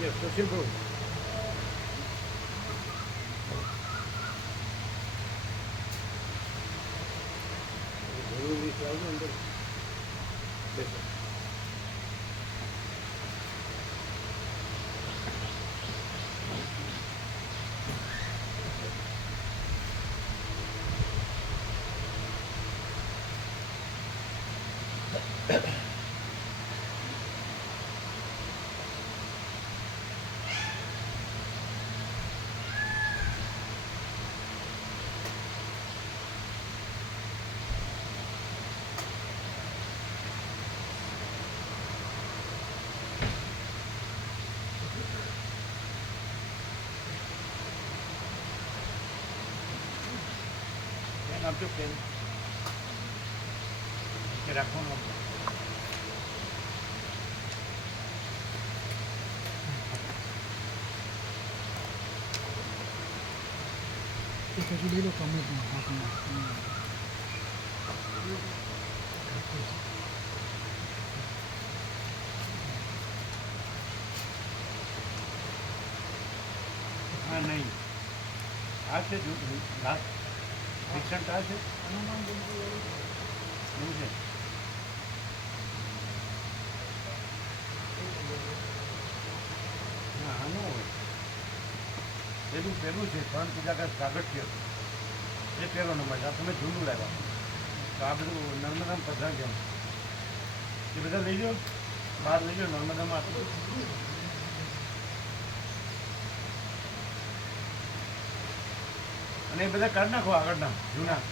Yes, social group. જરૂરી છે આવજો અંદર બેસો. આપજો પેન કે રાખવાનું હજુ લઈ લો કમેન્ટમાં હાથમાં હા નહીં આ છે જો લાસ્ટ રિસન્ટ આ છે એવું છે ના આ ન હોય પેલું પેલું છે 3 કિલોગ્રામ કાગળ છે એ પહેલો નંબર છે આ તમે જૂનું લાવ્યા તો આ બધું નર્મદામાં પધરા ગયા એ બધા લઈ લો બહાર લઈ લો નર્મદામાં આપી અને એ બધા કાઢી નાખો આગળના જૂના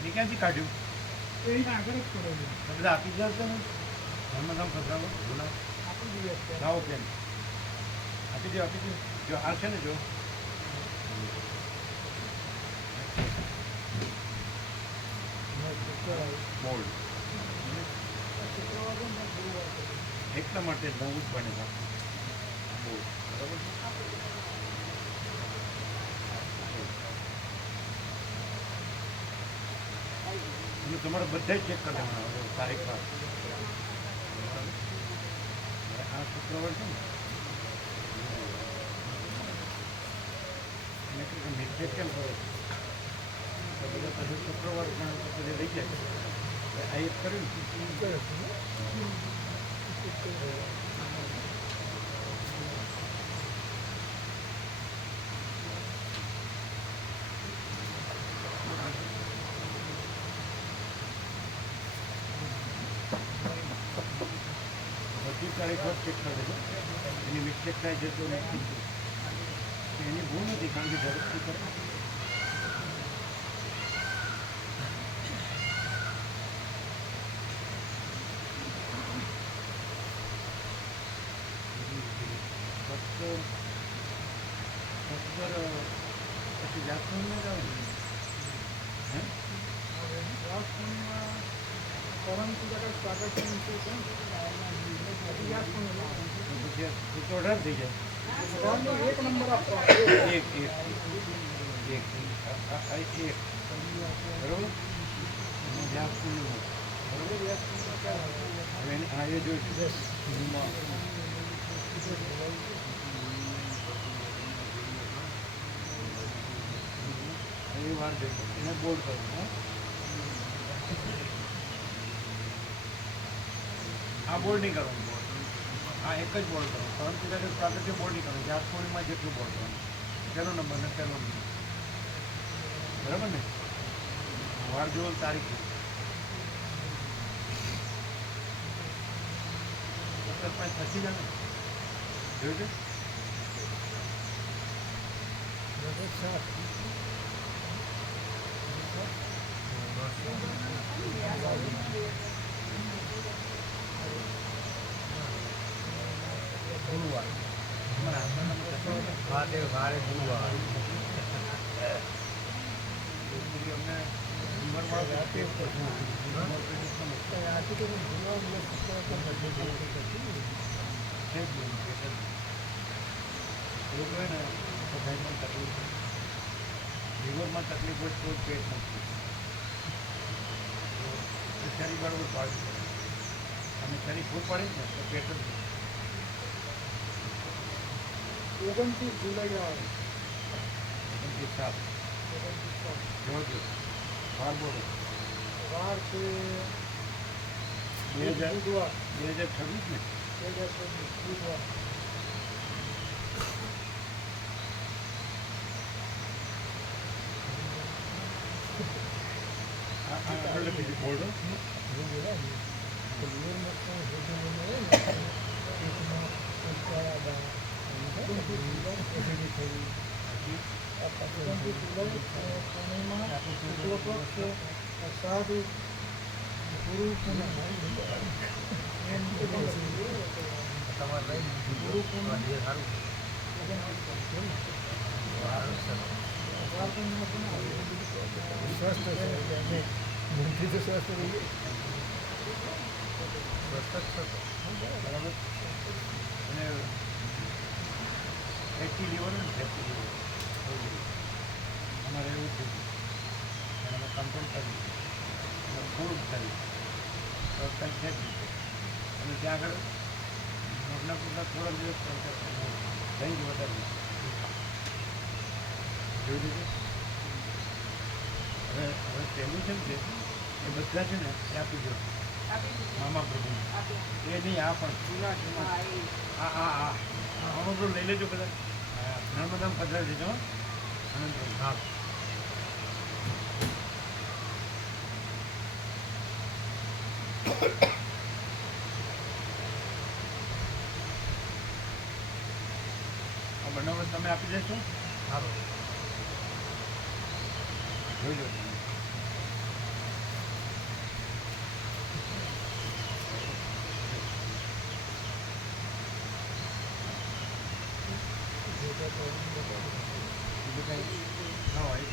એ ક્યાંથી કાઢ્યું એને આગળ જ કરો છો એ બધા આપી જશે ને નર્મદામાં પધરાવો જૂના આપી દઈએ લાવો પેન આપી દો જો આ છે ને જો મોલ્ડ એટલા માટે નવું જ બને છે મોલ્ડ બરાબર અને તમારે બધા ચેક કરી દેવાના તારીખ પર આ શુક્રવાર છે ને મિસ્ટેક કેમ કરો તો બધા પછી શુક્રવાર પછી રહી જાય આ એક કર્યું બધી તારીખ પર ચેક કરી દેજો એની મિસ્ટેક થાય છે તો એની ભૂલ નથી કારણ કે ઝડપથી કરે પછી જાસૂનમાં જાવ હે પછી ઓર્ડર થઈ જાય એક નંબર આપો એક બરોબર જાસૂનમાં બરોબર હવે હા એ જોઈશું એ વાર દેખો એને બોલ્ડ કરો આ બોલ્ડ નહીં કરવાનું બોલ્ડ આ એક જ બોલ્ડ કરો 3 કિલોગ્રામ પ્રાકૃતિક બોલ્ડ નહીં કરવાનું જાસૂનમાં જેટલું બોલ્ડ કરવાનું પહેલો નંબર ને પહેલો નંબર બરાબર ને વાર જોવો તારીખ પછી જાણે જોયું છે ગુરુવાર વારે ગુરુવાર અમને લીવરમાં તકલીફ હોય તો પેટ નથી શરીર બરાબર પાડવું પડે અને શરીર ફૂલ પાડે ને તો પેટ જ 29 જુલાઈ આવે. 27 જોજો વાર બોલો વાર છે બે હજાર બુધવાર 2026 ને 2026 બુધવાર. આગળ લખી દીધું બોર્ડ સાધુ ગુરુ પૂનમ ગુરુ પૂનમ સ્વસ્થ છે બુદ્ધિ તો સ્વસ્થ રહીએ સ્વસ્થ જ થતો બરાબર અને ફેટી લીવર ને ફેટી લીવર અમારે એવું થયું અને અમે કંટ્રોલ કરી અને થોડુંક કર્યું તો કંઈક ફેંકી અને ત્યાં આગળ મોટના પૂરતા થોડા દિવસ રેન્જ વધારી જોઈ લીધું હવે હવે પહેલું છે ને એ બધા છે ને એ આપી દો મામા પ્રભુ એ નહીં આ પણ ચૂલા મામા પ્રભુ લઈ લેજો બધા નર્મદામાં પધરાવી દેજો આનંદ હા આ બનાવ તમે આપી દેશો સારું જોઈ લો બીજું કંઈ ના હોય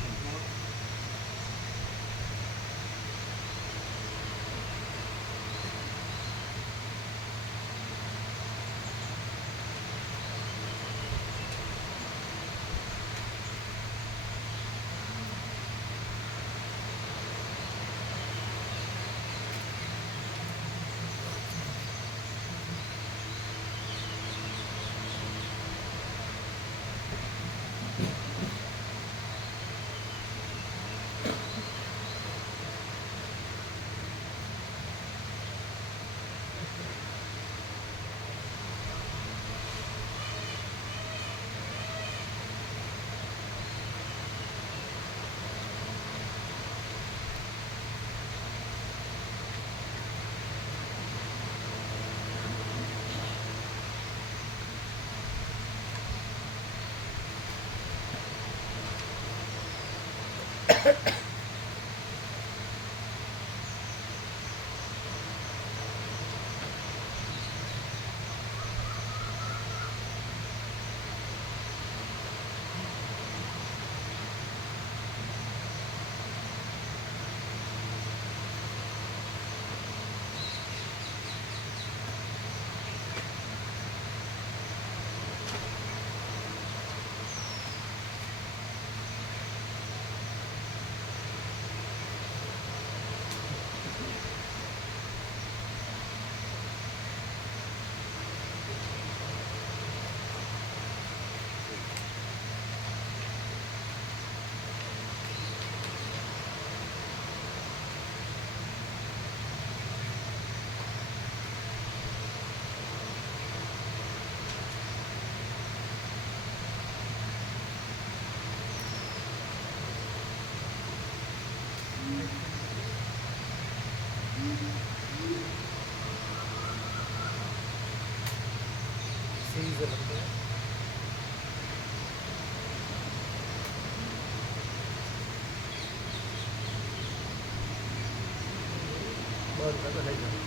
सीजन होते हैं बहुत ज़्यादा नहीं जाता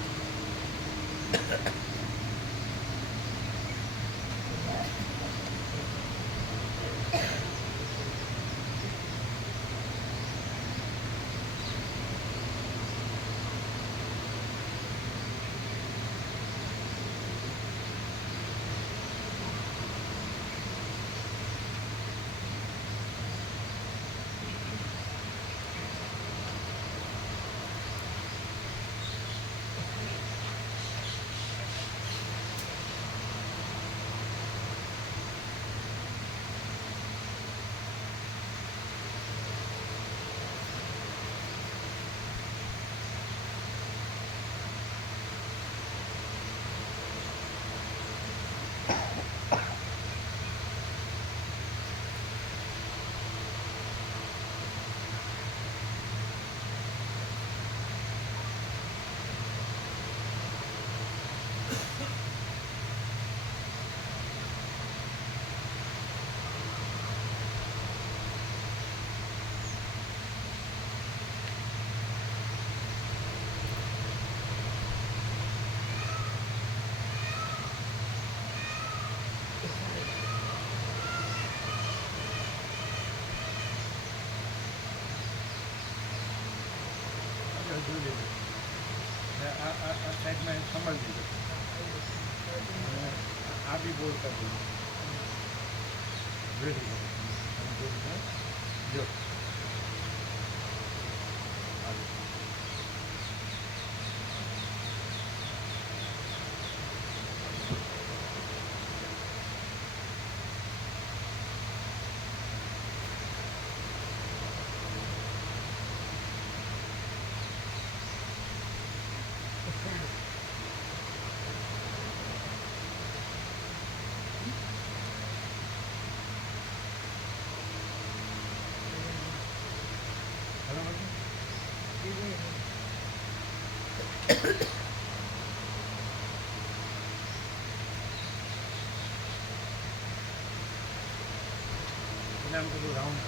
જોઈ લેજો. આ સાઈડમાં સંભાળી દીધું અને આ બી બોલ કરી દીધું. રેડી જો આમ બધું રાઉન્ડ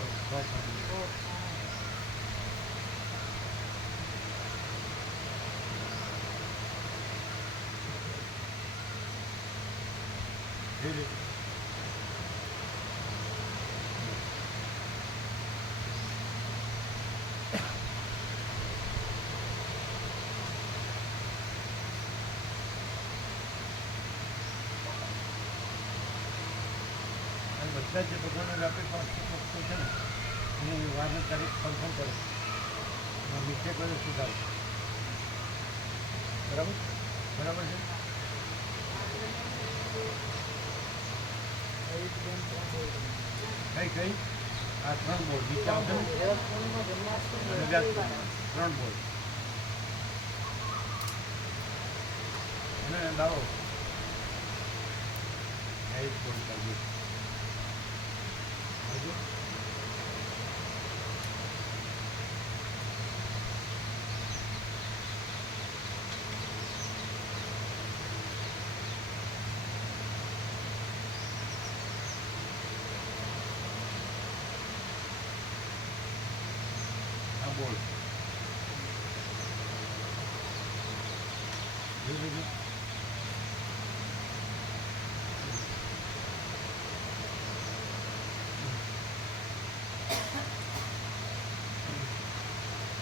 બધા જે બધાને આપણી પાસે વસ્તુ છે ને એની વારની તારીખ કન્ફર્મ કરો. મિસ્ટેક હોય સુધારો. બરાબર બરાબર છે. કઈ આ 3 બોર્ડ નીચે આવશે ને 3 બોર્ડ અને લાવો એક બોર્ડ કાઢી. બોલ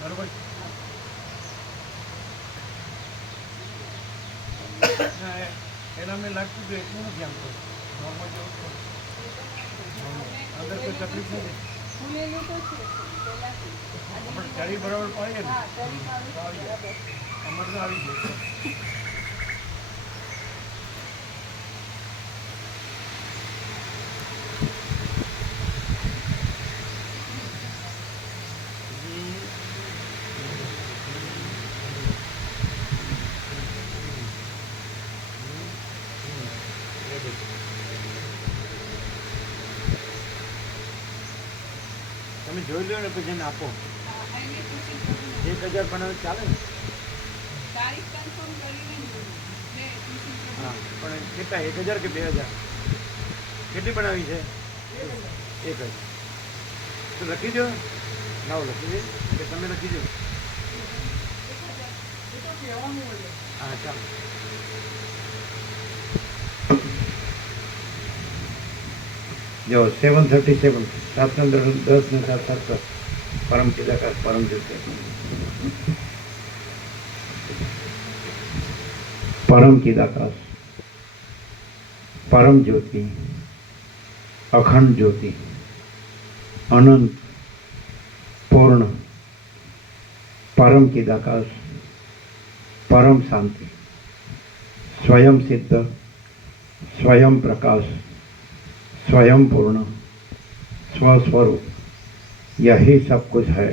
બરોબર. એના મેં લાગતું હતું એટલું નથી આમ તો નોર્મલ જેવું અંદર કોઈ તકલીફ નથી. પણ ચડી બરાબર પડે ને અમારે તો આવી જાય. તમે જોઈ લો ને પછી એને આપો. 1000 બનાવે ચાલે ને? હા પણ કેટલા 1000 કે 2000 કેટલી બનાવી છે? 1000 તો લખી દો. લાવો લખી દે કે તમે લખી દો. હા ચાલો. જો 737 710 ને 7 परम चिदाकाश परम ज्योति परम चिदाकाश परम ज्योति अखंड ज्योति अनंत पूर्ण परम चिदाकाश परम शांति स्वयं सिद्ध स्वयं प्रकाश स्वयं पूर्ण स्वस्वरूप यही सब कुछ है.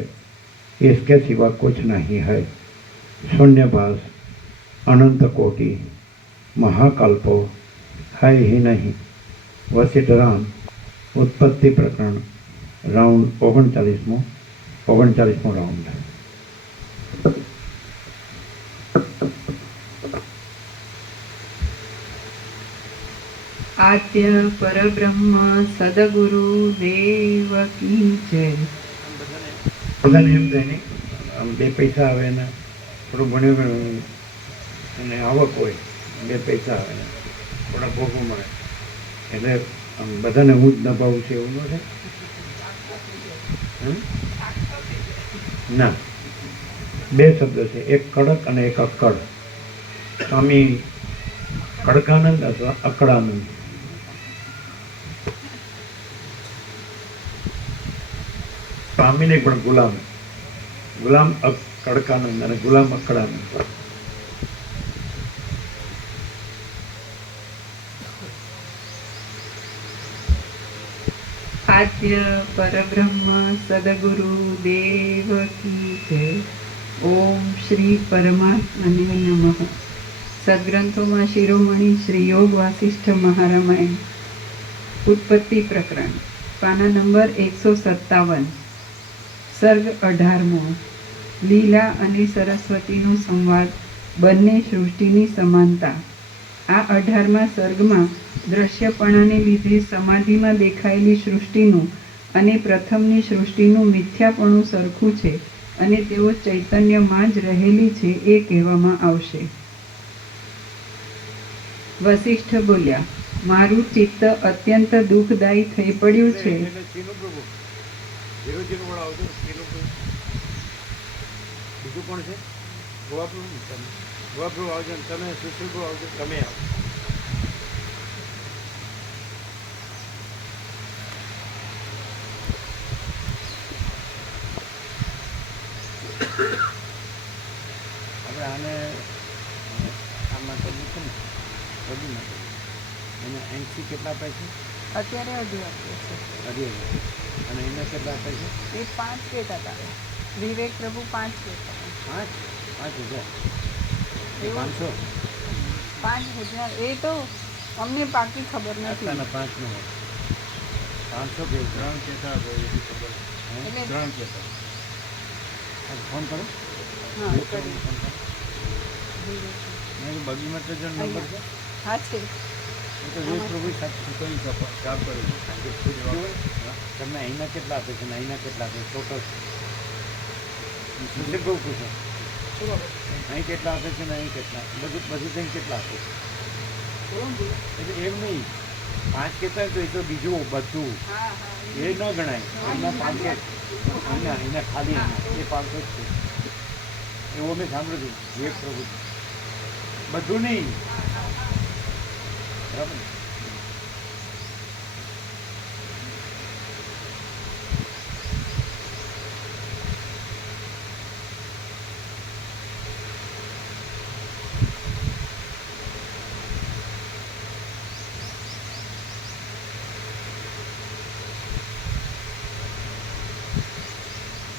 इसके सिवा कुछ नहीं है. शून्यभास अनंत कोटि महाकल्पो है ही नहीं. वशिष्ठराम उत्पत्ति प्रकरण राउंड 39मो राउंड. आद्य परब्रह्म सदगुरु देव की जय. બધાને એમ થાય નહીં આમ 2 પૈસા આવે ને થોડું ભણ્યું અને આવક હોય 2 પૈસા આવે ને થોડા ભોગવું મળે એટલે આમ બધાને હું જ નભાવું છે એવું ન છે. ના બે શબ્દ છે, એક કડક અને એક અક્કડ. સ્વામી કડકાનંદ અથવા અકળાનંદ. સ્વામીને પણ ગુલામ, ગુલામ કડકાનંદ અને ગુલામ અકળાનંદ. આદ્ય પરબ્રહ્મ સદગુરુ દેવ કી જય. ઓમ શ્રી પરમાત્મને નમઃ. સદગ્રંથોમાં શિરોમણી શ્રી યોગ વાસિષ્ઠ મહારામાયણ ઉત્પત્તિ પ્રકરણ પાના નંબર 157, સર્ગ 18મો. લીલા અને સરસ્વતીનો સંવાદ, બંને સૃષ્ટિની સમાનતા. આ 18મા સર્ગમાં દ્રશ્યપણાને લીધે સમાધિમાં દેખાયેલી સૃષ્ટિનું અને પ્રથમની સૃષ્ટિનું મિથ્યાપણું સરખું છે અને તેઓ ચૈતન્યમાં જ રહેલી છે એ કહેવામાં આવશે. વસિષ્ઠ બોલ્યા, મારું ચિત્ત અત્યંત દુઃખદાયી થઈ પડ્યું છે. બીજું કોણ છે? ગોવાપ્રભુ આવજો, તમે સુશ્રીપ્રભુ આવજો, તમે આવો. આપણે આને આમાં તો મૂકું ને બધી માટે એને એનસી કેટલા આપે છે? અત્યારે અઢી આપીએ છે. 2,500. અને એને કેટલા આપે છે? એ 5 કહેતા હતા. વિવેક પ્રભુ 5 કહેતા હતા. 5,000. એવું? 500. 5,000 એ તો અમને પાકી ખબર નથી. અત્યારના 5 નો 500 કે 3 કહેતા હોય એવી ખબર. એટલે 3 કહેતા. ફોન કરો. હા ફોન કરી કરો. વિવેક. મેં બગીમાં તો જણ નંબર છે. હા છે. એ તો વીસ પ્રભુ સાથે કઈ ચાપ કર્યું. તમને અહીંના કેટલા આપે છે ને અહીંના કેટલા આપે છે? ટોટલ સુશીલ બહુ પૂછો. અહીં કેટલા આપે છે ને અહીં કેટલા, બધું થઈને કેટલા આપે છે? એટલે એમ નહીં, 5 કહેતા હોય તો એ તો બીજું બધું હા હા એ ન ગણાય. એમના 5 એના ખાલી એ 500 જ છે. એવું અમે સાંભળ્યું હતું. વિવેક પ્રભુ બધું નહીં, બરાબર ને?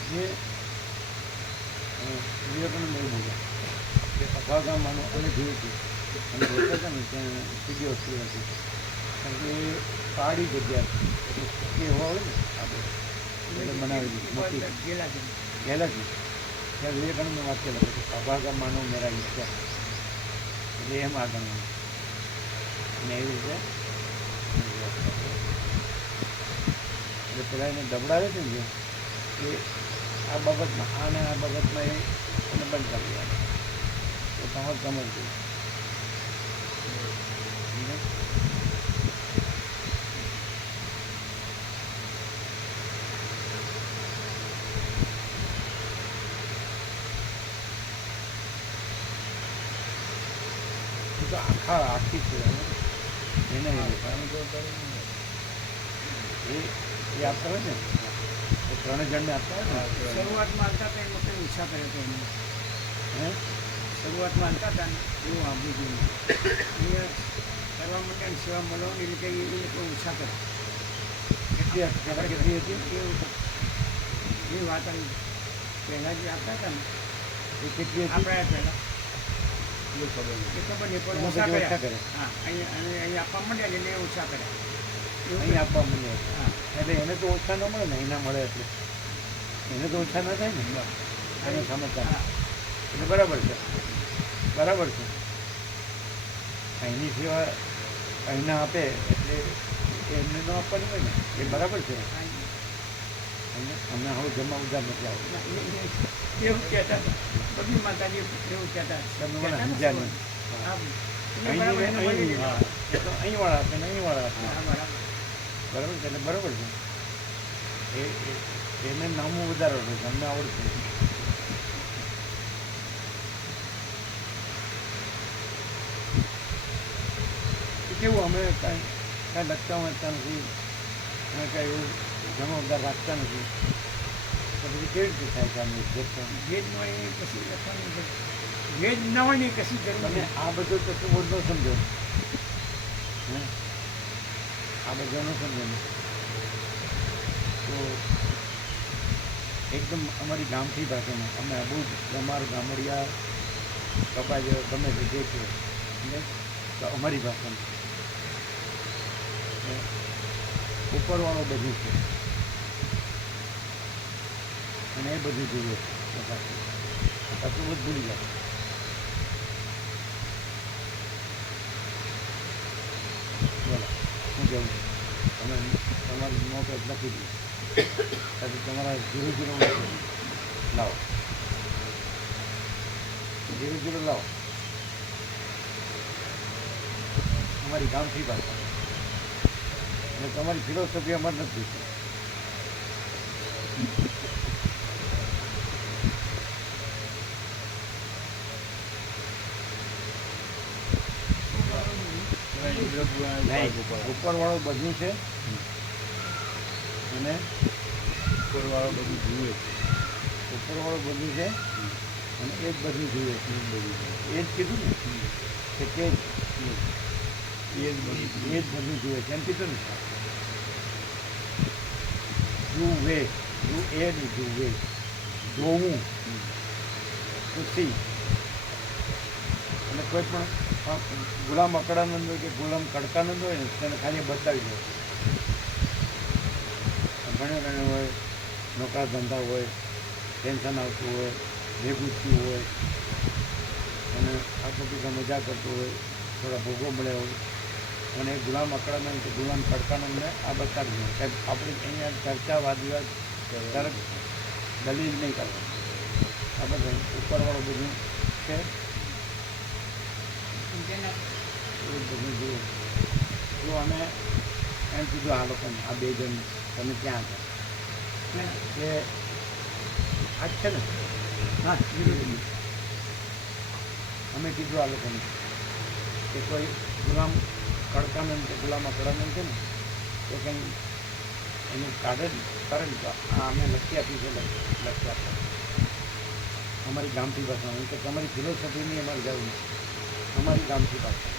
જે વિવેકાનંદ એવું બોલ્યા કે અભાગામાંનો અમે જોયું હતું અને રહેતા હતા ને ત્યાં સીધી હોસ્પિટલ હતી, કારણ કે એ પહાડી જગ્યા હતી એટલે એ હવા હોય ને આપણે એટલે બનાવેલી મોટી ગયેલાથી ત્યાં વિવેકાનંદને વાંચેલા કે અભાગામાંનો મેરા ઈચ્છા એટલે એમ આગળ અને એવી રીતે એટલે પેલા એને દબડાવે છે ને એ આ બાબતમાં આને આ બાબતમાં એને બંધ કરી દેવાનું તો તમારે સમજ જોઈએ. તો આખી છે એને એ આપતા હોય ને એ 3 જણને આપતા હોય ને. શરૂઆતમાં આવતા હતા એ વખતે ઓછા કર્યો હતો એમને. હે શરૂઆતમાં આવતા હતા ને એવું આપણું જોઈએ કરવા માટે સેવા મળવાની રીતે એ લોકો ઓછા કરે. કેટલી હતી? એવું એ વાત આવી પહેલાં જે આપતા હતા ને એ કેટલી હતી? આપણે પહેલાં એ ખબર એ ખબર નહીં પણ એના ઓછા પછી ઓછા કર્યા. કરે. હા અહીં આપવા માંડ્યા એટલે એ ઓછા કર્યા. અહીં આપવા મળે હા એટલે એને તો ઓછા ન મળે ને, એના મળે એટલે એને તો ઓછા ન થાય ને. એને સમજતા હા એટલે બરાબર છે, બરાબર છે. અહીંની સેવા અહીંના આપે એટલે એમને ન આપવાની હોય ને એ બરાબર છે. અમને હવે જમવા ઉધાર નથી આવતું. એવું કહેતા હતા બધી માતાજી એવું કહેતા તમે મને સમજ્યા નહીં. અહીં વાળા આપે ને અહીં વાળા આપે બરાબર છે એટલે બરાબર છે. એને નામું વધારવાનું છે, અમને આવડતું નથી. કેવું અમે કાંઈ લખતા વાંચતા નથી, અમે કાંઈ એવું જવાબદાર રાખતા નથી, તો પછી કેવી રીતે થાય છે આનું ભેદમાં એ પછી લખવાનું છે. ભેદ ના હોય ને એ કશી જરૂર તમે નહીં. આ બધો તત્વો ન સમજો હે, આ બધો ન સમજો ને તો એકદમ અમારી ગામઠી ભાષામાં અમે બહુ જ ગમાર ગામડિયા કપાય જેવા ગમે તે જે છે ને તો અમારી ભાષામાં ને ઉપરવાળો બધું છે અને એ બધું જોઈએ છે પાછું બધું ભૂલી જાય. બોલો શું કહેવું છે? તમે તમારી નોટ જ લખી દીધી પછી તમારા 00 લાવો, 00 લાવો. અમારી ગામઠી ભાષા અને તમારી ફિલોસોફી અમારે નથી જોઈતી. ઉપરવાળું બધું છે અને ઉપરવાળું બધું જુએ છે, ઉપરવાળું બધું છે અને એ જ બધું જુએ છે. એ જ કીધું ને કે એ જ બધું જુએ છે એમ કીધું ને. જુએ જુ એ નહીં જુએ, જોવું ખુશી. અને કોઈ પણ ગુલામ અકળાનંદ હોય કે ગુલામ કડકાનંદ હોય ને તેને ખાલી બતાવી દો. ઘણા ઘણા હોય, નોકરા ધંધા હોય, ટેન્શન આવતું હોય, ભેગું થયું હોય અને આખો પીછા મજા કરતું હોય, થોડા ભોગો મળ્યા હોય અને ગુલામ અકળાનંદ કે ગુલામ કડકાનંદને આ બતાવી દો. સાહેબ આપણે અહીંયા ચર્ચા વાદ વિવાદ તરત દલીલ નહીં કરવાની. આ બધા ઉપરવાળું બધું છે એ બધું જોઈએ. જો અમે એમ કીધું આ લોકોને, આ બે જણ તમે ક્યાં હતા કે આજ છે ને હા અમે કીધું આ લોકોને કે કોઈ ગુલામ કડકાનંદ કે ગુલામ અકળાનંદ છે ને તો કંઈ એનું કાઢે કરે ને તો આ અમે લખી આપી છે, લખી આપતા અમારી ગામઠી ભાષામાં. કે તમારી ફિલોસોફીની અમારે જરૂર નથી, અમારી ગામઠી ભાષા.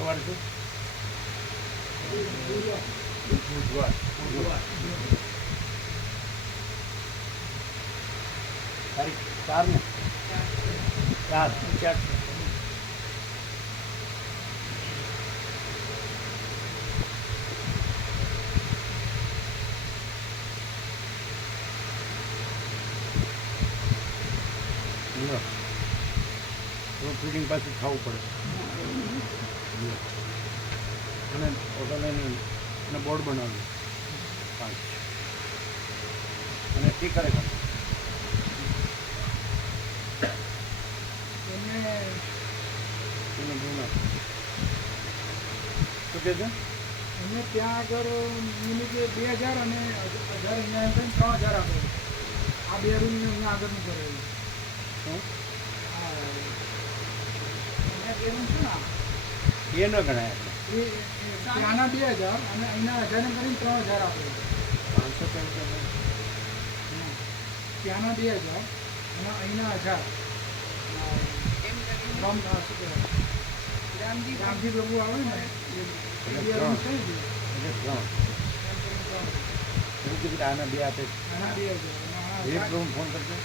વાર છે બુધવાર. તારીખ 4 ને 4 4 ફીડિંગ પાછું ખાવું પડે અને ઓટો લઈને અને બોર્ડ બનાવ્યું 5 અને સ્ટીકર એને શું કહે છે એમને ત્યાં આગળ મિનિટે 2000 અને 1000 અહીંયા એમ કરીને 3000 આપે આ બે રૂમ અહીંયા આગળનું કરેલું શું અહીંયા બે રૂમ છે ને એ ન ગણાય એ ત્યાંના 2000 અને અહીંના 1000 એમ કરીને 3000 આપે 500 કેમ કે ત્યાંના 2000 અને અહીંના 1000 શું કહેવાય રામજી પ્રભુ આવે ને એ બે રૂમ છે ને એટલે 3 એવું કીધું આના 2 આપે આના 2000 એક રૂમ ફોન કરજો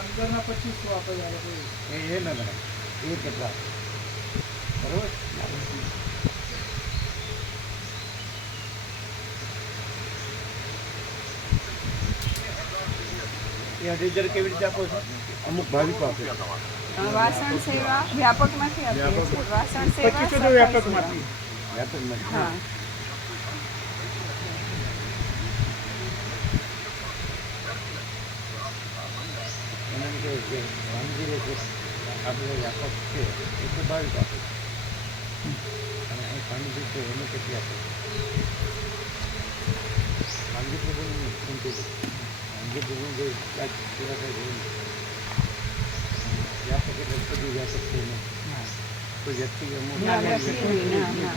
અંદરના 2500 આપે છે એ ન ગણાય એ કેટલા બરાબર એ 8,000 કેવી રીતે આપો છો અમુક ભાવિકો આપે વાસણ સેવા વ્યાપકમાંથી આપીએ છીએ વાસણ સેવા 2500 તો સફાઈ વ્યાપકમાંથી વ્યાપકમાં સેવા. હા એને એમ કહે કે સ્વામીજી રહે છે આપણે વ્યાપક છે એટલે ભાવિક આપે અને અહીં સ્વામીજી છે એને કેટલી આપે સ્વામીજી પ્રભુની એમ કહે સ્વામીજી પ્રભુ જે પૂરા થાય એવું વ્યાપક એટલે બધું વ્યાપક છે એને કોઈ વ્યક્તિ ના, વ્યક્તિ નહીં, ના.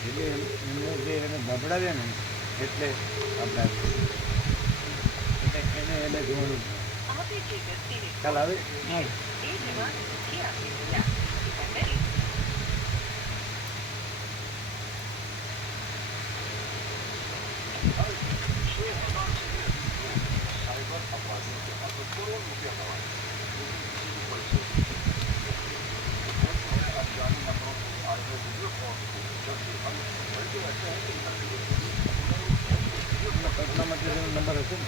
એટલે એમને જે એને બબડાવ્યા ને એટલે આપણે એટલે એને જોવાનું ખ્યાલ આવે કલ્પના માટે નંબર હશે ને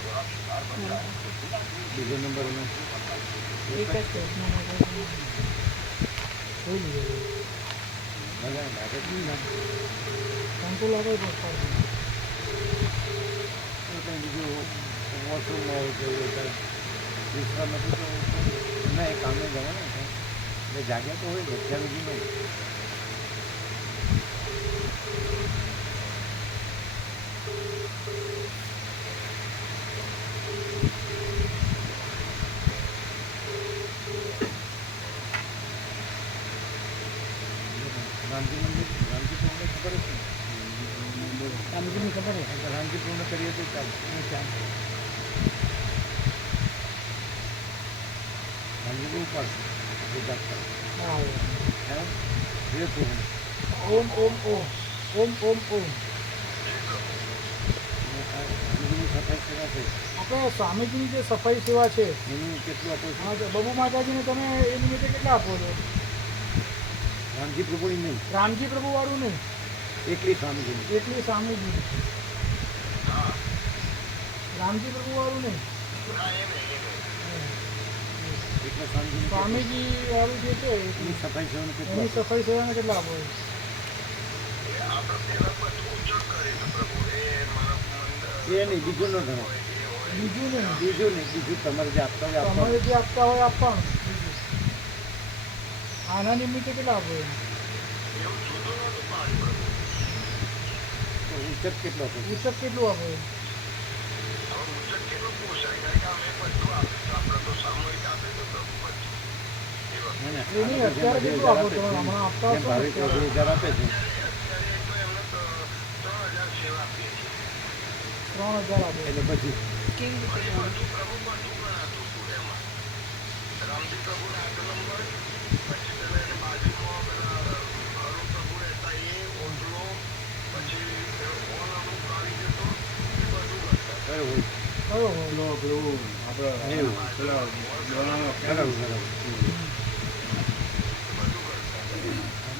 બીજો નંબર એનો એક જ છે. ભલે લાગે જ નહીં કંટ્રોલ આવે તો કંઈ બીજું વોશરૂમમાં હોય કે વિશ્રામ નથી તો ના એ કામે જવાના એટલે જાગ્યા તો હોય અત્યાર સુધી નહીં રામજી મંદિર રામજી પૂર્ણ ખબર જ ને રામજીની ખબર છે રામજી પૂર્ણ કરીએ તો ચાલે રામજી બહુ પાડશે ગુજરાત હા એમ ધીરે પૂર્ણ ઓમ ઓમ ઓમ ઓમ ઓમ ઓમ રામજીની સફાઈ સેવા છે આપણે સ્વામીજીની જે સફાઈ સેવા છે એનું કેટલું આપો છો હા તો બબુ માતાજીને તમે એ નિમિત્તે કેટલા આપો છો રામજી પ્રભુની નહીં રામજી પ્રભુ વાળું નહીં એકલી સ્વામીજીની એટલી સ્વામીજી રામજી પ્રભુ વાળું નહીં એટલે સ્વામીજીની સ્વામીજી વાળું જે છે એની સફાઈ સેવાનું કેટલું એની આપો? સફાઈ સેવાને કેટલા આપો છો? એ નહીં બીજું ન ગણો બીજું નહીં, બીજું નહીં, બીજું તમારે જે આપતા હોય આપવાનું. તમારે જે આપતા હોય આપવાનું બીજું. આના નિમિત્તે કેટલા આપો એમ? તો ઉચ્ચક કેટલો હતો? ઉચ્ચક કેટલું આપો એમ? હે ને? એ નહીં, આ તો અત્યારે જેમ કેટલું આપો 2000 તમે? હમણાં આપતા જેમ હશો ને ભાવિકો અત્યારે. 2000 આપે છે 3000 આપો. એટલે પછી કેવી રીતે ગણો? કયો હોય? કયો હોય? એવું. બરાબર,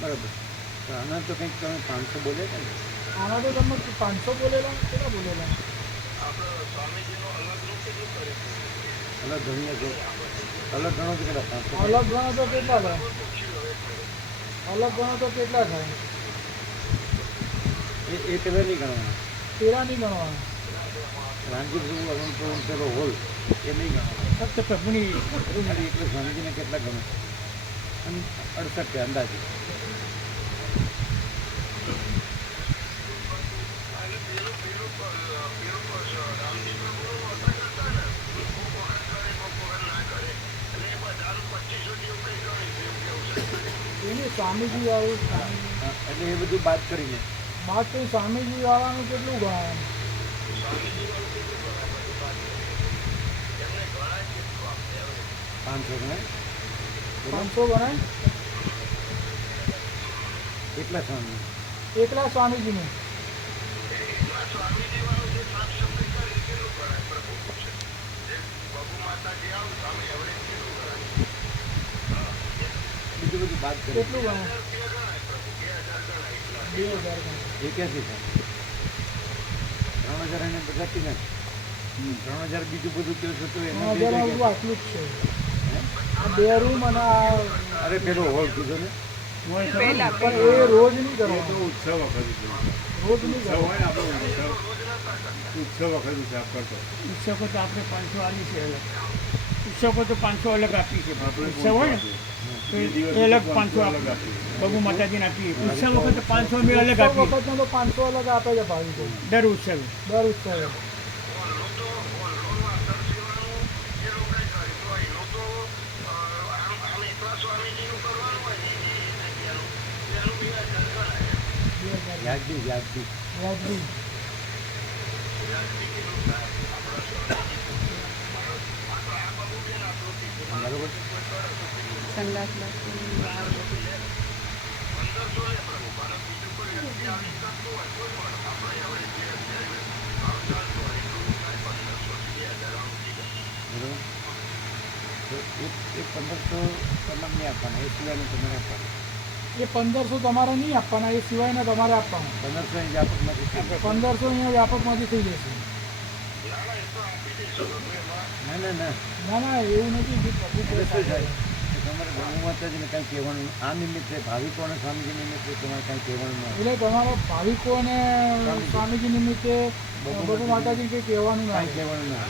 બરાબર. તો આના તો કંઈક તમે 500 બોલે છે ને? આના તો તમે 500 બોલેલા, કેટલા બોલેલા? અલગ ગણીએ તો અલગ ગણો તો કેટલા? 500? અલગ ગણો તો કેટલા થાય? અલગ ગણો તો કેટલા થાય? એ પેલા નહીં ગણવાના. તેરા નહીં ગણવાના. રામજી પ્રભુ અરુણ પ્રભુ પેલો હોલ એ નહીં ગણવાનો. ફક્ત પ્રભુની ખાલી એટલે સ્વામીજીને કેટલા ગમે? અને 68 છે અંદાજે. એની સ્વામીજી વાળું હા, એટલે એ બધું બાદ કરીને બાદ તો સ્વામીજી વાળાનું કેટલું ગણાય? 500 ગણાય. 500 ગણાય? એટલા સ્વામી. એકલા સ્વામીજીનું? બીજું બધું બાદ કરી કેટલું ગણાય? 2000 ગણાય. 81 થાય. 3000 એને બધા પીને 3000 બીજું બધું કહો છો તો એમાં 3000 બે બધું જગ્યાએ. આટલું જ છે. આ 2 રૂમ અને આ અરે પેલો હોલ કીધો ને. પહેલા પણ એ રોજ નહીં કરવાનું. ઉત્સવ વખત રોજ નહીં કરવાનું. હોય ને આપણો ઉત્સવ વખત હિસાબ કરતો ઉત્સવો તો આપણે 500 આલી છે અલગ. ઉત્સવો તો 500 અલગ આપી છે. ઉત્સવ હોય ને તો એ અલગ 500 અલગ આપીએ. આપીએ. બબુ માતાજીને આપીએ. ઉત્સવ વખતે 500 અમે અલગ આપીએ. વખતનો તો 500 અલગ આપે છે ભાવિકો દર ઉત્સવે. દર ઉત્સવે. વ્યાજબી વ્યાજબી. વ્યાજબી. બરોબર. સંદાસ બાપુની બહાર બરોબર. તો એક 1500 તમારે નહીં આપવાના, એ સિવાયનું તમારે આપવાનું. એ 1500 તમારે નહીં આપવાના, એ સિવાયના તમારે આપવાના. 1500 એ વ્યાપકમાંથી થઈ જાય. 1500 અહીંયા વ્યાપકમાંથી થઈ જશે. ના ના ના. ના ના એવું નથી જે પ્રભુ એટલે કહે શું થાય છે. કે તમારે બ્રહ્મ માતાજીને કાંઈ કહેવાનું આ નિમિત્તે ભાવિકો અને સ્વામીજી નિમિત્તે તમારે કાંઈ કહેવાનું ના એટલે તમારા ભાવિકો અને સ્વામીજી નિમિત્તે બાબુ માતાજી કંઈ કહેવાનું ના કાંઈ કહેવાનું ના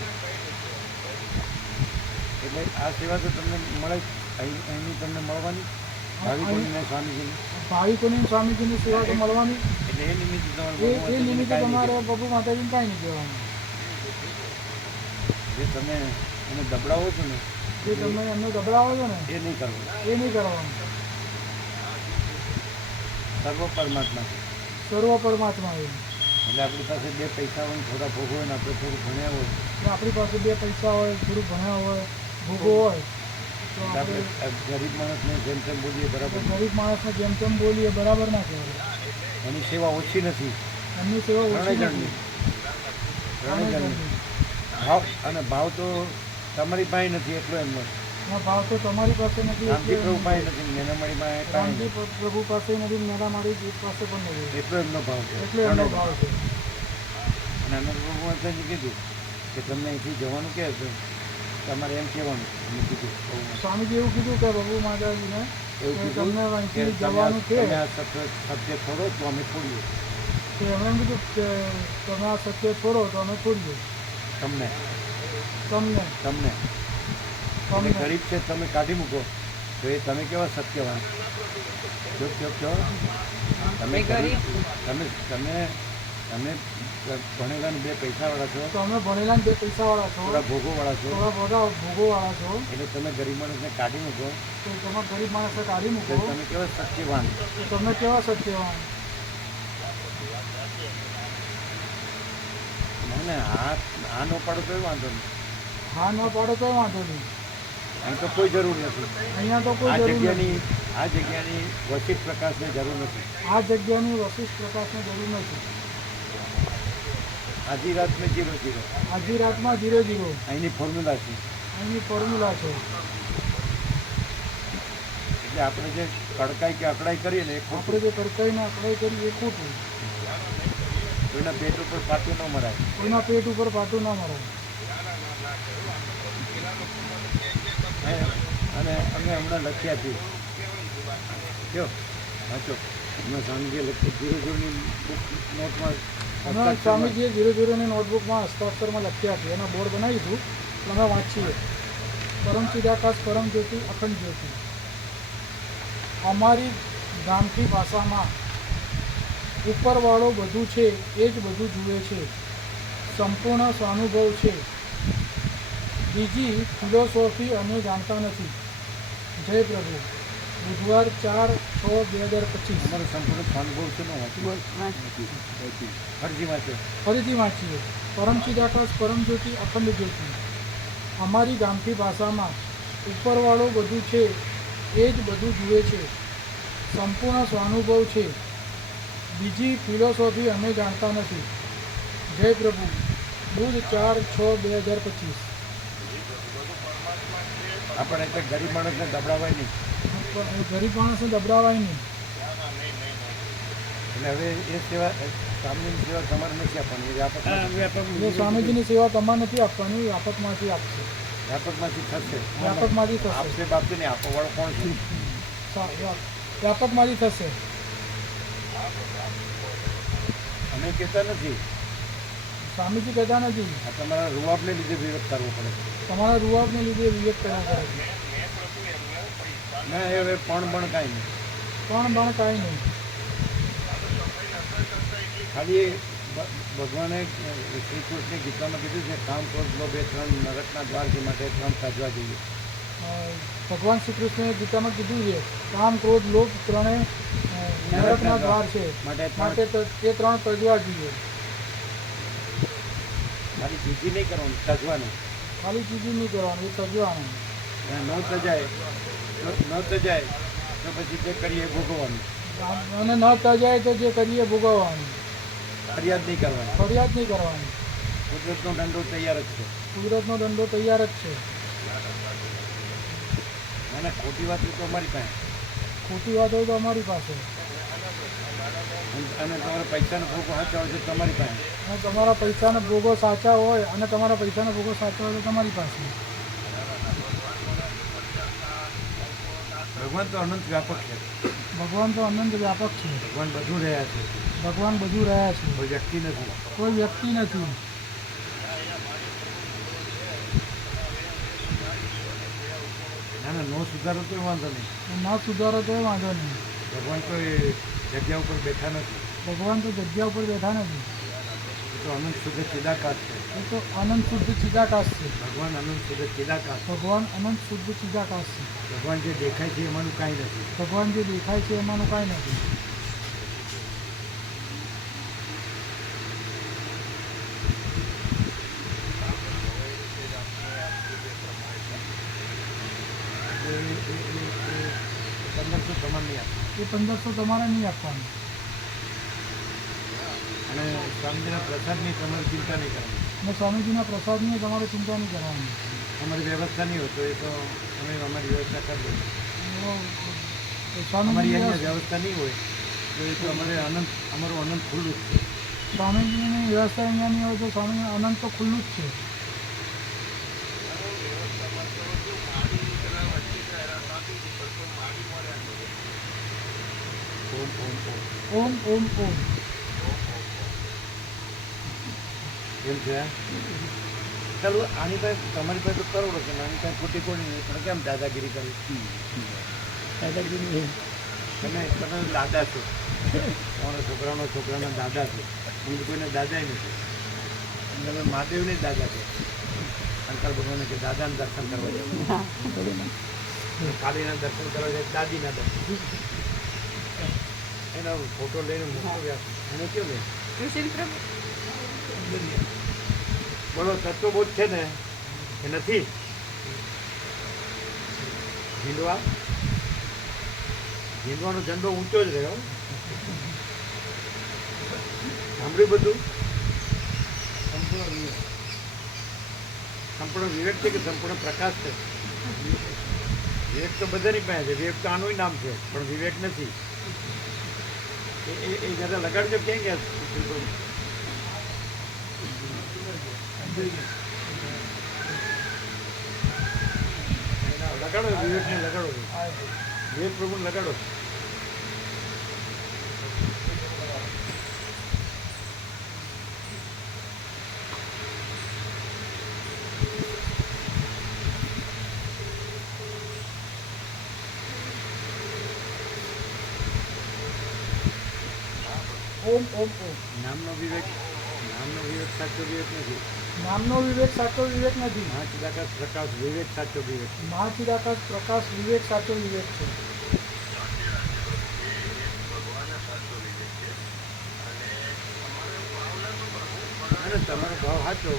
એટલે આ સેવા તો તમને મળે જ. અહીંની તમને મળવાની ભાવિકોની સ્વામીજીની ભાવિકોની અને સ્વામીજીની સેવા તો મળવાની. એટલે એ નિમિત્તે એ નિમિત્તે તમારે તમારે બાબુ માતાજીને કાંઈ નહીં કહેવાનું. જે તમે એને દબડાવો છો ને જે તમે એમને ગભરાવો છો ને એ નહીં કરવું. એ નહીં કરવાનું. સર્વ પરમાત્મા છે. સર્વ પરમાત્મા એ. એટલે આપણી પાસે બે પૈસા હોય ને થોડા ભોગ હોય ને આપણે થોડું ભણ્યા હોય એટલે આપણી પાસે 2 પૈસા હોય, થોડું ભણ્યા હોય, ભોગો હોય તો એટલે આપણે આપણે ગરીબ માણસને જેમ તેમ બોલીએ બરાબર નહીં. ગરીબ માણસને જેમ તેમ બોલીએ બરાબર ના કહેવાય. એની સેવા ઓછી નથી. એમની સેવા ઓછી ત્રણેય નથી. જણની ત્રણેય જણની ભાવ અને ભાવ તો તમારી પાસે નથી એટલો એમનો. એનો ભાવ તો તમારી પાસે નથી. રામજી પ્રભુ પાસે નથી, મેનામાળી પાસે કાંઈ રામજી નથી. પ્રભુ પાસે નથી, મેરામારી પાસે પણ નથી. એટલો એમનો ભાવ છે. એટલે એમનો ત્રણેય. ભાવ છે. અને આનંદ પ્રભુ માતાજી કીધું કે તમને અહીંથી જવાનું કહે છે તમારે એમ કહેવાનું. અમે કીધું બહુ મસ્ત. સ્વામીજી એવું કીધું કે બાબુ માતાજીને એવું કે કીધું તમને કે અહીંથી તમે જવાનું છે. તમે આ સત્ય છોડો તો અમે છોડીએ કે એમણે એમ કીધું કે તમે આ સત્ય છોડો તો અમે છોડીએ. તમને. તમને તમને. તમે ગરીબ છે તમે કાઢી મૂકો તો એ તમે કેવા સત્યવાન જો તમે ગરીબ તમે તમે તમે ભણેલા ને 2 પૈસાવાળા છો, તમે ભણેલા ને 2 પૈસાવાળા છો, થોડા ભોગોવાળા છો, થોડા બધા ભોગોવાળા છો, એટલે તમે ગરીબ માણસને કાઢી મૂકો તો તમે ગરીબ માણસને કાઢી તો મૂકો તમે કેવા સત્યવાન. તો તમે કેવા સત્યવાન. ના આ ન પાડો તોય વાંધો નહીં, હા ન પાડો તોય વાંધો નહીં, અહીં તો કોઈ જરૂર નથી. અહીંયા તો કોઈ આ જરૂર નથી. જગ્યાની વસિષ્ઠ પ્રકાશની જરૂર નથી. આ જગ્યાની વશિષ્ઠ પ્રકાશની જરૂર નથી. આધી રાત મેં 0-0 આજી રાતમાં 0-0 અહીંની ફોર્મ્યુલા છે. અહીંની ફોર્મ્યુલા છે. એટલે આપણે જે કડકાઈ કે અકડાઈ કરીએ ને એ આપણે ખોટું. જે કડકાઈને અકડાઈ કરી એ ખોટું. કોઈના પેટ ઉપર પાટું ન મરાય. કોઈના પેટ ઉપર પાટું ના મરાય. અને અમે હમણાં લખ્યા છીએ કયો વાંચો હમણાં સ્વામીજીએ લખ્યું 0-0ની નોટમાં હમણાં સ્વામીજીએ 0-0ની નોટબુકમાં હસ્તાક્ષરમાં લખ્યા છે. એના બોર્ડ બનાવી હતું તો અમે વાંચીએ. પરમ ચિદાકાશ પરમ જ્યોતિ અખંડ જ્યોતિ. અમારી ગામઠી ભાષામાં ઉપરવાળો બધું છે એ જ બધું જુએ છે. સંપૂર્ણ સ્વાનુભવ છે. બીજી ફિલોસોફી અમે જાણતા નથી. જય પ્રભુ. બુધવાર 4/6/2025. અમારો સંપૂર્ણ અનુભવ છે ને ફરજી વાંચો. ફરીથી વાંચીએ. પરમ ચિદાકાશ પરમ જ્યોતિ અખંડ જ્યોતિ. અમારી ગામઠી ભાષામાં ઉપરવાળો બધું છે એ જ બધું જુએ છે. સંપૂર્ણ સ્વાનુભવ છે. બીજી ફિલોસોફી અમે જાણતા નથી. જય પ્રભુ. બુધ 4/6/2025. આપણે એટલે ગરીબ માણસને દબડાવાય નહીં. ગરીબ માણસને દબડાવાય નહીં. એટલે હવે એ સેવા સ્વામીની સેવા તમારે નથી આપવાની, એ વ્યાપક એટલે સ્વામીજીની સેવા તમારે નથી આપવાની, વ્યાપકમાંથી આપશે. વ્યાપકમાંથી થશે. વ્યાપકમાંથી થશે. આપશે બાપશે નહીં, આપવાવાળો કોણ છે? વ્યાપકમાંથી થશે. અમે કહેતા નથી, સ્વામીજી કહેતા નથી. આ તમારા રૂવાબને લીધે વિરોધ કરવો પડે. તમારા રૂવાબને લીધે વિવેક કરવા પડે છે. ના એ હવે પણ કાંઈ નહીં. પણ બણ કાંઈ નહીં. ખાલી ભગવાને શ્રી કૃષ્ણે ગીતામાં કીધું છે કામ ક્રોધ લોભ એ 3 નરકના દ્વાર છે, માટે 3 સાજવા જોઈએ. ભગવાન શ્રી કૃષ્ણે ગીતામાં કીધું છે કામ ક્રોધ લોભ 3 નરકના દ્વાર છે, માટે તે 3 તજવા જોઈએ. ખાલી ચીજી નહીં કરવાનું, તજવાનું. ખાલી ચીજી નહીં કરવાનું, એ તજવાનું. ન તજાય તો પછી જે કરીએ ભોગવવાનું. અને ન તજાય તો જે કરીએ ભોગવવાનું. ફરિયાદ નહીં કરવાની. ફરિયાદ નહીં કરવાની. કુદરતનો દંડો તૈયાર જ છે. કુદરતનો દંડો તૈયાર જ છે. અને ખોટી વાત તો અમારી પાસે. ખોટી વાત હોય તો અમારી પાસે. અને તમારા પૈસાનો ભોગો સાચા હોય છે તમારી પાસે. અને તમારા પૈસાના ભોગો સાચા હોય અને તમારા પૈસાના ભોગો સાચા હોય તો તમારી પાસે. ભગવાન તો અનંત વ્યાપક છે. ભગવાન તો અનંત વ્યાપક છે. ભગવાન બધું રહ્યા છે. ભગવાન બધું રહ્યા છે. કોઈ વ્યક્તિ નથી. કોઈ વ્યક્તિ નથી. ના નો સુધારો તો વાંધો નહીં. ના સુધારો તો વાંધો નહીં. ભગવાન કોઈ જગ્યા ઉપર બેઠા નથી. ભગવાન તો જગ્યા ઉપર બેઠા નથી. એ તો અનંત શુદ્ધ ચિદાકાશ છે. એ તો અનંત શુદ્ધ ચિદાકાશ છે. ભગવાન અનંત શુદ્ધ ચિદાકાશ. ભગવાન અનંત શુદ્ધ ચિદાકાશ છે. ભગવાન જે દેખાય છે એમાંનું કાંઈ નથી. ભગવાન જે દેખાય છે એમાંનું કાંઈ નથી. એ 1500 તમારે નહીં આપે. એ 1500 તમારે નહીં આપવાનું. અને સ્વામીજીના પ્રસાદની તમારે ચિંતા નહીં કરવાની. અને સ્વામીજીના પ્રસાદની તમારે ચિંતા નહીં કરવાની. અમારી વ્યવસ્થા નહીં હોય તો એ તો અમે અમારી વ્યવસ્થા કરી દઈએ. અમારી સ્વામીજી અહીંયા વ્યવસ્થા નહીં હોય તો એ તો અમારે અનંત અમારું અનંત ખુલ્લું જ છે. સ્વામીજીની વ્યવસ્થા અહીંયા નહીં હોય તો સ્વામી અનંત તો ખુલ્લું જ છે. ઓમ ઓમ ઓમ. એમ છે. ચાલો આની પાસે તમારી પાસે તો કરોડો છે, આની પાસે ખોટી કોઈ નહીં, પણ કેમ દાદાગીરી કરી? દાદાગીરી તમે તમે દાદા છો, તમારા છોકરાના દાદા છો. હું તો કોઈને દાદા નથી. તમે મહાદેવને જ દાદા છો. શંકર ભગવાનને કે દાદાના દર્શન કરવા જાય, હા બરોબર. કાળીના દર્શન કરવા જાય, દાદીના દર્શન. એનો ફોટો લઈને મોકલ્યા એને કેવું લે સુશીલ પ્રભુ બોલો તત્વબોધ છે ને એ નથી ઝીંડવાનો ઝંડો ઊંચો જ રહ્યો. સાંભળ્યું બધું? સંપૂર્ણ વિવેક છે કે સંપૂર્ણ પ્રકાશ છે? વિવેક તો બધાની પાસે છે. વિવેક તો આનું નામ છે, પણ વિવેક નથી. એ જરા લગાડજો. ક્યાં ગયા? લગાડો વિવેકને, લગાડો વિવેક પ્રભુને લગાડો. ઓમ ઓમ ઓમ. નામનો વિવેક સાચો વિવેક નથી. નામનો વિવેક સાચો વિવેક નથી. મહાચિદાકાશ પ્રકાશ વિવેક સાચો વિવેક. મહાચિદાકાશ પ્રકાશ વિવેક સાચો વિવેક છે. અને તમારો ભાવ સાચો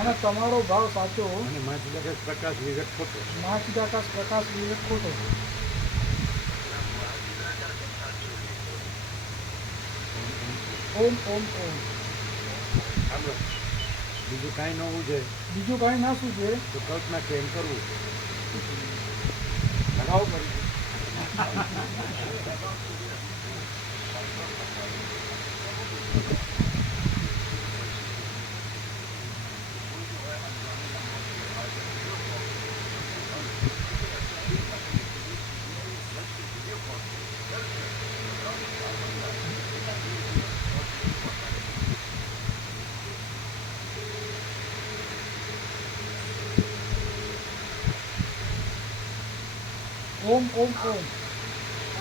અને તમારો ભાવ સાચો અને મહાચિદાકાશ પ્રકાશ વિવેક ખોટો. મહાચિદાકાશ પ્રકાશ વિવેક ખોટો. ઓમ ઓમ ઓમ. સાંભળો, બીજું કાંઈ ન હોવું જોઈએ બીજું કાંઈ ના શું છે? તો કલ્પના કેમ કરવું? લગાવો પડી. ઓમ ઓમ ઓમ.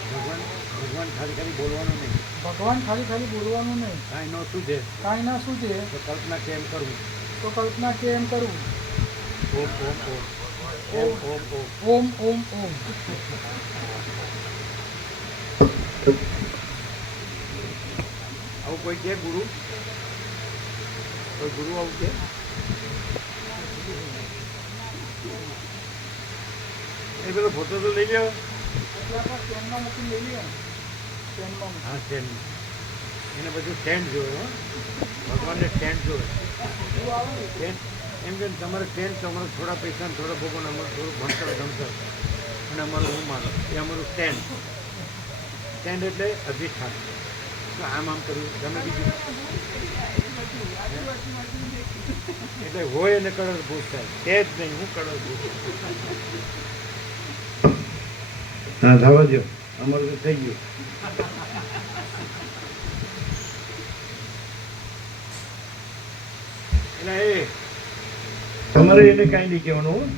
ભગવાન ખાલી ખાલી બોલવાનું નહીં. ભગવાન ખાલી ખાલી બોલવાનું નહીં. કાંઈ ન સૂઝે કાંઈ ના શું છે તો કલ્પના કેમ કરવું? તો કલ્પના કેમ કરવું? ઓમ ઓમ ઓમ ઓમ ઓમ ઓમ. ઓમ ઓમ ઓમ. આવું કોઈ કે ગુરુ? કોઈ ગુરુ આવું કે? એ પેલો ફોટો તો લઈ લ્યો. સ્ટેન્ડમાં મૂકીને લઈ લઈએ. સ્ટેન્ડમાં મૂકી. હા, સ્ટેન્ડ. એને બધું સ્ટેન્ડ જોવે. હો, ભગવાનને સ્ટેન્ડ જોવે. સ્ટેન્ડ એમ કે તમારે સ્ટેન્ડ તો અમારે થોડા પૈસા ને થોડા ભોગવવાનું, અમારું થોડું ભણતર ગણતર અને અમારું હું માનો એ અમારું સ્ટેન્ડ. સ્ટેન્ડ એટલે અધિષ્ઠાન. તો આમ કર્યું તમે બીજું એટલે હોય એને કળર ભૂત થાય. તે જ નહીં, હું કળર ભૂત. હા, થવા દો. અમારું તો થઈ ગયું. એટલે એ તમારે એને કાંઈ નહીં કહેવાનું.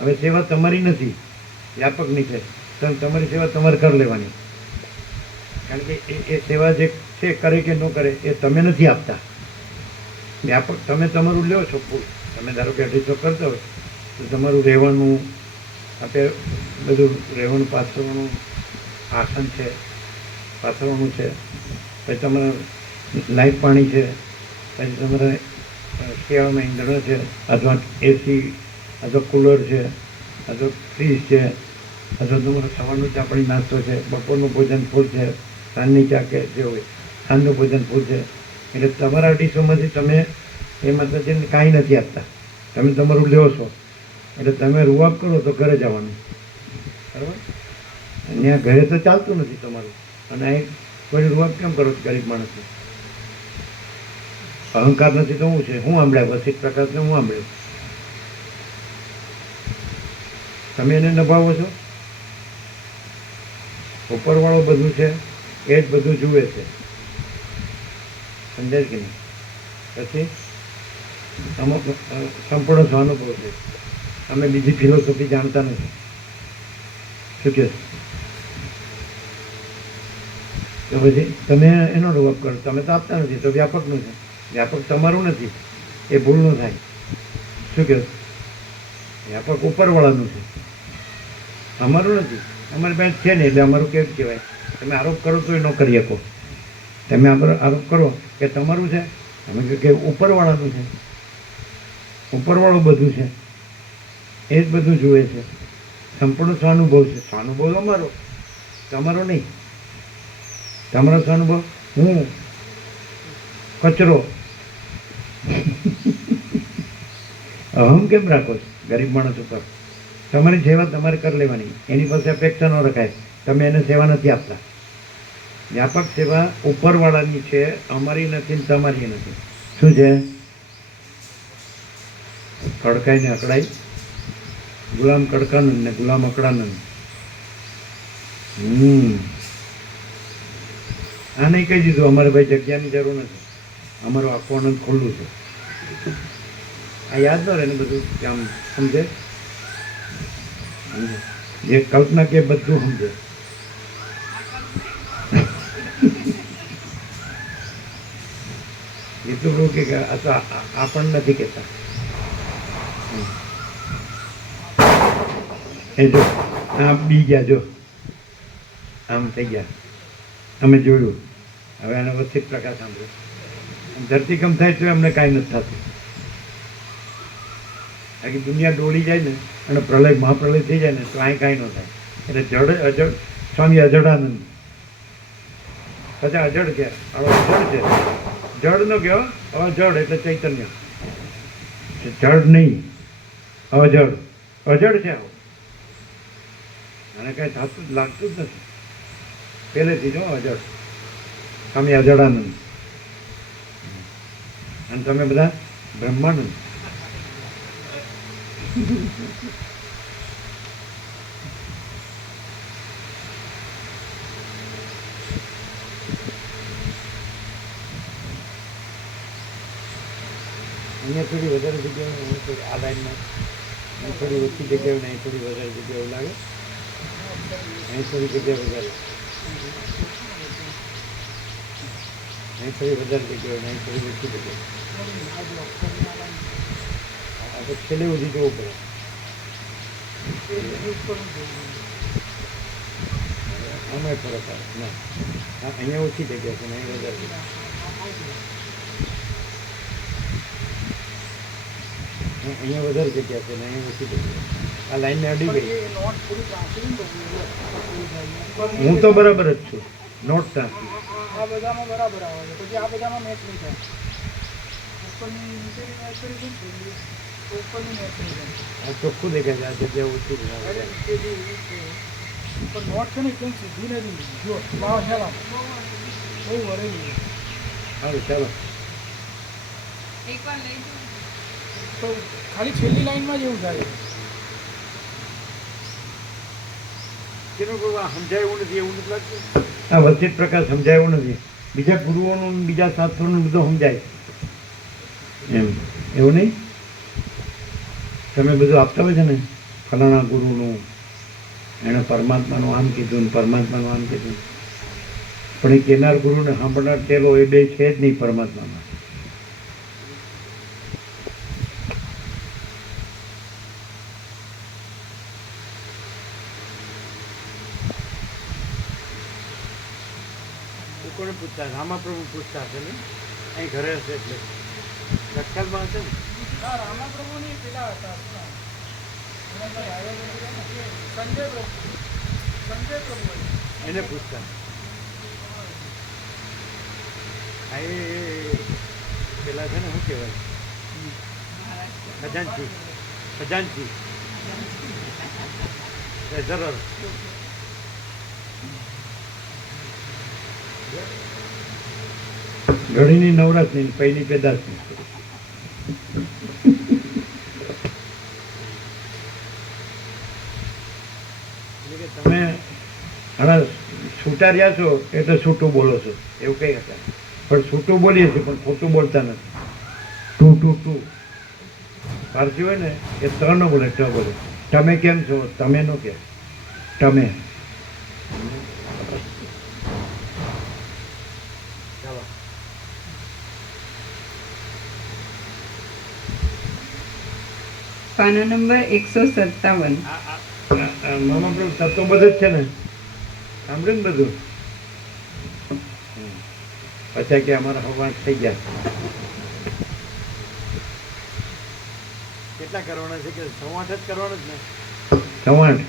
હવે સેવા તમારી નથી, વ્યાપકની છે. તમારી સેવા તમારે કરી લેવાની. કારણ કે એ સેવા જે છે કરે કે ન કરે એ તમે નથી આપતા. વ્યાપક તમે તમારું લ્યો છો. તમે ધારો કે 250 કરતા હોય તો તમારું રહેવાનું, આપણે બધું રહેવાનું, પાથરવાનું આસન છે, પાથરવાનું છે, પછી તમારે લાઈટ પાણી છે, પછી તમારે શિયાળામાં ઈંધણ છે, અથવા એસી, અથવા કુલર છે, અથવા ફ્રીજ છે, અથવા તમારો સવારનું ચા પાણી નાસ્તો છે, બપોરનું ભોજન ફૂલ છે, સાંજની ચા કે જે હોય સાંજનું ભોજન ફૂલ છે. એટલે તમારા 250માંથી તમે એ માતાજીને કાંઈ નથી આપતા. તમે તમારું લ્યો છો. એટલે તમે રૂઆબ કરો તો ઘરે જવાનું, બરાબર? ત્યાં ઘરે તો ચાલતું નથી તમારું. અને અહીં કોઈ રૂઆબ કેમ કરો છો ગરીબ માણસને? અહંકાર નથી તો શું છે? હું સાંભળ્યા વસિત પ્રકાશને હું સાંભળ્યું. તમે એને નભાવો છો. ઉપરવાળો બધું છે એ જ બધું જુએ છે. સમજાય કે નહીં? પછી અમુક સંપૂર્ણ સ્વાનુભવ છે. અમે બીજી ફિલોસોફી જાણતા નથી. શું કહે તો પછી તમે એનો જવાબ કરો. તમે તો આપતા નથી, તો વ્યાપકનું છે. વ્યાપક તમારું નથી, એ ભૂલનું થાય. શું કહે વ્યાપક ઉપરવાળાનું છે, અમારું નથી. અમારી પાસે છે ને એટલે અમારું કેવું કહેવાય. તમે આરોપ કરો તો એ ન કરી શકો. તમે આરોપ કરો કે તમારું છે, અમે કહે કે ઉપરવાળાનું છે. ઉપરવાળું બધું છે, એ જ બધું જુએ છે. સંપૂર્ણ સ્વાનુભવ છે. સ્વાનુભવ અમારો, તમારો નહીં. તમારો સ્વાનુભવ હું કચરો. અહમ કેમ રાખો છો ગરીબ માણસ ઉપર? તમારી સેવા તમારે કરી લેવાની, એની પાસે અપેક્ષા ન રખાય. તમે એને સેવા નથી આપતા. વ્યાપક સેવા ઉપરવાળાની છે, અમારી નથી ને તમારી નથી. શું છે? કડકાઈ ને અકડાઈ, ગુલામ કડકાનંદ ને ગુલામ અકડાનંદ. આ નહીં કહી દીધું અમારે ભાઈ જગ્યાની જરૂર નથી, અમારું આખું આનંદ ખુલ્લું છે. આ યાદ ન રહે ને બધું આમ સમજે. જે કલ્પના કે બધું સમજે. એટલું બધું કે આ તો આપણ નથી કહેતા. એ જો આમ બી ગયા, જો આમ થઈ ગયા. અમે જોયું. હવે આને વચ્ચે પ્રકાશ સાંભળ્યો. ધરતીકંપ થાય તો અમને કાંઈ નથી થતું. આખી દુનિયા ડોળી જાય ને અને પ્રલય મહાપ્રલય થઈ જાય ને તો અહીં કાંઈ ન થાય. એટલે જડ અજડ સ્વામી અજડાનંદ પછી અજડ કે હવે અજડ છે. જડ નો કહેવો, હવે જડ એટલે ચૈતન્ય. જડ નહીં, અજડ. અજડ છે આવો. અને કાંઈ થતું લાગતું જ નથી પહેલેથી. જો અજડ સ્વામી અજડાનંદ. અને તમે બધા બ્રહ્માનંદ. અહીંયા થોડી વધારે જગ્યાઓ, અહીં થોડી આ લાઈનમાં અહીં થોડી ઓછી જગ્યાઓ, અહીં થોડી વધારે જગ્યાઓ લાગે. અહીં થોડી જગ્યા વધારે, અહીં થોડી વધારે જગ્યાઓ, અહીં થોડી ઓછી જગ્યાઓ. આપણે છેલ્લે સુધી જવું પડે. આમાં ફરક આવે ના. અહીંયા ઓછી જગ્યા છે ને અહીં વધારે જગ્યા. અહીંયા વધારે જગ્યા છે ને અહીંયા ઓછી જગ્યા. આ લાઈનને અડી ગઈ. હું તો બરાબર જ છું. નોટ ત્યાંથી આ બધામાં બરાબર આવે છે, પછી આ બધામાં મેચ નહીં થાય. ઉપરની નીચેની મેચ કરી છે ને, ઉપરની મેચ નહીં થાય. આ ચોખ્ખું દેખાય છે. આ જગ્યા ઓછી છે. અરે નીચેથી પણ નોટ છે ને એકદમ સીધી નથી. જો વાવ હેલા બહુ વળેલી. સારું ચાલો. એકવાર લઈ જાઓ. તો ખાલી છેલ્લી લાઈનમાં જ એવું થાય. સમજાય એવું નથી, એવું નથી લાગતું. આ વચ્ચે પ્રકાર સમજાય એવું નથી. બીજા ગુરુઓનું, બીજા શાસ્ત્રોનું બધું સમજાય એમ, એવું નહીં. તમે બધું આપતા હોય છે ને, ફલાણા ગુરુનું એણે પરમાત્માનું આમ કીધું ને પરમાત્માનું આમ કીધું, પણ એ કેનાર ગુરુને સાંભળનાર ચેલો એ બે છે જ નહીં પરમાત્મામાં. કોને પૂછતા? રામાપ્રભુ પૂછતા હશે ને, અહીં ઘરે હશે એટલે લખતરમાં હશે ને. ના, રામાપ્રભુની પેલા હતા સંજય પ્રભુ એને પૂછતા. આ એ પેલા છે ને, શું કહેવાય, ખજાનચી સરળ. ઘડીની નવરાત્રી પહેલી પેદાશની. તમે હમણાં છૂટા રહ્યા છો એટલે છૂટું બોલો છો એવું કઈ હતા, પણ છૂટું બોલીએ છીએ પણ ખોટું બોલતા નથી. ટુ ટુ ટુ પારસી હોય ને એ ત ન બોલે, ટ બોલે. તમે કેમ છો? તમે નો કે તમે. ચાલો. પાના નંબર 157. મામા પેલું તત્વ બધું જ છે ને, સાંભળ્યું ને બધું? પછી કે અમારા હવાન થઈ ગયા. કેટલા કરવાના છે કે 8 જ કરવાના જ ને? 8.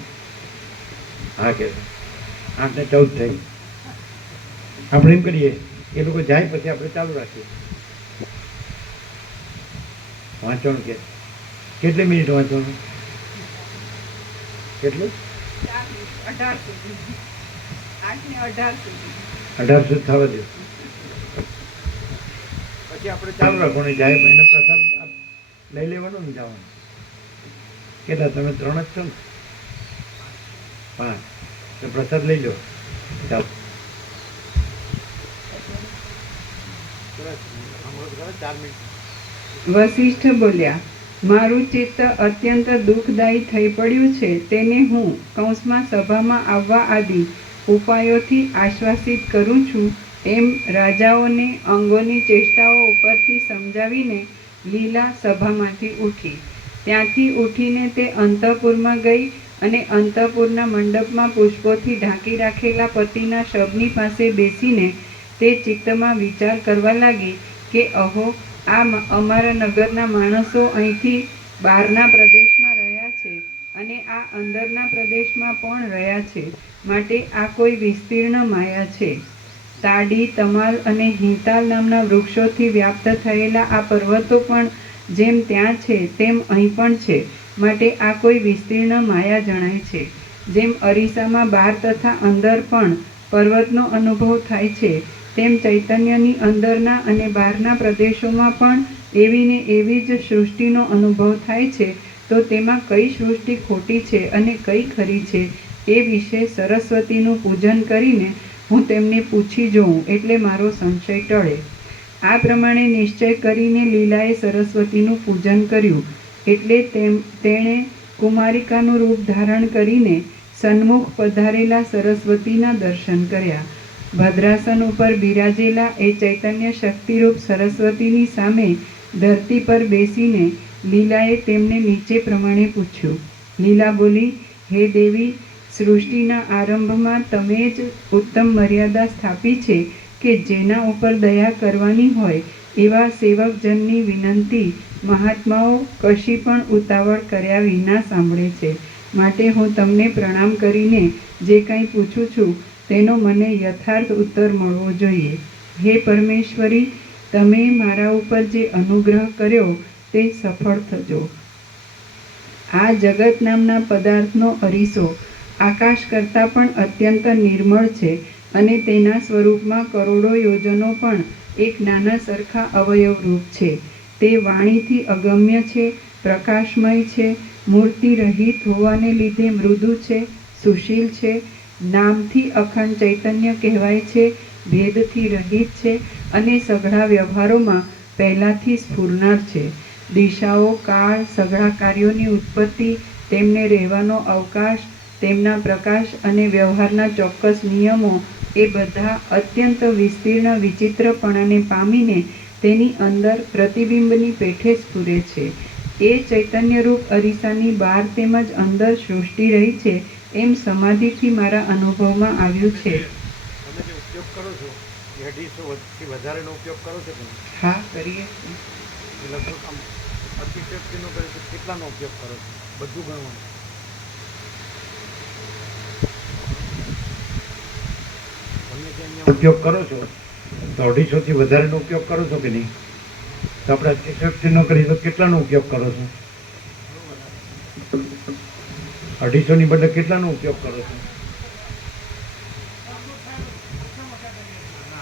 હા કે 8 ને 14 થઈ. આપણે એમ કરીએ, એ લોકો જાય પછી આપણે ચાલુ રાખીએ. વાંચવાનું કે કેટલી મિનિટ વાંચવાનું? કેટલું? 18 સુધી. 8 ને 18 સુધી. 18 સુધી થવા દો. પછી આપણે ચાલુ રાખવાનું. જાય એને પ્રસાદ લઈ લેવાનો ને જવાનું. કેટલા તમે 3 જ છો ને? 5 તો પ્રસાદ લઈ લો. ચાલો. 4 મિનિટ. વસિષ્ઠ બોલ્યા, મારું ચિત્ત અત્યંત દુઃખદાયી થઈ પડ્યું છે. તેને હું કૌંસમાં સભામાં આવવા આદિ ઉપાયોથી આશ્વાસિત કરું છું. એમ રાજાઓને અંગોની ચેષ્ટાઓ ઉપરથી સમજાવીને લીલા સભામાંથી ઉઠી. ત્યાંથી ઉઠીને તે અંતઃપુરમાં ગઈ અને અંતઃપુરના મંડપમાં પુષ્પોથી ઢાંકી રાખેલા પતિના શબની પાસે બેસીને તે ચિત્તમાં વિચાર કરવા લાગી કે અહો, આ અમારા નગરના માણસો અહીંથી બહારના પ્રદેશમાં રહ્યા છે અને આ અંદરના પ્રદેશમાં પણ રહ્યા છે. માટે આ કોઈ વિસ્તીર્ણ માયા છે. તાડી, તમાલ અને હિંતાલ નામના વૃક્ષોથી વ્યાપ્ત થયેલા આ પર્વતો પણ જેમ ત્યાં છે તેમ અહીં પણ છે. માટે આ કોઈ વિસ્તીર્ણ માયા જણાય છે. જેમ અરીસામાં બહાર તથા અંદર પણ પર્વતનો અનુભવ થાય છે, તેમ ચૈતન્યની અંદરના અને બહારના પ્રદેશોમાં પણ એવી ને એવી જ સૃષ્ટિનો અનુભવ થાય છે. તો તેમાં કઈ સૃષ્ટિ ખોટી છે અને કઈ ખરી છે એ વિશે સરસ્વતીનું પૂજન કરીને હું તેમને પૂછી જોઉં, એટલે મારો સંશય ટળે. આ પ્રમાણે નિશ્ચય કરીને લીલાએ સરસ્વતીનું પૂજન કર્યું. એટલે તેણે કુમારિકાનું રૂપ ધારણ કરીને સન્મુખ પધારેલા સરસ્વતીના દર્શન કર્યા. ભદ્રાસન ઉપર બિરાજેલા એ ચૈતન્ય શક્તિરૂપ સરસ્વતીની સામે ધરતી પર બેસીને લીલાએ તેમને નીચે પ્રમાણે પૂછ્યું. લીલા બોલી, હે દેવી, સૃષ્ટિના આરંભમાં તમે જ ઉત્તમ મર્યાદા સ્થાપી છે કે જેના ઉપર દયા કરવાની હોય એવા સેવકજનની વિનંતી મહાત્માઓ કશી પણ ઉતાવળ કર્યા વિના સાંભળે છે. માટે હું તમને પ્રણામ કરીને જે કંઈ પૂછું છું તેનો મને યથાર્થ ઉત્તર મળવો જોઈએ. હે પરમેશ્વરી, તમે મારા ઉપર જે અનુગ્રહ કર્યો તે સફળ થજો. આ જગત નામના પદાર્થનો અરીસો આકાશ કરતાં પણ અત્યંત નિર્મળ છે અને તેના સ્વરૂપમાં કરોડો યોજનો પણ એક નાના સરખા અવયવ રૂપ છે. તે વાણીથી અગમ્ય છે, પ્રકાશમય છે, મૂર્તિ રહિત હોવાને લીધે મૃદુ છે, સુશીલ છે, નામથી અખંડ ચૈતન્ય કહેવાય છે, ભેદથી રહિત છે અને સઘળા વ્યવહારોમાં પહેલાંથી સ્ફુરનાર છે. દિશાઓ, કાળ, સઘળા કાર્યોની ઉત્પત્તિ, તેમને રહેવાનો અવકાશ, તેમના પ્રકાશ અને વ્યવહારના ચોક્કસ નિયમો એ બધા અત્યંત વિસ્તીર્ણ વિચિત્રપણાને પામીને તેની અંદર પ્રતિબિંબની પેઠે સ્ફુરે છે. એ ચૈતન્યરૂપ અરીસાની બહાર તેમજ અંદર સૃષ્ટિ રહી છે એમ સમાધિથી મારા અનુભવમાં આવ્યું છે. તમે જે ઉપયોગ કરો છો એ 250 વધારેનો ઉપયોગ કરો છો તમે? હા, કરીએ. લગભગ આમ અતિશયોક્તિનો કરે તો કેટલાનો ઉપયોગ કરો છો? બધું ગણવાનું. તમને જે અહીંયા ઉપયોગ કરો છો તો 250 થી વધારેનો ઉપયોગ કરો છો કે નહીં? તો આપણે અતિશયોક્તિ ન કરીએ તો કેટલાનો ઉપયોગ કરો છો? 250 ની બદલે કેટલાનો ઉપયોગ કરો છો?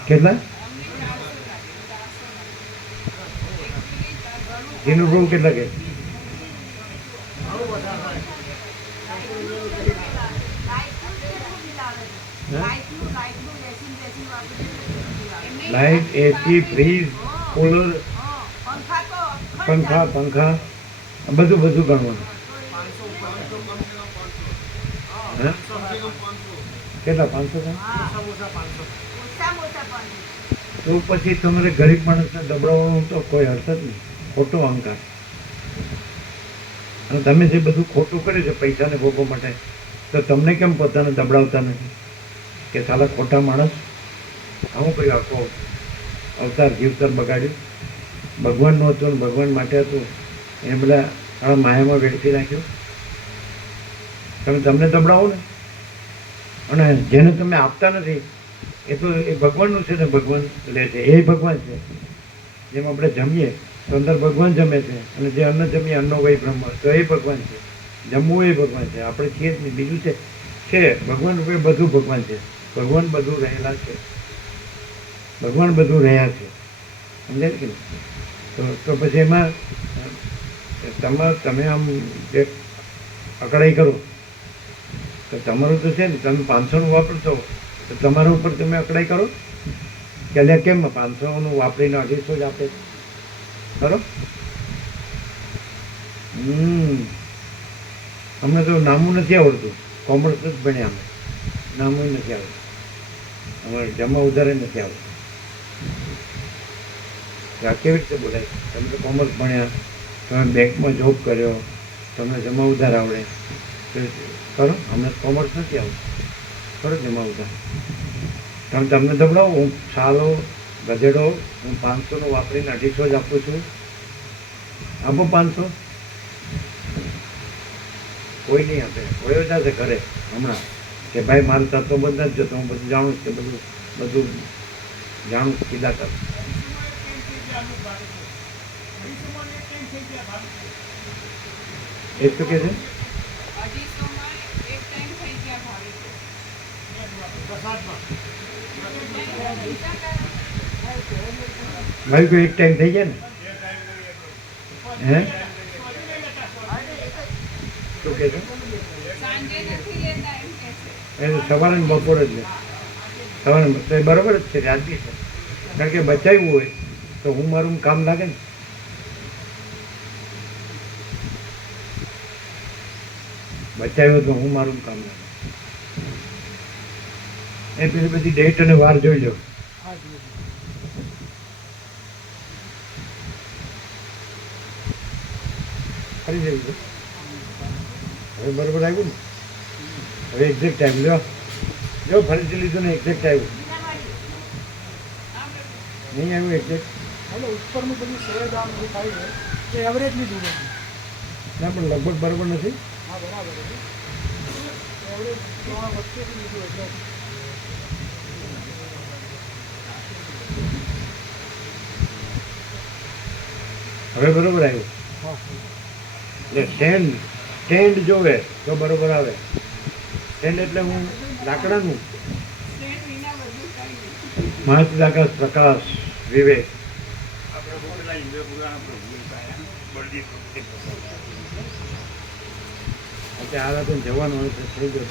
કેટલા? એનું રૂમ કેટલા કે? લાઇટ, એસી, ફ્રીજ, કુલર, પંખા બધું ગણવાનું. હે? કેટલા 500 તો પછી તમારે ગરીબ માણસને દબડાવવાનું તો કોઈ અર્થ જ નહીં, ખોટો અહંકાર. અને તમે જે બધું ખોટું કર્યું છે પૈસાને ભોગવવા માટે, તો તમને કેમ પોતાને દબડાવતા નથી કે સાલા ખોટા માણસ આવું કર્યું, આખો અવતાર જીવતર બગાડ્યું, ભગવાનનું હતું ને ભગવાન માટે હતું એ બધા સારા માયામાં વેડફી નાખ્યું. તમને દબડાવો ને, અને જેને તમે આપતા નથી એ તો એ ભગવાનનું છે ને, ભગવાન લે છે, એ ભગવાન છે. જેમ આપણે જમીએ તો અંદર ભગવાન જમે છે, અને જે અન્ન જમીએ અન્નો વય બ્રહ્મ, તો એ ભગવાન છે. જમવું એ ભગવાન છે, આપણે છીએ જ નહીં, બીજું છે ભગવાન રૂપે બધું ભગવાન છે. ભગવાન બધું રહેલા છે, ભગવાન બધું રહ્યા છે, સમજાય કે નહીં? તો પછી એમાં તમે આમ જે અકળાઈ કરો તો તમારું તો છે ને, તમે 500નું વાપરશો તો તમારા ઉપર તમે અકળાઈ કરો કે અલ્યા કેમ 500નું વાપરીને 250 જ આપે ખરો? અમને તો નામું નથી આવડતું, કોમર્સ જ ભણ્યા અમે, નામું નથી આવડતું, અમારે જમા ઉધારે નથી આવડતું. આ કેવી રીતે બોલાય? તમે તો કોમર્સ ભણ્યા, તમે બેંકમાં જોબ કર્યો, તમને જમા ઉધાર આવડે કરો? અમને કોમર્સ નથી આવડતું, કરો જમા ઉધાર. તમે તમને દબડાવો, હું સાલો ગધેડો, હું 500નું વાપરીને 250 જ આપું છું, આપો 500. કોઈ નહીં આપે, વયો જશે ઘરે હમણાં કે ભાઈ મારું તત્વ બંધ જ જતો, હું બધું જાણું છું, બધું જાણું કીધા કર. એ શું કે છે? 250 એક ટાઈમ થઈ ગયા ભાવે છે. ભાઈ કોઈ એક ટાઈમ થઈ જાય ને? હે શું કે છે? સાંજે નથી લેતા એમ કે છે. એ સવારે ને બપોરે જ લે. સવારે તો એ બરાબર જ છે, વ્યાજબી છે. કારણ કે બચાવ્યું હોય તો હું મારું કામ લાગે ને. બચાવ્યું તો હું મારું કામ લાગે. એ પેલી બધી ડેટ અને વાર જોઈ લો. હા જોઈએ. ફરી જવું છે. હવે બરાબર આવ્યું ને? હવે એક્ઝેક્ટ ટાઈમ લ્યો, જો ફરીથી લીધું ને એક્ઝેક્ટ આવ્યું નહીં? આવ્યું એક્ઝેક્ટ? એટલે ઉપરનું બધું સહેજ આમ જે થાય છે એ એવરેજની જુએ છે. ના પણ લગભગ બરાબર નથી. હા બરાબર છે, એવરેજ વચ્ચેથી લીધું એટલે હવે બરાબર આવ્યું. હા. એટલે સ્ટેન્ડ જોવે તો બરોબર આવે. સ્ટેન્ડ એટલે હું લાકડાનું સ્ટેન્ડ વિના બધું કંઈ નહીં. મહાત્મા આકાશ પ્રકાશ વિવેક. આ રાતે જવાનું હોય તો થઈ ગયો,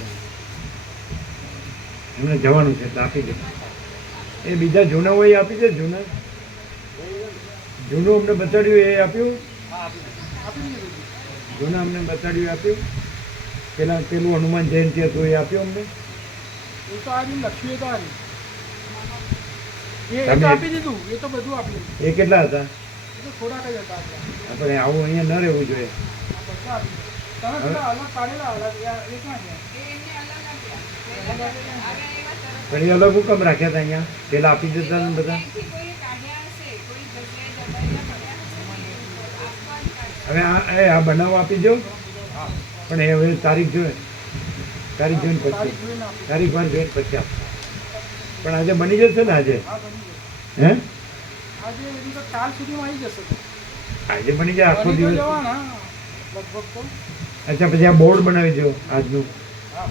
એમને જવાનું છે તો આપી દે. એ બીજા જૂના હોય એ આપી દે. જૂનું અમને બતાડ્યું એ આપ્યું, જૂના અમને બતાડ્યું એ આપ્યું. પેલું હનુમાન જયંતિ હતું એ આપ્યું અમને. એ તો આવી લક્ષ્મી તો આવી એ તમે- તો આપી દીધું, એ તો બધું આપી દીધું. એ કેટલા હતા? એ તો થોડાક જ હતા આપણા. આપણે આવું અહીંયા ન રહેવું જોઈએ. આ બધા આપી દીધું. તમે પેલા અલગ કાઢેલા અલગ એ ક્યાં ગયા? એ એમને અલગ આપ્યા. પહેલા આવે એવા તરત પણ એ અલગ હુકમ રાખ્યા હતા અહીંયા? પેલા આપી દેતા ને બધા. અહીંથી કોઈએ કાઢ્યા હશે, કોઈ જગ્યાએ દબાઈને પડ્યા હશે ને આપવા જ કાઢ્યા. હવે આ બનાવ આપી દો, પણ એ હવે તારીખ જોઈએ, તારીખ જોઈને પછી, તારીખ જોઈને આપી તારીખ વાર જોઈને પછી આપ. પણ આજે બની જશે ને? આજે હા બની જશે. હે આજે એની તો કાલ સુધીમાં આવી જશે તો. આજે બની જાય આખો બની તો દિવસ. જવાના લગભગ તો. અચ્છા પછી આ બોર્ડ બનાવી દો આજનું. હા.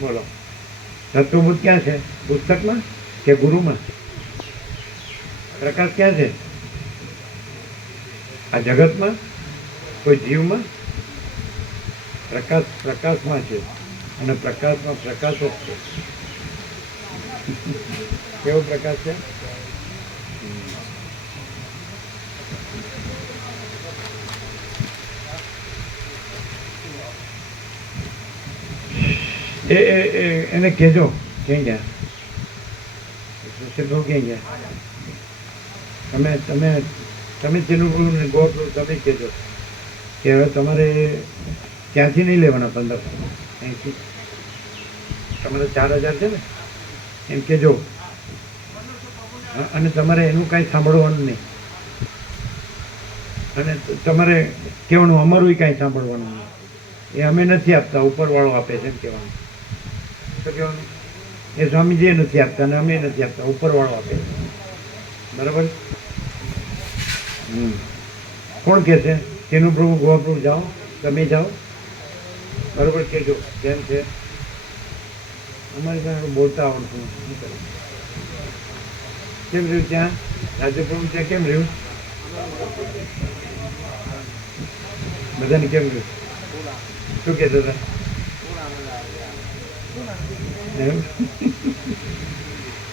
બોલો તત્વબોધ ક્યાં છે? પુસ્તકમાં કે ગુરુમાં? પ્રકાશ ક્યાં છે? આ જગતમાં? કોઈ જીવમાં? પ્રકાશ પ્રકાશમાં છે, અને પ્રકાશમાં પ્રકાશ જ છે. કેવો પ્રકાશ છે? એને કહેજો ક્યાં ગયા સુશીલભાઈ ક્યાં ગયા તમે ચિનુભાઈ ને ગોપ્રભુ તમે કહેજો કે હવે તમારે ત્યાંથી નહીં લેવાના 1500 અહીંથી તમારે 4000 છે ને એમ કહેજો. અને તમારે એનું કાંઈ સાંભળવાનું નહીં અને તમારે કહેવાનું અમારું કાંઈ સાંભળવાનું નહીં. એ અમે નથી આપતા, ઉપરવાળો આપે છે એમ કહેવાનું. શું કહેવાનું? એ સ્વામીજી નથી આપતા અને અમે નથી આપતા, ઉપરવાળો આપે છે. બરાબર? કોણ કહે છે? તેનું પ્રભુ ગોપ્રભુ જાઓ, તમે જાઓ. બરાબર કહેજો કેમ છે. અમારી પાસે બોલતા આવડતું શું કરું. કેમ રહ્યું ત્યાં રાજ્યપ્રભુ ત્યાં કેમ રહ્યું? બધાને કેમ રહ્યું? શું કહેતા હતા?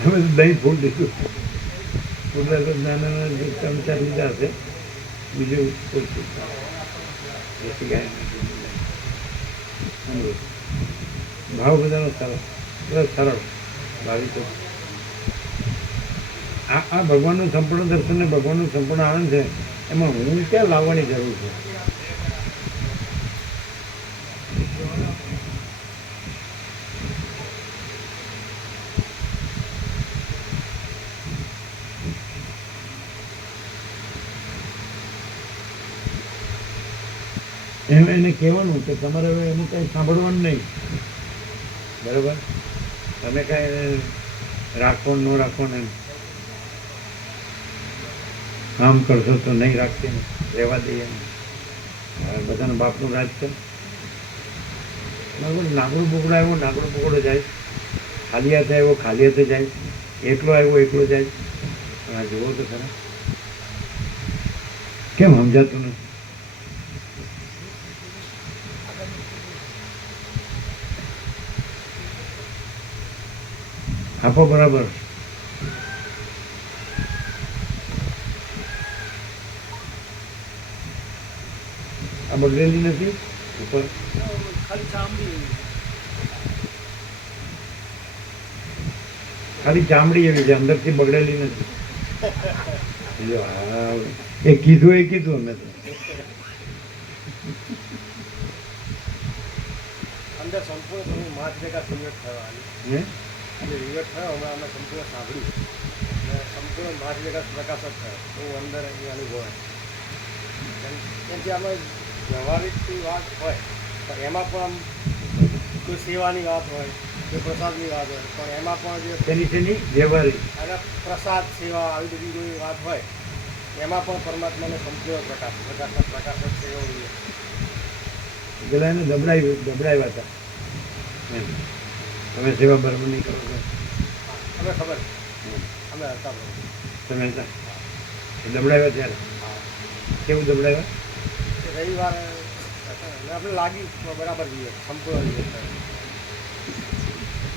અમે તો દહીં ફૂલ દીધું. ફૂલડા તો નાના નાના 3-4 લીધા હશે, બીજું કોઈ ભાવ બધાનો સરળ સરળ ભાવિકો. આ ભગવાનનું સંપૂર્ણ દર્શન ને ભગવાનનું સંપૂર્ણ આનંદ છે, એમાં હું ક્યાં લાવવાની જરૂર છે? એને કહેવાનું કે તમારે હવે એનું કાંઈ સાંભળવાનું નહીં. બરાબર? તમે કાંઈ રાખો ન રાખો ને આમ કરશો તો નહીં રાખશે ને, રહેવા દઈએ ને. બધાના બાપનું રાજ છે. બરાબર? નાગડું બુકડો આવ્યો નાગડું બુકડો જાય, ખાલી હાથે આવ્યો ખાલી હાથે જાય, એકલો આવ્યો એકલો જાય. પણ આ જુઓ તો ખરા કેમ સમજાતું નથી. આપો બરાબર. આ બગડેલી નથી ઉપર, ખાલી ચામડી એવી છે, અંદરથી બગડેલી નથી. એ કીધું અમે તો અંદર સંપૂર્ણ માસ ભેગા સંયોગ થયો હે રિવર્ટ થયો. હમણાં અમે સંપૂર્ણ સાંભળ્યું, સંપૂર્ણ માસ ભેગા પ્રકાશ જ થયો. હું અંદર એ અનુભવાય. કેમ કે આમાં વ્યવહારિકની વાત હોય પણ એમાં પણ આમ કોઈ સેવાની વાત હોય, કોઈ પ્રસાદની વાત હોય, પણ એમાં પણ જે તેની વ્યવહારિક અને પ્રસાદ સેવા આવી બધી કોઈ વાત હોય એમાં પણ પરમાત્માનો સંપૂર્ણ પ્રકાશ જ છે એવું જોઈએ. પેલા એને દબડાવ્યા હતા એમ. તમે સેવા બરાબર નહીં કરો છો. અમે ખબર અમે હતા તમે હતા દબડાવ્યા ત્યારે કેવું દબડાવ્યા? રવિવારે આપણે લાગી બરાબર જોઈએ, સંપૂર્ણ જોઈએ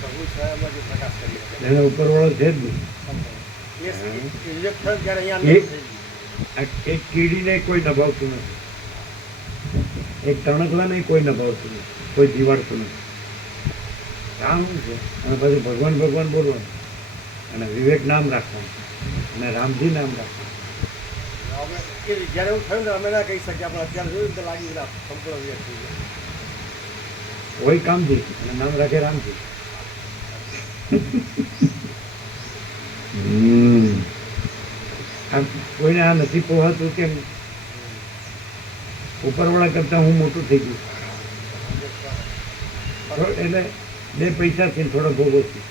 પ્રભુ સ્વયંમાં જે પ્રકાશ કરી એને ઉપરવાળો છે જ નહીં. રિજેક્ટ થયો ત્યારે અહીંયા થઈ ગયું. એક કીડીને કોઈ નભાવતું નથી, એક તણકલાને કોઈ નભાવતું નથી, કોઈ જીવાડતું નથી. કામ શું છે? અને પછી ભગવાન ભગવાન બોલવાનું અને વિવેક નામ રાખવાનું અને રામજી નામ રાખવાનું. અમે જ્યારે એવું થયું ને અમે ના કહી શકીએ, આપણે અત્યારે જોયું તો લાગી ગયેલા સંપૂર્ણ રિજેક્ટ થઈ ગયા. કોઈ કામથી અને નામ રાખે રામજી. કોઈને આ નથી પોહાતું કેમ? ઉપરવાળા કરતાં હું મોટું થઈ ગયું એટલે 2 પૈસાથી થોડો ભોગવતી.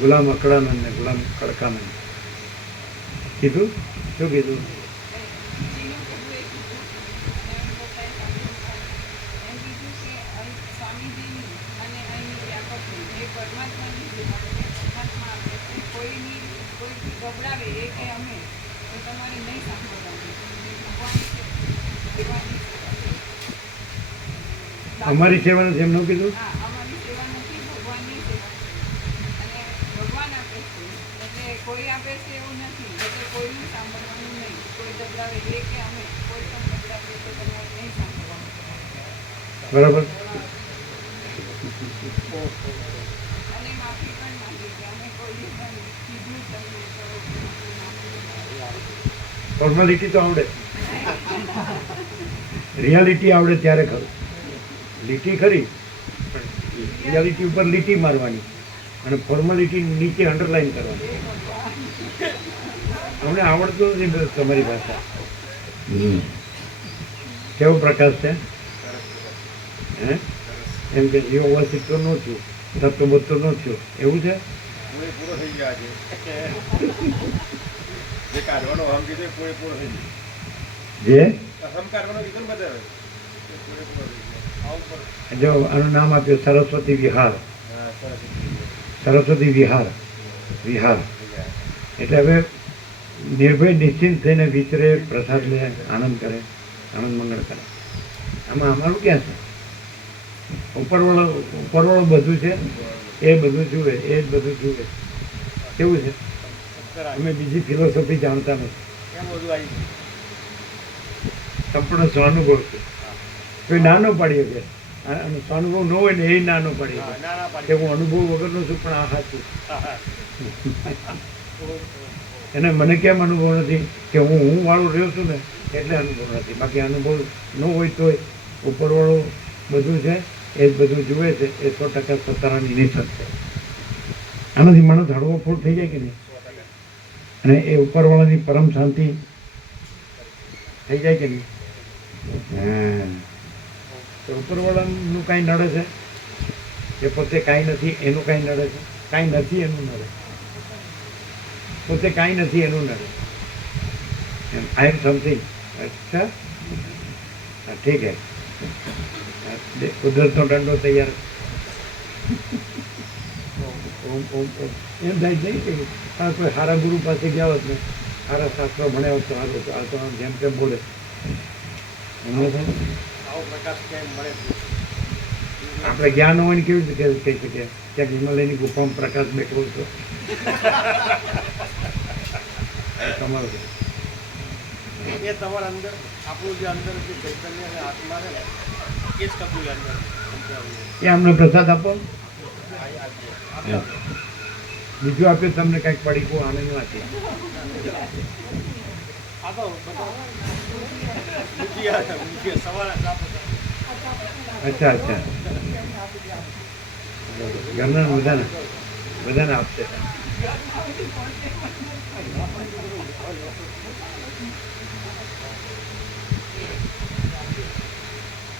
ગુલામ અકડાનંદ ને ગુલામ કડકાનંદ કીધું. શું કીધું? અમારી સેવા નથી એમ ન કીધું. કોઈ આપે છે એવું નથી, એટલે કોઈનું સાંભળવાનું નહીં. કોઈ દબડાવે એ કે અમે, કોઈ પણ દબડાવે તો તમારે નહીં સાંભળવાનું. બરાબર. અને માફી પણ માંગી કે અમે કોઈ પણ કીધું તમને તો ફોર્માલિટી તો આવડે, રિયાલિટી આવડે ત્યારે ખરું. લીટી ખરી પણ રિયાલિટી ઉપર લીટી મારવાની અને ફોર્માલિટી નીચે અંડરલાઈન કરવાની. અમને આવડતું નથી બધું તમારી ભાષા. કેવો પ્રકાશ છે હે? એમ કે જીવ અવસ્થિત તો ન થયું, તત્વબોધ તો ન થયો, એવું છે. પૂરો થઈ ગયા છે. જે કાઢવાનો હમ કીધો એ પૂરેપૂરો થઈ ગયો. જે હમ કાઢવાનો કીધો ને બધા એ પૂરેપૂરો થઈ ગયો. આ ઉપર જો આનું નામ આપ્યું સરસ્વતી વિહાર. સરસ્વતી વિહાર વિહાર એટલે હવે નિર્ભય નિશ્ચિંત થઈને વિચરે, પ્રસાદ લે, આનંદ કરે, આનંદ મંગળ કરે. આમાં અમારું ક્યાં છે? ઉપરવાળો બધું છે, એ બધું જુએ, એ જ બધું જુએ. કેવું છે? અમે બીજી ફિલોસોફી જાણતા નથી. કેમ બધું આવી ગયું? સંપૂર્ણ સ્વાનુભવ છે. કોઈ નાનો પાડી શકે અને સ્વાનુભવ ન હોય ને એ નાનો પાડી શકે ના ના કે પાડી. હું અનુભવ વગરનો છું પણ આ સાચું. એને મને કેમ અનુભવ નથી કે હું વાળું રહ્યો છું ને એટલે અનુભવ નથી. બાકી અનુભવ ન હોય તોય ઉપરવાળો બધું છે, એ જ બધું જુએ છે. એ 100% સત્તારાની નિસત છે. આનાથી માણસ હળવો ફૂટ થઈ જાય કે નહીં? અને એ ઉપરવાળાની પરમ શાંતિ થઈ જાય કે નહીં? હા. તો ઉપરવાળાનું કાંઈ નડે છે? એ પોતે કાંઈ નથી એનું કાંઈ નડે છે? કાંઈ નથી એનું નડે. પોતે કાંઈ નથી એનું નડે. એમ આઈ એમ સમથિંગ. અચ્છા હા ઠીક હે. કુદરતનો દંડો તૈયાર. ઓમ ઓમ ઓમ એમ થાય નહીં કે આ કોઈ સારા ગુરુ પાસે ગયા હોત ને, સારા શાસ્ત્રો ભણ્યા હોત તો સારું હતું. આ તો આમ જેમ તેમ બોલે. હમણાં તો આવો પ્રકાશ ક્યાંય મળે જ નહીં. આપણે જ્ઞાન હોય ને કેવી રીતે કહી શકીએ ક્યાંક હિમાલયની ગુફામાં પ્રકાશ બેઠો હતો. તમારું એ તમારા અંદર આપણું જે અંદર જે ચૈતન્ય અને આત્મા છે ને એ જ કબૂલ અંદર સમજાવ્યું. એ અમને પ્રસાદ આપો. બીજું આપ્યું તમને કંઈક પડીકું આનંદ નથી. આ તો બધા બુદ્ધિ સવારે આપો. અચ્છા અચ્છા ઘરના બધાને આપશે.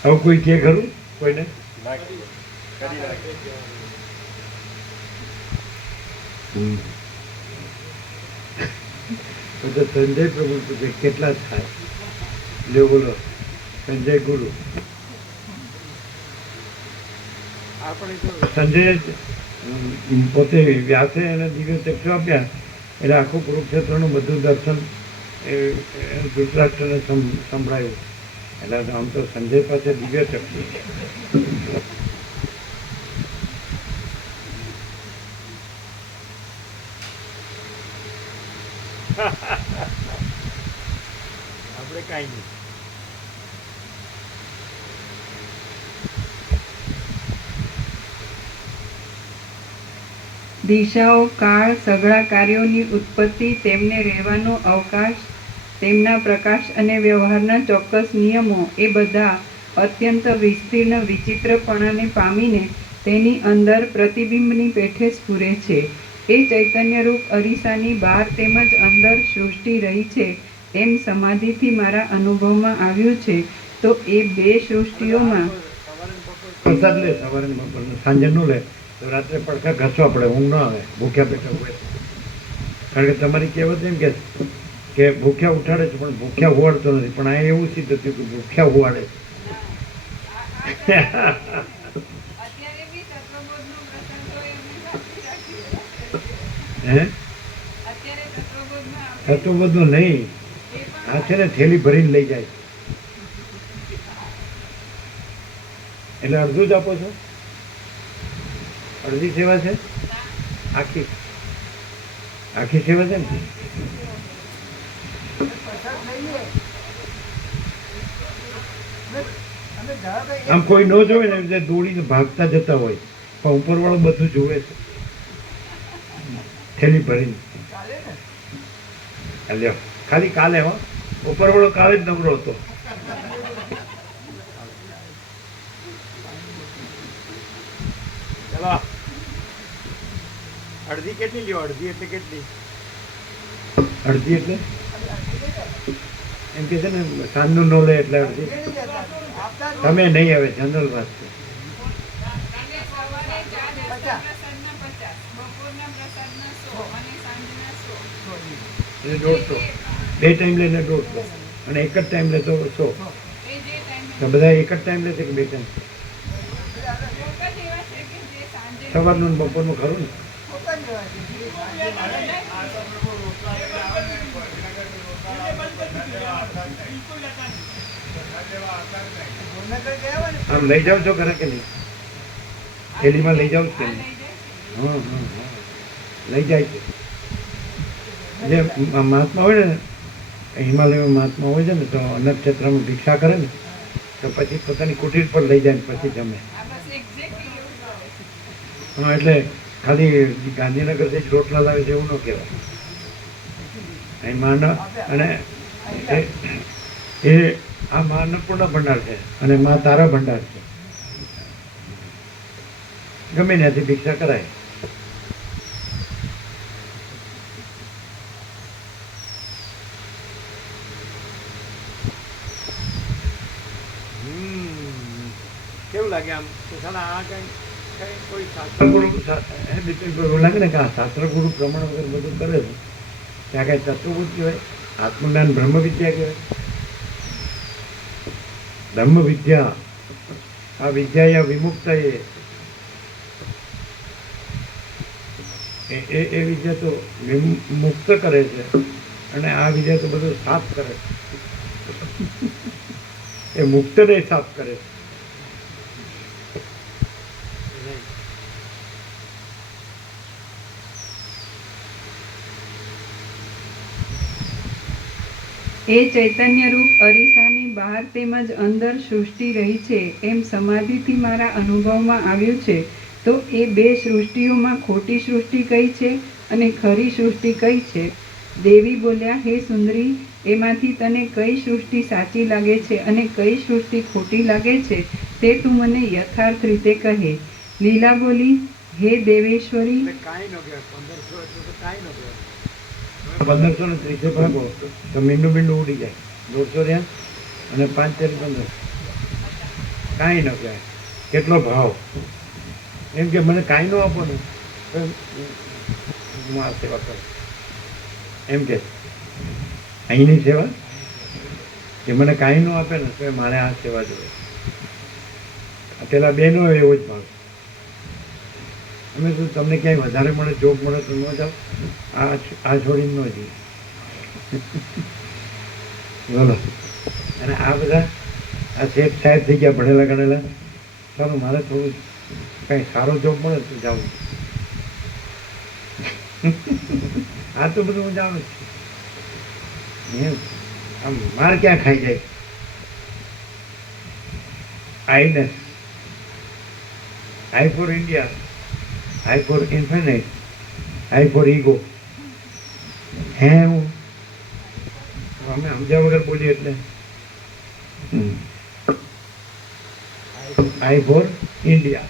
હવે કોઈ કે ખરું કોઈને? કરી નાખે. તો સંજય પ્રભુ પૂછે કેટલા થાય? લ્યો બોલો. સંજય ગુરુ સંજય પોતે વ્યાસે એને દિવ્ય ચક્ષુ આપ્યા એટલે આખું કુરુક્ષેત્રનું બધું દર્શન એ ધૃતરાષ્ટ્રને સંભળાયું. એટલે આમ તો સંજય પાસે દિવ્ય ચક્ષુ છે. આપણે કાંઈ નહીં. દિશાઓ, કાળ, સઘળા કાર્યોની ઉત્પત્તિ, તેમને રહેવાનો અવકાશ, તેમના પ્રકાશ અને વ્યવહારના ચોક્કસ નિયમો એ બધા અત્યંત વિસ્તીર્ણ વિચિત્રપણાને પામીને તેની અંદર પ્રતિબિંબની પેઠે સ્ફુરે છે. એ ચૈતન્યરૂપ અરીસાની બહાર તેમજ અંદર સૃષ્ટિ રહી છે એમ સમાધિથી મારા અનુભવમાં આવ્યું છે. તો એ બે સૃષ્ટિઓમાં પ્રસાદ લે સવારે બપોરનો, સાંજે ન લે તો રાત્રે પડખા ઘસવા પડે, ઊંઘ ન આવે ભૂખ્યા પેટે હોય. કારણ કે તમારી કહેવત એમ કે ભૂખ્યા ઉઠાડે છે પણ ભૂખ્યા હોવાડતો નથી. પણ આ એવું સિદ્ધ થયું કે ભૂખ્યા હોવાડે છે. અત્યારે બી તત્વબોધનો પ્રસંગ હોય એમને સાચી રાખીએ. હે અત્યારે તત્વબોધમાં આપણે થતું બધું નહીં. આ છે ને થેલી ભરીને લઈ જાય એટલે અડધું જ આપો છો? અડધી સેવા છે? આખી સેવા છે ને? આમ કોઈ ન જોવે ને એટલે દોડીને ભાગતા જતા હોય પણ ઉપરવાળો બધું જુએ છે થેલી ભરીને. લ્યો ખાલી કાલે હો, ઉપરવાળો કાલે જ નવરો હતો. ચલો અડધી કેટલી લ્યો? અડધી એટલે કેટલી? અડધી એટલે એમ કે છે ને સાંજનું ન લે એટલે અડધી. તમે નહીં હવે જનરલ વાત છે. અને સવારે 4 નાસ્તા પ્રસાદના 50, બપોરના પ્રસાદના 100 અને સાંજના 100. એટલે 150. 2 ટાઈમ લઈને 150 અને એક જ ટાઈમ લે તો 100. એ જે ટાઈમે તો બધા એક જ ટાઈમ લે છે કે 2 ટાઈમ? લોકો જ એવા છે કે જે સાંજે સવારનું ને બપોરનું ખરું ને? આમ લઈ જાઓ છો ખરા કે નહીં? થેલીમાં લઈ જાઓ છો કે નહીં? હા હા હા લઈ જાય છે. જે મહાત્મા હોય ને, હિમાલયમાં મહાત્મા હોય છે ને, તો અનાથ ક્ષેત્રમાં ભિક્ષા કરે ને તો પછી પોતાની કુટીર પર લઈ જાય ને પછી જમે. આ બસ એક્ઝેક્ટલી એવું કરે છે. હા એટલે ખાલી ગાંધીનગરથી જ રોટલા લાવે છે એવું ન કહેવાય. અહીં માન અને એ આ મા અન્નપૂર્ણા ભંડાર છે અને મા તારા ભંડાર છે. ગમે ત્યાંથી ભિક્ષા કરાય. કેવું લાગે આમ કે સાલા આ કઈ કોઈ શાસ્ત્રગુરુ એવું લાગે ને કે આ શાસ્ત્રગુરુ પ્રમાણ વગર બધું કરે છે ત્યાં કાંઈ તત્વબુદ્ધિ હોય? આત્મજ્ઞાન બ્રહ્મ વિદ્યા કહેવાય. બ્રહ્મ વિદ્યા આ વિદ્યા વિમુક્ત એ વિદ્યા તો મુક્ત કરે છે અને આ વિદ્યા તો બધું સાફ કરે છે. એ મુક્તને સાફ કરે છે. એ ચૈતન્યરૂપ અરીસાની બહાર તેમજ અંદર સૃષ્ટિ રહી છે એમ સમાધિથી મારા અનુભવમાં આવ્યું છે. તો એ બે સૃષ્ટિઓમાં ખોટી સૃષ્ટિ કઈ છે અને ખરી સૃષ્ટિ કઈ છે? દેવી બોલ્યા, હે સુંદરી, એમાંથી તને કઈ સૃષ્ટિ સાચી લાગે છે અને કઈ સૃષ્ટિ ખોટી લાગે છે તે તું મને યથાર્થ રીતે કહે. લીલા બોલી, હે દેવેશ્વરી, કાંઈ ન કહેવાય. 1500 એટલે તો કાંઈ ન કહેવાય. 1530 ભાગો તો મીંડું ઉડી જાય. 150 રહ્યા અને 5 4 15 કાંઈ ન કહેવાય. કેટલો ભાવ! એમ કે મને કાંઈ ન આપો ને તો હું આ સેવા કરું એમ કે. અહીંની સેવા એ મને કાંઈ ન આપે ને તો મારે આ સેવા જોઈએ. પેલા બેનો એવો જ ભાવ. અમે તો તમને ક્યાંય વધારે મળે, જોબ મળે તો ન જાઓ, આ છોડીને ન જઈએ. બોલો. અને આ બધા આ શેઠ સાહેબ થઈ ગયા, ભણેલા ગણેલા. ચાલો મારે થોડું કંઈ સારો જોબ મળે તો જાઉં. આ તો બધું હું જાણું છું. એમ આમ માર ક્યાં ખાઈ જાય. આઈનેસ, આઈ for India, I four infinite, I four ego. હે હું અમે સમજ્યા વગર બોલીએ એટલે આઈ for India,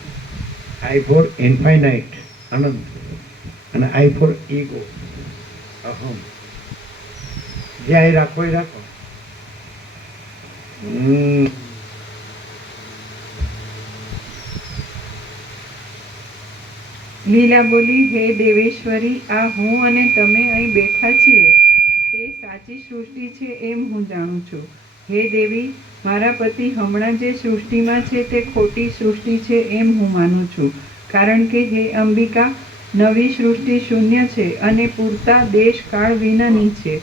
I four infinite આનંદ, અને આઈ ફોર ઈગો અહમ. જે આઈ રાખો એ રાખો. લીલા બોલી, હે દેવેશ્વરી, આ હું અને તમે અહીં બેઠા છીએ તે સાચી સૃષ્ટિ છે એમ હું જાણું છું. હે દેવી, મારા પતિ હમણાં જે સૃષ્ટિમાં છે તે ખોટી સૃષ્ટિ છે એમ હું માનું છું. કારણ કે હે અંબિકા, નવી સૃષ્ટિ શૂન્ય છે અને પૂરતા દેશ કાળ વિનાની છે.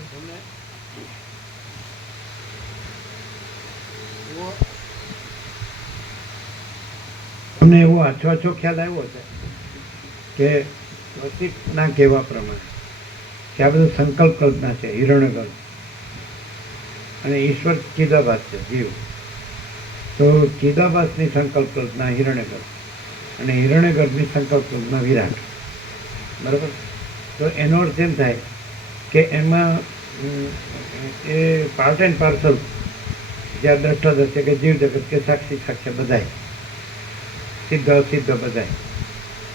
તમને એવો આછો ખ્યાલ આવ્યો છે કે પ્રતીકના કહેવા પ્રમાણે કે આ બધું સંકલ્પ કલ્પના છે, હિરણ્યગર્ભ, અને ઈશ્વર ચિદાભાસ છે, જીવ. તો ચિદાભાસની સંકલ્પ કલ્પના હિરણ્યગર્ભ અને હિરણ્યગર્ભની સંકલ્પ કલ્પના વિરાટ. બરાબર. તો એનો અર્થ એમ થાય કે એમાં એ પાર્ટ એન્ડ પાર્સલ જ્યાં દ્રષ્ટા દ્રશ્ય કે જીવ જગત કે સાક્ષી સાક્ષ્ય બધાય સિદ્ધ અસિદ્ધ બધાય,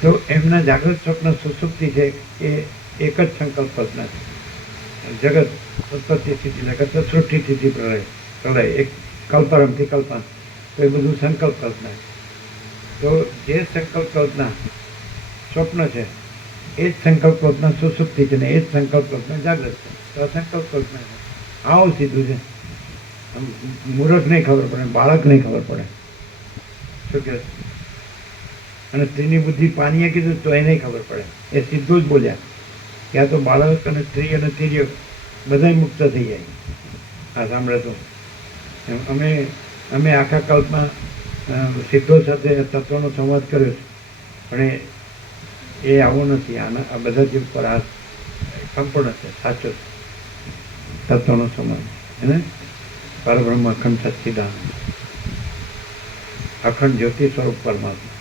તો એમના જાગૃત સ્વપ્ન સુસુપ્તિ છે એ એક જ સંકલ્પ કલ્પના છે. જગત ઉત્પત્તિ સ્થિતિ જગત સૃષ્ટિ સ્થિતિ પ્રલય એક કલ્પારંભથી કલ્પના, તો એ બધું સંકલ્પ કલ્પના છે. તો જે સંકલ્પ કલ્પના સ્વપ્ન છે એ જ સંકલ્પ કલ્પના સુસુપ્તિ છે ને એ જ સંકલ્પ કલ્પના જાગૃત છે. તો સંકલ્પ કલ્પના છે. આવું સીધું છે. આમ મૂર્ખ નહીં ખબર પડે, બાળક નહીં ખબર પડે શું કહે. અને સ્ત્રીની બુદ્ધિ પાણીએ કીધું તો એ નહીં ખબર પડે, એ સીધું જ બોલ્યા કે આ તો બાળક અને સ્ત્રી અને તિર્યક બધાય મુક્ત થઈ જાય. આ સાંભળે તો અમે આખા કલ્પમાં સિદ્ધો સાથે તત્વનો સંવાદ કર્યો છે, પણ એ આવો નથી. આ બધા જીવ પર આ સંપૂર્ણ છે, સાચો છે તત્વનો સંવાદ. એને પરબ્રહ્મ અખંડ સચ્ચિદાનંદ અખંડ જ્યોતિ સ્વરૂપ પરમાત્મા.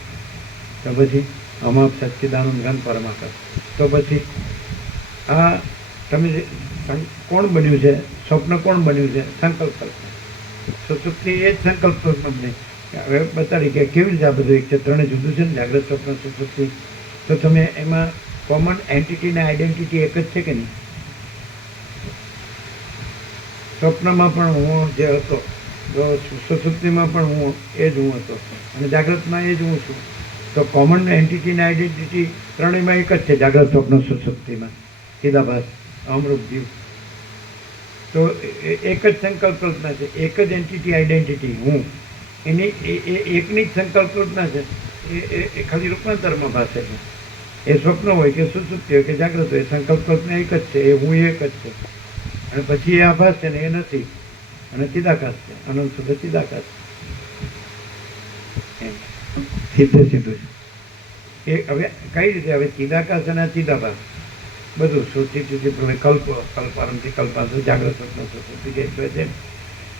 તો પછી અમાપ સચ્ચિદાનંદ ઘન પરમાત્મા. તો પછી આ તમે કોણ બન્યું છે? સ્વપ્ન કોણ બન્યું છે? સંકલ્પ કલ્પના. સુસુપ્તિ એ જ સંકલ્પ કલ્પના બને. હવે બતાડી કે કેવી રીતે આ બધું એક છે, ત્રણે જુદું છે ને, જાગ્રત સ્વપ્ન સુસુપ્તિ. તો તમે એમાં કોમન એન્ટિટી ને આઈડેન્ટિટી એક જ છે કે નહીં? સ્વપ્નમાં પણ હું જે હતો, સુસુપ્તિમાં પણ હું એ જ હું હતો, અને જાગ્રતમાં એ જ હું છું. તો કોમન એન્ટિટી ને આઈડેન્ટિટી ત્રણેયમાં એક જ છે, જાગ્રત સ્વપ્ન સુસુપ્તિમાં ચિદાભાસ અમૃત જીવ. તો એક જ સંકલ્પ કલ્પના છે, એક જ એન્ટિટી આઈડેન્ટિટી હું, એની એકની જ સંકલ્પ કલ્પના છે. એ ખાલી રૂપાંતરમાં ભાષે છે. એ સ્વપ્ન હોય કે સુસુપ્તિ હોય કે જાગ્રત હોય, સંકલ્પ કલ્પના એક જ છે, એ હું એક જ છે. અને પછી એ આભાસ છે ને એ નથી, અને ચિદાકાશ છે, અનંત શુદ્ધ ચિદાકાશ. સીધું સીધું છે. એ હવે કઈ રીતે? હવે ચિદાકાશ અને ચિદાભાસ બધું સૃષ્ટિ સુધી કલ્પારંભથી કલ્પાંત જાગ્રત સ્વપ્ન સુસુપ્તિ કહે છે.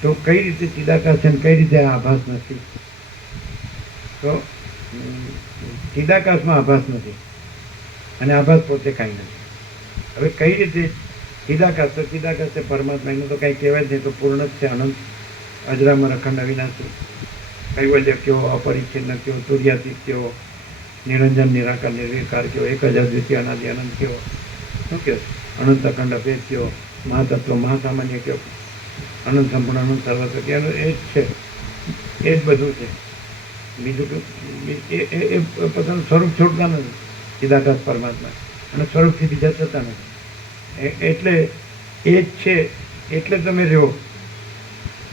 તો કઈ રીતે ચિદાકાશ છે ને કઈ રીતે આભાસ નથી? તો ચિદાકાશમાં આભાસ નથી અને આભાસ પોતે કાંઈ નથી. હવે કઈ રીતે ચિદાકાશ? તો ચિદાકાશ છે પરમાત્મા, એનું તો કાંઈ કહેવાય જ નહીં. તો પૂર્ણ જ છે, અનંત અજરામર અખંડ અવિનાશી, કૈવલ્ય કયો, અપરિચ્છિન્ન કયો, તુર્યાતીત કયો, નિરંજન નિરાકાર નિર્વિકાર કયો, એક જ અદ્વિતીય અનાદિ અનંત કયો, શું કહે અનંત અખંડ અભેદ કયો, મહાતત્વ મહાસામાન્ય કયો, અનંત સંપૂર્ણ અનંત સર્વત્ર કયો, એ જ છે, એ જ બધું છે. બીજું એ પોતાનું સ્વરૂપ છોડતા નથી ચિદાકાશ પરમાત્મા, અને સ્વરૂપથી બીજા થતા નથી. એટલે એ જ છે, એટલે તમે રહો.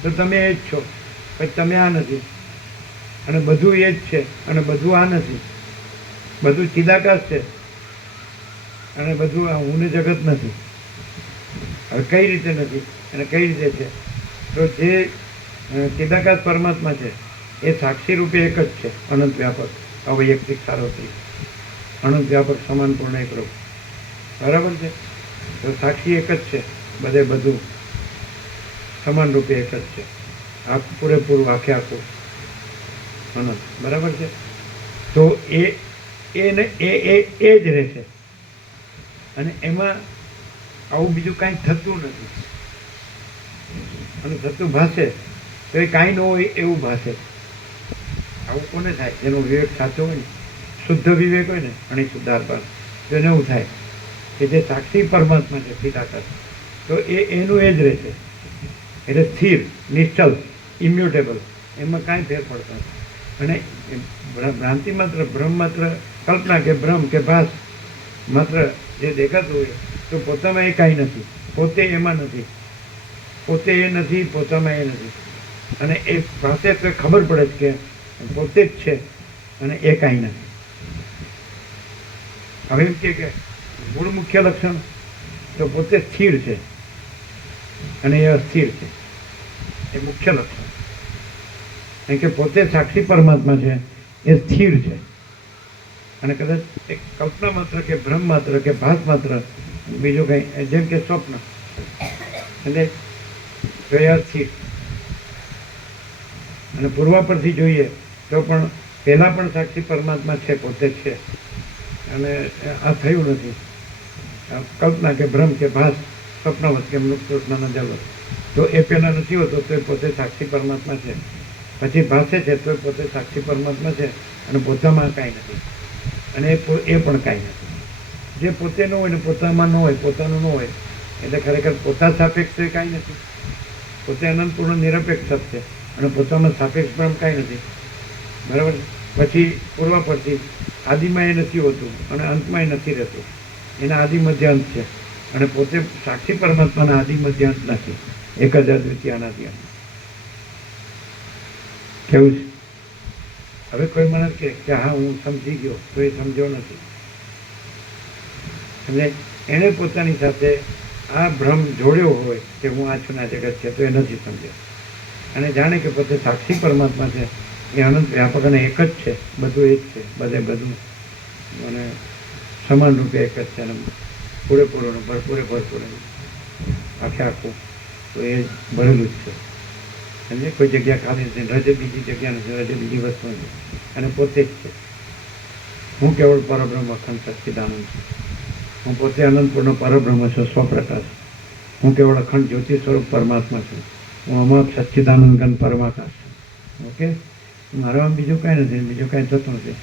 તો તમે એ જ છો, પછી તમે આ નથી, અને બધું એ જ છે અને બધું આ નથી. બધું ચિદાકાશ છે અને બધું આ હું ને જગત નથી. હવે કઈ રીતે નથી અને કઈ રીતે છે? તો જે ચિદાકાશ પરમાત્મા છે એ સાક્ષી રૂપે એક જ છે, અનંત વ્યાપક અવૈયક્તિક સાર્વત્રિક અનંત વ્યાપક સમાન પૂર્ણ એક રૂપ. બરાબર છે? તો સાક્ષી એક જ છે, બધે બધું સમાન રૂપે એક જ છે, આ પૂરેપૂરું આખે આખું અનંત. બરાબર છે? તો એ જ રહેશે, અને એમાં આવું બીજું કાંઈ થતું નથી. અને થતું ભાષે તો એ કાંઈ ન હોય એવું ભાષે. આવું કોને થાય? જેનો વિવેક સાચો હોય ને, શુદ્ધ વિવેક હોય ને, અને શુદ્ધાર્પણ, તો એને એવું થાય કે જે સાક્ષી પરમાત્મા છે ચિદાકાશ, તો એનું એ જ રહેશે. એટલે સ્થિર, નિશ્ચલ, ઇમ્યુટેબલ, એમાં કાંઈ ફેર પડતો નથી. અને ભ્રાંતિ માત્ર, ભ્રમ માત્ર, કલ્પના કે ભ્રમ કે ભાસ માત્ર જે દેખાતું હોય, તો પોતામાં એ કાંઈ નથી, પોતે એમાં નથી, પોતે એ નથી, પોતામાં એ નથી. અને એ પાસે તો ખબર પડે છે કે પોતે જ છે અને એ કાંઈ નથી. હવે એમ કે મૂળ મુખ્ય લક્ષણ તો પોતે સ્થિર છે અને એ અસ્થિર છે, એ મુખ્ય લક્ષણ. કારણ કે પોતે સાક્ષી પરમાત્મા છે, એ સ્થિર છે, અને કદાચ એક કલ્પના માત્ર કે ભ્રમ માત્ર કે ભાસ માત્ર બીજું કંઈ, જેમ કે સ્વપ્ન, એટલે તો એ અસ્થિર. અને પૂર્વા પરથી જોઈએ તો પણ પહેલાં પણ સાક્ષી પરમાત્મા છે, પોતે છે, અને આ થયું નથી. આ કલ્પના કે ભ્રમ કે ભાસ, સ્વપ્નવત કે મૃત્યુના જગત, તો એ પહેલાં નથી હોતો તો એ પોતે સાક્ષી પરમાત્મા છે. પછી ભાષે છે તો એ પોતે સાક્ષી પરમાત્મા છે, અને પોતામાં કાંઈ નથી, અને એ પણ કાંઈ નથી. જે પોતે ન હોય ને પોતામાં ન હોય, પોતાનું ન હોય, એટલે ખરેખર પોતા સાપેક્ષ તો એ કાંઈ નથી. પોતે અનંતપૂર્ણ નિરપેક્ષ છે, અને પોતામાં સાપેક્ષ પણ કાંઈ નથી. બરાબર. પછી પૂર્વ પરથી આદિમાં એ નથી હોતું અને અંતમાં એ નથી રહેતું. એના આદિ મધ્ય અંત છે, અને પોતે સાક્ષી પરમાત્માના આદિ મધ્ય અંત નથી. એક જ અદ્વિતીય અનાદિ અંત. કેવું છે? હવે કોઈ મને કહે કે હા હું સમજી ગયો, તો એ સમજ્યો નથી. અને એણે પોતાની સાથે આ ભ્રમ જોડ્યો હોય કે હું આ છું, આ જગત છે, તો એ નથી સમજ્યો. અને જાણે કે પોતે સાક્ષી પરમાત્મા છે, એ અનંત વ્યાપક અને એક જ છે, બધું એક છે, બધું અને સમાન રૂપે એક જ છે, અને પૂરેપૂરું ભરપૂર આખે આખું તો એ ભરેલું જ છે. સમજે? કોઈ જગ્યા ખાલી નથી, રજે બીજી જગ્યા નથી, રજે બીજી વસ્તુ નથી, અને પોતે જ છે. હું કેવળ પરબ્રહ્મ અખંડ સચ્ચિદાનંદ છું. હું પોતે અનંતપૂર્ણ પરબ્રહ્મ છું, સ્વપ્રકાશ. હું કેવળ અખંડ જ્યોતિ સ્વરૂપ પરમાત્મા છું. હું અમાપ સચ્ચિદાનંદ ઘન પરમાકાશ છું. ઓકે? મારામાં બીજું કાંઈ નથી, બીજું કાંઈ થતું નથી,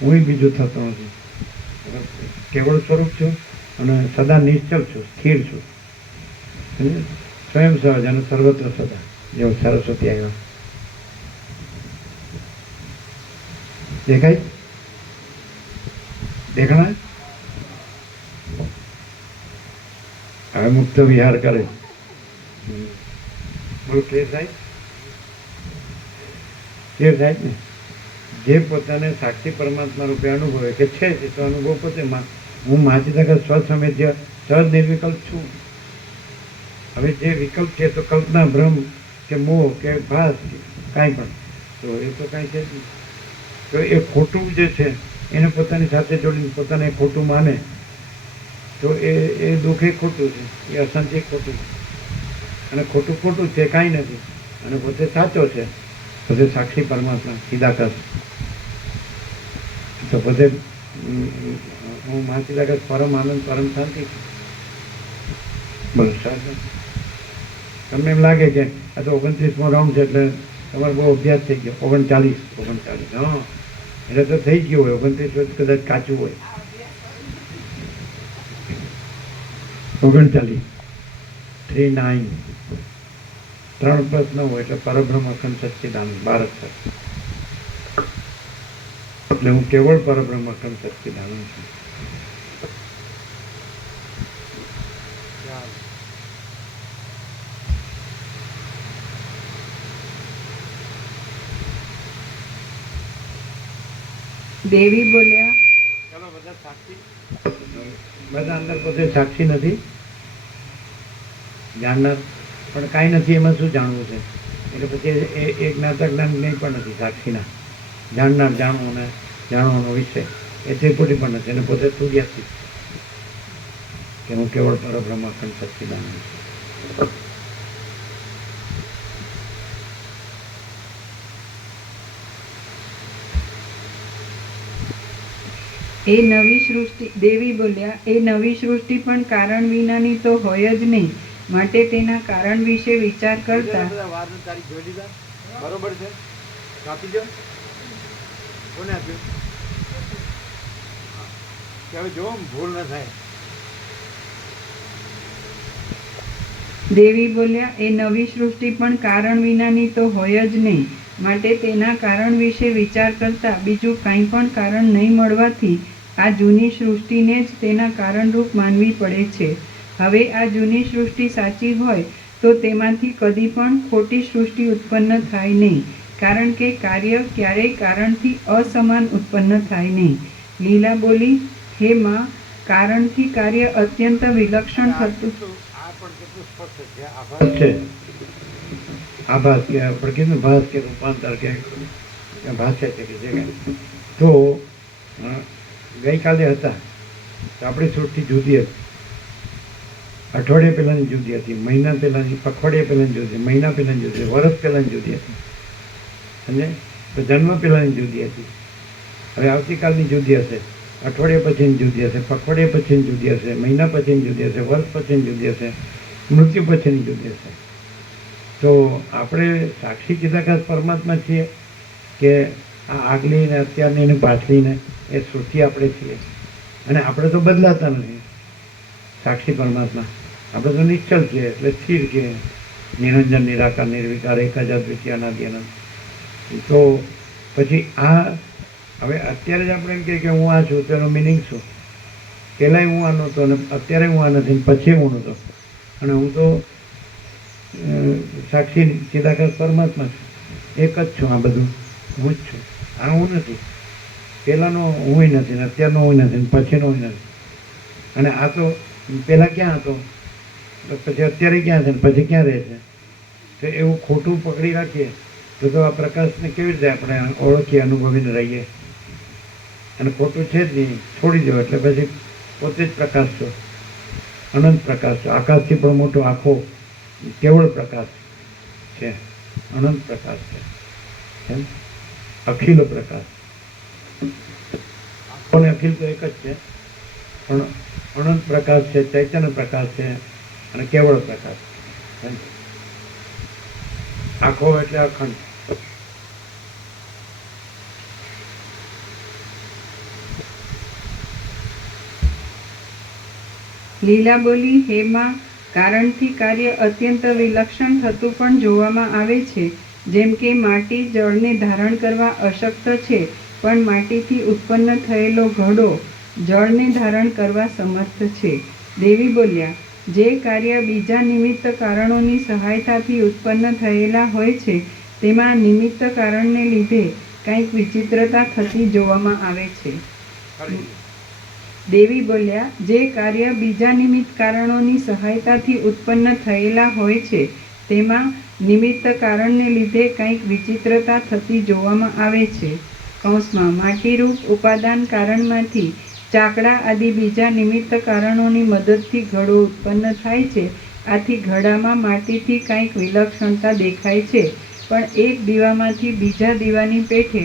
હું બીજું થતો નથી. કેવળ સ્વરૂપ છું, અને સદા નિશ્ચલ છું, સ્થિર છું. સ્વયં સહજ અને સર્વત્ર સદા, જેવું સરસ્વતી આવ્યા. દેખાય? દેખાણા? હવે મુક્ત વિહાર કરે. બોલો, ક્લિયર થાય? ક્લિયર થાય ને? જે પોતાને સાક્ષી પરમાત્મા રૂપે અનુભવે કે છે તો અનુભવ પોતે હું માજી તક સ્વસમેધ્ય સહજ નિર્વિકલ્પ છું. હવે જે વિકલ્પ છે તો કલ્પના, ભ્રમ કે મોહ કે ભાસ કાંઈ પણ, તો એ તો કાંઈ છે જ નહીં. તો એ ખોટું જે છે એને પોતાની સાથે જોડીને પોતાને ખોટું માને તો એ દુઃખ એ ખોટું છે, એ અશાંતિ ખોટું છે, અને ખોટું છે, કાંઈ નથી, અને પોતે સાચો છે, પોતે સાક્ષી પરમાત્મા ચિદાકાશ. તો પોતે હું મહાચિદાકાશ પરમ આનંદ પરમ શાંતિ છું. બોલો સાહેબ, તમને એમ લાગે કે આ તો 29મો રાઉન્ડ છે એટલે તમારો બહુ અભ્યાસ થઈ ગયો. 39 હા, એટલે તો થઈ ગયું હોય. 29 કદાચ કાચું હોય. 39 39 3 + 9 એટલે પરબ્રહ્મ અખંડ સચ્ચિદાનંદ 12 છે. એટલે હું કેવળ પરબ્રહ્મ અખંડ સચ્ચિદાનંદ છું. દેવી બોલ્યા, બધા અંદર પોતે સાક્ષી નથી, જાણનાર પણ કાંઈ નથી. એમાં શું જાણવું છે? એટલે પછી એ જ્ઞાતા જ્ઞાન નહીં પણ નથી સાક્ષીના. જાણનાર, જાણવાનો વિષય એ ત્રિપુટી પણ નથી, અને પોતે તુર્યાસી કે હું કેવળ પરબ્રહ્મ અખંડ સચ્ચિદાનંદ છું. એ નવી સૃષ્ટિ, દેવી બોલ્યા, એ નવી સૃષ્ટિ પણ કારણ વિનાની તો હોય જ નહીં, માટે તેના કારણ વિશે વિચાર કરતા વારનું તારીખ જોઈ લીધા? બરોબર છે? કાપી દો. કોને આપ્યું? કે હવે જો ભૂલ ન થાય. દેવી બોલ્યા, એ નવી સૃષ્ટિ પણ કારણ વિનાની તો હોય જ નહીં, માટે તેના કારણ વિશે વિચાર કરતા બીજું કાંઈ પણ કારણ નહીં મળવાથી આ જૂની સૃષ્ટિને જ તેના કારણરૂપ માનવી પડે છે. હવે આ જૂની સૃષ્ટિ સાચી હોય તો તેમાંથી કદી પણ ખોટી સૃષ્ટિ ઉત્પન્ન થાય નહીં, કારણ કે કાર્ય ક્યારેય કારણથી અસમાન ઉત્પન્ન થાય નહીં. લીલા બોલી, હે માં, કારણથી કાર્ય અત્યંત વિલક્ષણ થતું. આ પણ કેટલું સ્પષ્ટ છે. આભાસ છે, આભાસ કે આપણે કીધું ભાસ કે રૂપાંતર કે ભાષા છે કે જે કાંઈ. તો ગઈકાલે હતા તો આપણી સૃષ્ટિ જુદી હતી, અઠવાડિયા પહેલાંની જુદી હતી, મહિના પહેલાંની, પખવાડિયા પહેલાંની જુદી હતી, મહિના પહેલાંની જુદી હતી, વર્ષ પહેલાંની જુદી હતી, સમજે? તો જન્મ પહેલાંની જુદી હતી, હવે આવતીકાલની જુદી હશે, અઠવાડિયા પછીની જુદી હશે, પખવાડિયા પછીની જુદી હશે, મહિના પછીની જુદી હશે, વર્ષ પછીની જુદી હશે, મૃત્યુ પછીની જુદી હશે. તો આપણે સાક્ષી ચિદાકાશ પરમાત્મા છીએ કે આ આગલી ને અત્યારની ને પાછલી ને એ સૃષ્ટિ આપણે છીએ. અને આપણે તો બદલાતા નથી. સાક્ષી પરમાત્મા આપણે તો નિશ્ચલ છીએ, એટલે સ્થિર છીએ. નિરંજન, નિરાકાર, નિર્વિકાર, એક જ અદ્વિતીય, અનાદિ અનંત. તો પછી આ હવે અત્યારે જ આપણે એમ કહીએ કે હું આ છું, તો એનો મિનિંગ શું? પહેલાંય હું આ નહોતો અને અત્યારે હું આ નથી, પછી હું નહોતો. અને હું તો સાક્ષી ચિદાકાશ પરમાત્મા છું, એક જ છું. આ બધું હું જ છું. આ હું નથી. પહેલાંનો હું નથી ને અત્યારનો હું નથી ને પછીનો હું નથી. અને આ તો પહેલાં ક્યાં હતો, પછી અત્યારે ક્યાં છે ને પછી ક્યાં રહે છે? તો એવું ખોટું પકડી રાખીએ તો આ પ્રકાશને કેવી રીતે આપણે ઓળખીએ, અનુભવીને રહીએ? અને ખોટું છે જ નહીં, છોડી દો એટલે પછી પોતે જ પ્રકાશ છો, અનંત પ્રકાશ છો. આકાશથી પણ મોટો આખો કેવળ પ્રકાશ છે, અનંત પ્રકાશ છે, એમ અખિલ પ્રકાશ. પણ અખિલ તો એક જ છે, પણ અનંત પ્રકાશ છે, ચૈતન્ય પ્રકાશ છે અને કેવળ પ્રકાશ. આખો એટલે અખંડ. લીલા બોલી, હે માં, કારણથી કાર્ય અત્યંત વિલક્ષણ થતું પણ જોવામાં આવે છે. જેમ કે માટી જળને ધારણ કરવા અશક્ત છે, પણ માટીથી ઉત્પન્ન થયેલો ઘડો જળને ધારણ કરવા સમર્થ છે. દેવી બોલ્યા, જે કાર્ય બીજા નિમિત્ત કારણોની સહાયતાથી ઉત્પન્ન થયેલા હોય છે, તેમાં નિમિત્ત કારણને લીધે કંઈક વિચિત્રતા થતી જોવામાં આવે છે. દેવી બોલ્યા, જે કાર્ય બીજા નિમિત્ત કારણોની સહાયતાથી ઉત્પન્ન થયેલા હોય છે, તેમાં નિમિત્ત કારણને લીધે કંઈક વિચિત્રતા થતી જોવામાં આવે છે. કૌંસમાં માટીરૂપ ઉપાદાન કારણમાંથી ચાકડા આદિ બીજા નિમિત્ત કારણોની મદદથી ઘડો ઉત્પન્ન થાય છે. આથી ઘડામાં માટીથી કંઈક વિલક્ષણતા દેખાય છે, પણ એક દીવામાંથી બીજા દીવાની પેઠે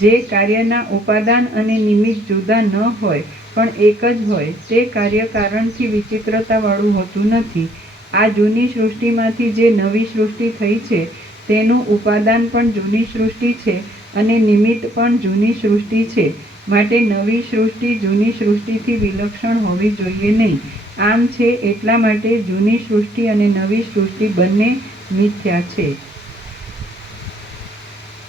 જે કાર્યના ઉપાદાન અને નિમિત્ત જુદા ન હોય પણ એક જ હોય, તે કાર્ય કારણથી વિચિત્રતાવાળું હોતું નથી. આ જૂની સૃષ્ટિમાંથી જે નવી સૃષ્ટિ થઈ છે, તેનું ઉપાદાન પણ જૂની સૃષ્ટિ છે અને નિમિત્ત પણ જૂની સૃષ્ટિ છે. માટે નવી સૃષ્ટિ જૂની સૃષ્ટિથી વિલક્ષણ હોવી જોઈએ નહીં. આમ છે એટલા માટે જૂની સૃષ્ટિ અને નવી સૃષ્ટિ બંને મિથ્યા છે.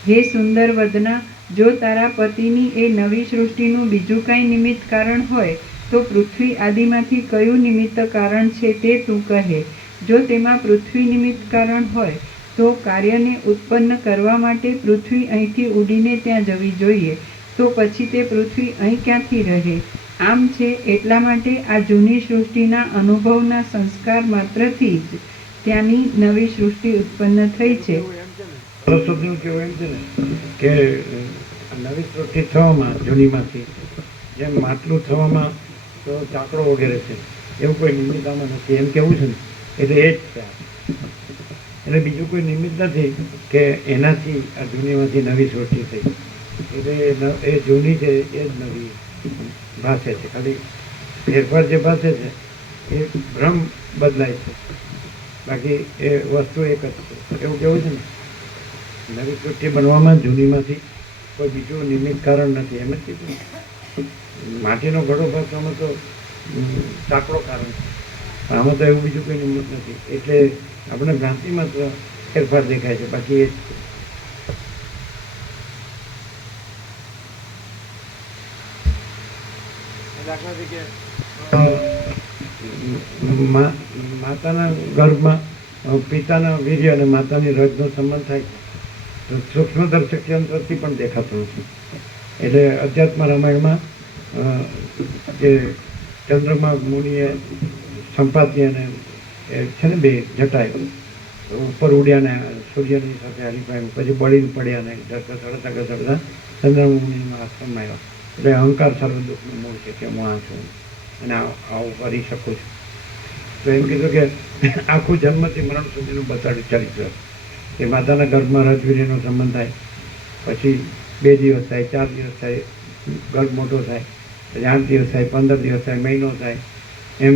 હે સુંદર વદના, જો તારા પતિની એ નવી સૃષ્ટિનું બીજું કાંઈ નિમિત્ત કારણ હોય તો પૃથ્વી આદિમાંથી કયું નિમિત્ત કારણ છે તે તું કહે. જો તેમાં પૃથ્વી નિમિત્ત કારણ હોય તો કાર્યને ઉત્પન્ન કરવા માટે પૃથ્વી અહીંથી ઉડીને ત્યાં જવી જોઈએ, તો પછી તે પૃથ્વી અહીં ક્યાંથી રહે? આમ છે એટલા માટે આ જૂની સૃષ્ટિના અનુભવના સંસ્કાર માત્રથી જ ત્યાંની નવી સૃષ્ટિ ઉત્પન્ન થઈ છે. સરસ્વતીનું કેવું એમ છે ને કે નવી સૃષ્ટિ થવામાં જૂનીમાંથી જેમ માટલું થવામાં તો ચાકડો વગેરે છે, એવું કોઈ નિમિત્ત આમાં નથી, એમ કેવું છે ને. એટલે એ જ છે. એટલે બીજું કોઈ નિમિત્ત નથી કે એનાથી આ જૂનીમાંથી નવી સૃષ્ટિ થઈ. એટલે એ જૂની છે એ જ નવી ભાષે છે. ખાલી ફેરફાર જે ભાષે છે એ ભ્રમ બદલાય છે, બાકી એ વસ્તુ એક જ છે. એવું કેવું છે ને, નવી સૃષ્ટિ બનવામાં જૂનીમાંથી કોઈ બીજું નિમિત્ત કારણ નથી, એમ જ કીધું. માટીનો ઘડો ભાષવામાં તો ચાકડો કારણ છે, પણ આમાં તો એવું બીજું કોઈ નિમિત્ત નથી. એટલે આપણે ભ્રાંતિમાં તો ફેરફાર દેખાય છે, બાકી એ દાખલા તરીકે માતાના ગર્ભમાં પિતાના વીર્ય અને માતાની રજનો સંબંધ થાય તો સૂક્ષ્મદર્શક યંત્રથી પણ દેખાતો નથી. એટલે અધ્યાત્મ રામાયણમાં જે ચંદ્રમા મુનિએ સંપાદી અને છે ને બે જટાય ઉપર ઉડ્યા ને સૂર્યની સાથે હરીફાઈ પછી બળીને પડ્યા ને ઘસડતા ઘસડતા ચંદ્રમા મુનિના આશ્રમમાં આવ્યા. એટલે અહંકાર સર્વ દુઃખનું મૂળ છે કે હું આ છું અને આવું કરી શકું છું. તો એમ કીધું કે આખું જન્મથી મરણ સુધીનું બતાડ્યું ચરિત્ર કે માતાના ગર્ભમાં રજવીરીનો સંબંધ થાય, પછી 2 દિવસ થાય, 4 દિવસ થાય, ગર્ભ મોટો થાય, પછી 8 દિવસ થાય, 15 દિવસ થાય, મહિનો થાય, એમ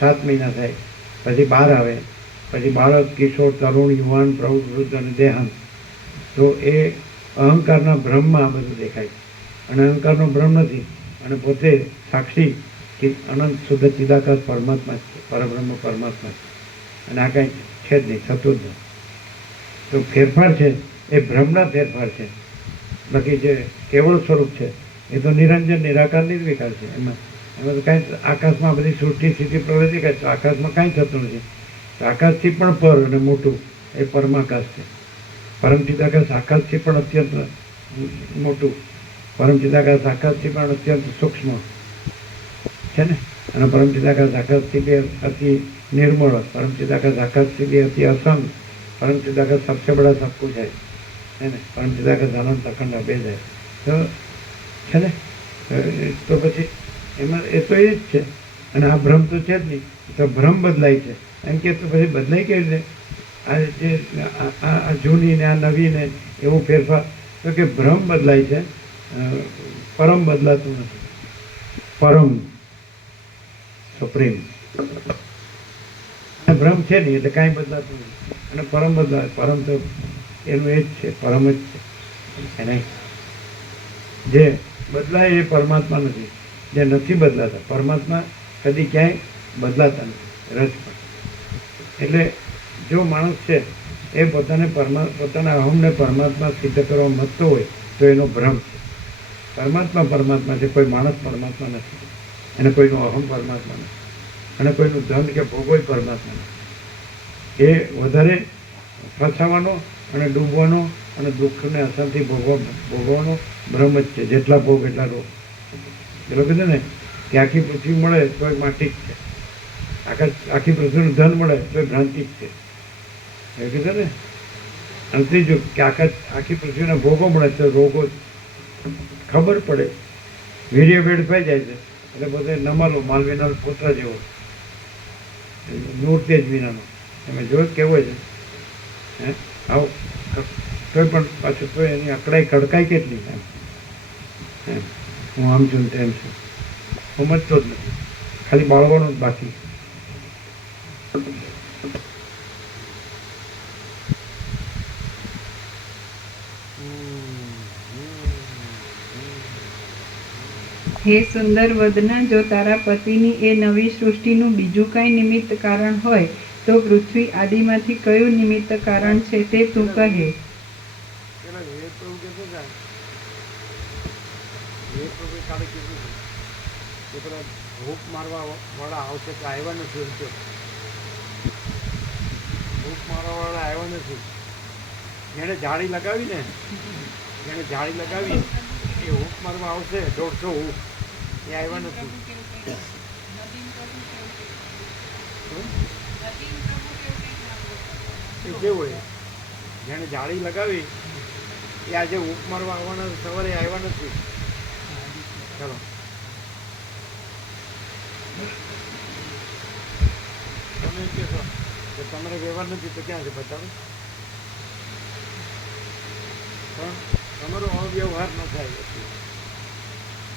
7 મહિના થાય, પછી બહાર આવે, પછી બાળક, કિશોર, તરુણ, યુવાન, પ્રૌઢ, વૃદ્ધ અને દેહાંત. તો એ અહંકારના ભ્રમમાં આ બધું દેખાય છે. અને અહંકારનો ભ્રમ નથી, અને પોતે સાક્ષી કે અનંત શુદ્ધ ચિદાકાશ પરમાત્મા છે, પરબ્રહ્મ પરમાત્મા છે. અને આ કાંઈ છે જ નહીં, થતું જ નહીં. તો ફેરફાર છે એ ભ્રમના ફેરફાર છે. બાકી જે કેવળ સ્વરૂપ છે એ તો નિરંજન નિરાકાર નિર્વિકાર છે. એમાં તો કાંઈ આકાશમાં બધી સૃષ્ટિ સ્થિતિ પ્રવૃત્તિ કાંઈ તો આકાશમાં કાંઈ થતું નથી. તો આકાશથી પણ પર અને મોટું એ પરમાકાશ છે. પરમચિદાકાશ આકાશથી પણ અત્યંત મોટું, પરમચિદાકાશ આકાશથી પણ અત્યંત સૂક્ષ્મ છે ને. અને પરમચિદાકાશ આકાશથી બી અતિ નિર્મળ, પરમચિદાકાશ આકાશથી બી અતિ અસંગ, પરમચિદાકાશ સબસે બડા સબ કુછ है ને. પરમચિદાકાશ અનંત અખંડ અભેદ है. તો છે ને. તો પછી એમાં એ તો એ જ છે. અને આ ભ્રમ તો છે જ નહીં. તો ભ્રમ બદલાય છે એમ કે તો પછી બદલાય કેવી રીતે? આ જે આ જૂની ને આ નવી ને એવું ફેરફાર, તો કે ભ્રમ બદલાય છે, પરમ બદલાતું નથી. પરમ સુપ્રીમ ભ્રમ છે નહીં એટલે કાંઈ બદલાતું નથી. અને પરમ બદલાય, પરમ તો એનું એ જ છે, પરમ જ છે એને. જે બદલાય એ પરમાત્મા નથી, જે નથી બદલાતા. પરમાત્મા કદી ક્યાંય બદલાતા નથી, રજ પણ. એટલે જો માણસ છે એ પોતાના અહમને પરમાત્મા સિદ્ધ કરવા માંગતો હોય તો એનો ભ્રમ છે. પરમાત્મા છે, કોઈ માણસ પરમાત્મા નથી, અને કોઈનો અહમ પરમાત્મા નથી, અને કોઈનું ધન કે ભોગોય પરમાત્મા નથી. એ વધારે ફસાવાનો અને ડૂબવાનો અને દુઃખને અશાંતિ ભોગવવાનો ભ્રમ જ છે. જેટલા ભોગ એટલા રોગ. એ લોકો કીધું ને કે આખી પૃથ્વી મળે તો એ માટી જ છે, આખી પૃથ્વીનું ધન મળે તો એ ભ્રાંતિ જ છે. એ કીધું ને. અને ત્રીજું કે આખી પૃથ્વીના ભોગો મળે તો રોગો જ. ખબર પડે, વીર્ય વેડફાઈ જાય છે એટલે બધે નમાલો માલવીના પુત્ર જેવો, નૂર તેજ વિનાનો. તમે જોયું કેવો છે હે આવો. તોય પણ પાછું તો એની અકળાઈ કડકાઈ કેટલી એમ. હું આમ છું તેમ છું, સમજતો જ નથી, ખાલી બાળવાનો જ બાકી. હે સુંદર વદના, જો તારા પતિની એ નવી સૃષ્ટિનું બીજું કાંઈ નિમિત્ત કારણ હોય તો પૃથ્વી આદિમાંથી કયું નિમિત્ત કારણ છે તે તું કહે. પેલા વેદ તો એવું કહેતો હતા, વેદ તો કોઈ કાલે કીધું છે કે પેલા ભૂખ મારવા વાળા આવશે તો આવ્યા નથી. એમ તો ભૂખ મારવા વાળા આવ્યા નથી. જેણે જાળી લગાવી ને, જેણે જાળી લગાવી એ હૂક મારવા આવશે 150 હૂક, એ આવ્યા નથી. એ કેવું હોય, જેણે જાળી લગાવી એ આજે હૂક મારવા આવવાના, સવારે આવ્યા નથી. ચલો તમે એમ કહેશો કે તમારે વ્યવહાર નથી તો ક્યાં છે બતાવો. પણ તમારો અવ્યવહાર ન થાય.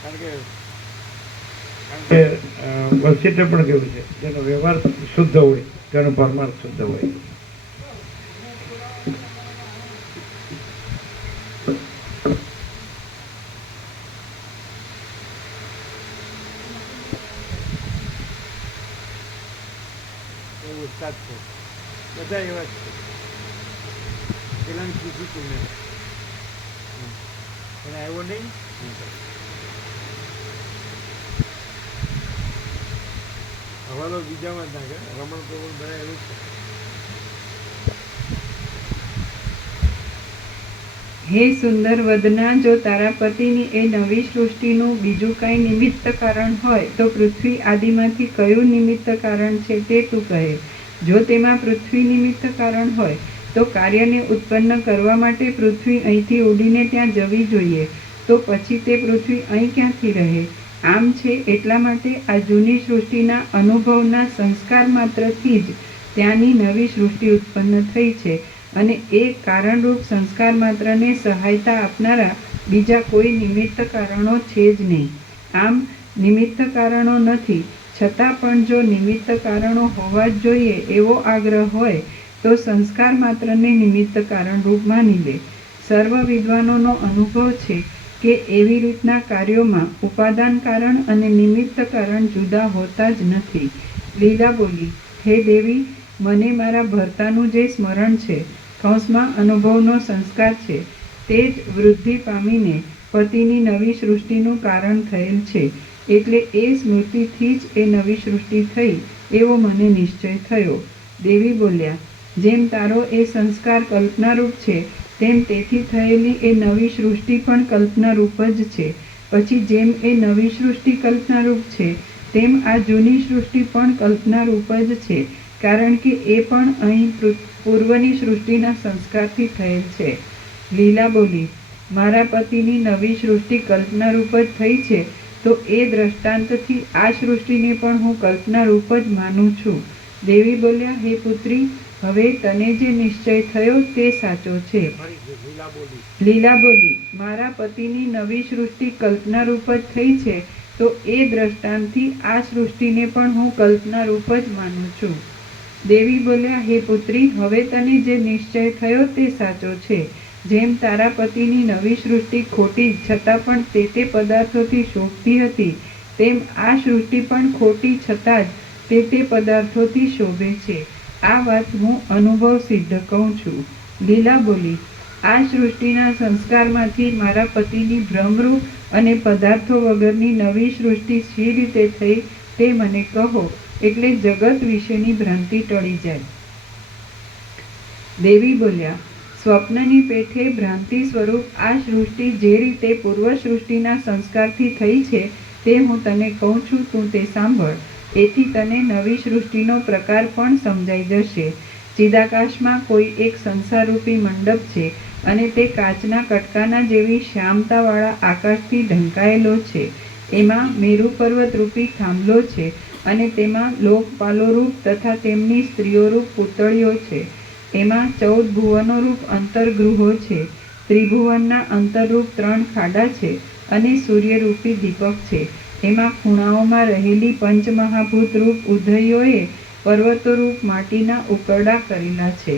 કારણ કે વૈશિષ્ટ્ય પણ કેવું છે, જેનો વ્યવહાર શુદ્ધ હોય તેનો પરમાર્થ શુદ્ધ હોય. એવું ઉસ્તાદ છે, બધા એવા જ છે. પેલાને કીધું તું મેં, એને આવ્યો નહીં. હવાલો બીજામાં જ નાખે. રમણ પ્રમણ બધા એવું છે. હે સુંદર વદના, જો તારા પતિની એ નવી સૃષ્ટિનું બીજું કાંઈ નિમિત્ત કારણ હોય તો પૃથ્વી આદિમાંથી કયું નિમિત્ત કારણ છે તે તું કહે. જો તેમાં પૃથ્વી નિમિત્ત કારણ હોય તો કાર્યને ઉત્પન્ન કરવા માટે પૃથ્વી અહીંથી ઉડીને ત્યાં જવી જોઈએ, તો પછી તે પૃથ્વી અહીં ક્યાંથી રહે? આમ છે એટલા માટે આ જૂની સૃષ્ટિના અનુભવના સંસ્કાર માત્રથી જ ત્યાંની નવી સૃષ્ટિ ઉત્પન્ન થઈ છે, અને એ કારણરૂપ સંસ્કાર માત્રને સહાયતા આપનારા બીજા કોઈ નિમિત્ત કારણો છે જ નહીં. આમ નિમિત્ત કારણો નથી, છતાં પણ જો નિમિત્ત કારણો હોવા જ જોઈએ એવો આગ્રહ હોય તો સંસ્કાર માત્રને નિમિત્ત કારણ રૂપ માની લે. સર્વ વિદ્વાનોનો અનુભવ છે કે એવી રીતના કાર્યોમાં ઉપાદાન કારણ અને નિમિત્ત કારણ જુદા હોતા જ નથી. લીલા બોલી, હે દેવી, મને મારા ભર્તાનું જે સ્મરણ છે, કૌંસમાં અનુભવનો સંસ્કાર છે, તે જ વૃદ્ધિ પામીને પતિની નવી સૃષ્ટિનું કારણ થયેલ છે. એટલે એ સ્મૃતિથી જ એ નવી સૃષ્ટિ થઈ એવો મને નિશ્ચય થયો. દેવી બોલ્યા, જેમ તારો એ સંસ્કાર કલ્પનારૂપ છે તેમ તેથી થયેલી એ નવી સૃષ્ટિ પણ કલ્પનારૂપ જ છે. પછી જેમ એ નવી સૃષ્ટિ કલ્પનારૂપ છે તેમ આ જૂની સૃષ્ટિ પણ કલ્પનારૂપ જ છે, કારણ કે એ પણ અહીં પૂર્વની સૃષ્ટિના સંસ્કારથી થયેલ છે. લીલા બોલી, મારા પતિની નવી સૃષ્ટિ કલ્પનારૂપ જ થઈ છે તો એ દ્રષ્ટાંતથી આ સૃષ્ટિને પણ હું કલ્પનારૂપ જ માનું છું. દેવી બોલ્યા, હે પુત્રી, હવે તને જે નિશ્ચય થયો તે સાચો છે. લીલા બોલી, મારા પતિની નવી સૃષ્ટિ કલ્પનારૂપ જ થઈ છે તો એ દ્રષ્ટાંતથી આ સૃષ્ટિને પણ હું કલ્પનારૂપ જ માનું છું. દેવી બોલ્યા, હે પુત્રી, હવે તને જે નિશ્ચય થયો તે સાચો છે. જેમ તારા પતિની નવી સૃષ્ટિ ખોટી છતાં પણ તે પદાર્થોથી શોભતી હતી, તેમ આ સૃષ્ટિ પણ ખોટી છતાં જ તે પદાર્થોથી શોભે છે. આ વાત હું અનુભવ સિદ્ધ કહું છું. લીલા બોલી, આ સૃષ્ટિના સંસ્કારમાંથી મારા પતિની ભ્રમરૂપ અને પદાર્થો વગરની નવી સૃષ્ટિ શી રીતે થઈ તે મને કહો, એટલે જગત વિશેની ભ્રાંતિ ટળી જાય. દેવી બોલ્યા, સ્વપ્નની પેઠે ભ્રાંતિ સ્વરૂપ આ સૃષ્ટિ જે રીતે પૂર્વ સૃષ્ટિના સંસ્કારથી થઈ છે તે હું તને કહું છું, તું તે સાંભળ. એથી તને નવી સૃષ્ટિનો પ્રકાર પણ સમજાઈ જશે. ચિદાકાશમાં કોઈ એક સંસારરૂપી મંડપ છે અને તે કાચના કટકાના જેવી શ્યામતાવાળા આકાશથી ઢંકાયેલો છે. એમાં મેરુ પર્વતરૂપી થાંભલો છે અને તેમાં લોકપાલોરૂપ તથા તેમની સ્ત્રીઓરૂપ પૂતળીઓ છે. એમાં 14 ભુવનોરૂપ અંતર્ગૃહો છે. ત્રિભુવનના અંતરરૂપ 3 ખાડા છે અને સૂર્યરૂપી દીપક છે. એમાં ખૂણાઓમાં રહેલી પંચમહાભૂતરૂપ ઉદયોએ પર્વતોરૂપ માટીના ઉકરડા કરેલા છે.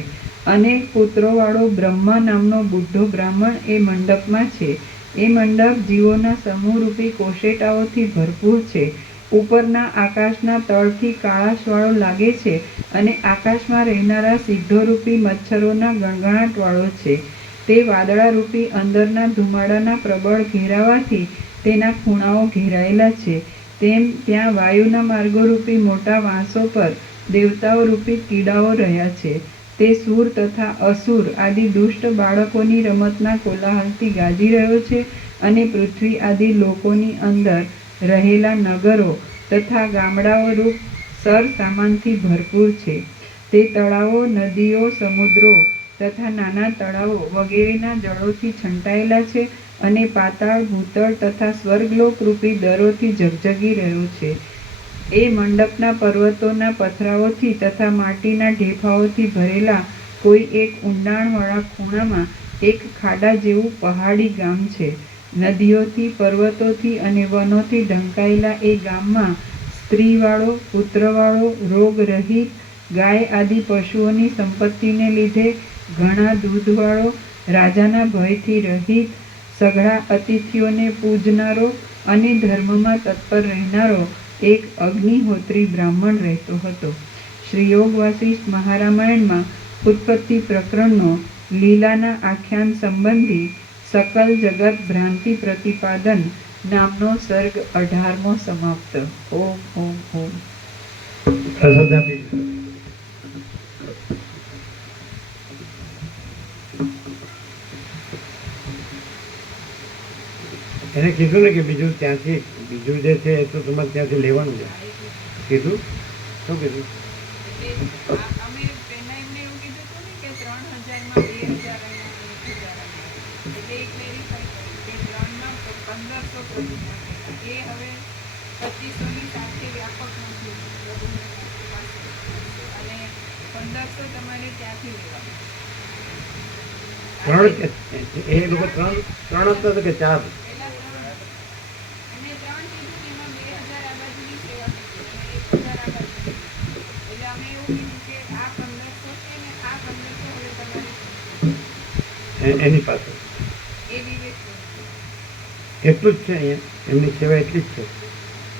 અને પુત્રોવાળો બ્રહ્મા નામનો બુઢો બ્રાહ્મણ એ મંડપમાં છે. એ મંડપ જીવોના સમૂહરૂપી કોશેટાઓથી ભરપૂર છે. ઉપરના આકાશના તળથી કાળાશવાળો લાગે છે અને આકાશમાં રહેનારા સિદ્ધોરૂપી મચ્છરોના ગણગણાટવાળો છે. તે વાદળારૂપી અંદરના ધુમાડાના પ્રબળ ઘેરાવાથી તેના ખૂણાઓ ઘેરાયેલા છે. તેમ ત્યાં વાયુના માર્ગોરૂપી મોટા વાંસો પર દેવતાઓરૂપી કીડાઓ રહ્યા છે. તે સૂર તથા અસુર આદિ દુષ્ટ બાળકોની રમતના કોલાહલથી ગાજી રહ્યો છે અને પૃથ્વી આદિ લોકોની અંદર રહેલા નગરો તથા ગામડાઓ રૂપ સર સામાનથી ભરપૂર છે. તે તળાવો, નદીઓ, સમુદ્રો તથા નાના તળાવો વગેરેના જળોથી છંટાયેલા છે અને પાતાળ, ભૂતળ તથા સ્વર્ગલોક રૂપી દરોથી ઝગઝગી રહ્યો છે. એ મંડપના પર્વતોના પથરાઓથી તથા માટીના ઢેફાઓથી ભરેલા કોઈ એક ઊંડાણવાળા ખૂણામાં એક ખાડા જેવું પહાડી ગામ છે. નદીઓથી, પર્વતોથી અને વનોથી ઢંકાયેલા એ ગામમાં સ્ત્રીવાળો, પુત્રવાળો, રોગરહિત, ગાય આદિ પશુઓની સંપત્તિને લીધે ઘણા દૂધવાળો, રાજાના ભયથી રહિત, સઘળા અતિથિઓને પૂજનારો અને ધર્મમાં તત્પર રહેનારો એક અગ્નિહોત્રી બ્રાહ્મણ રહેતો હતો. શ્રી યોગ વાસિષ્ઠ મહારામાયણમાં ઉત્પત્તિ પ્રકરણનો લીલાના આખ્યાન સંબંધી સકલ જગત ભ્રાંતિ પ્રતિપાદન નામનો સર્ગ 18મો સમાપ્ત. ઓમ ઓમ ઓમ. એને કીધું ને કે બીજું ત્યાંથી બીજું જે છે એ તો તમારે ત્યાંથી લેવાનું છે. કીધું શું કીધું? અમે પહેલા એમને એવું કીધું હતું ને કે 3000 માં 2000 અને 1000 એટલે એક વેરીફાઈ કર્યું કે 3 માં 1500 પ્રતિ એ હવે 2500 ની સાથે વ્યાપક નથી અને 1500 તમારે ત્યાંથી લેવાનું. ત્રણ એ લોકો ત્રણ હતા તો કે ચાર? પહેલા 3 અને 3 કીધું ને એમાં 2000 આ બાજુની સેવા કીધી અને 1000 આ બાજુ કીધું. એટલે અમે એવું કીધું કે આ 1500 છે ને આ 1500 હવે તમારે એની પાસે એ વિવેક કરો. એટલું જ છે અહીંયા, એમની સેવા એટલી જ છે,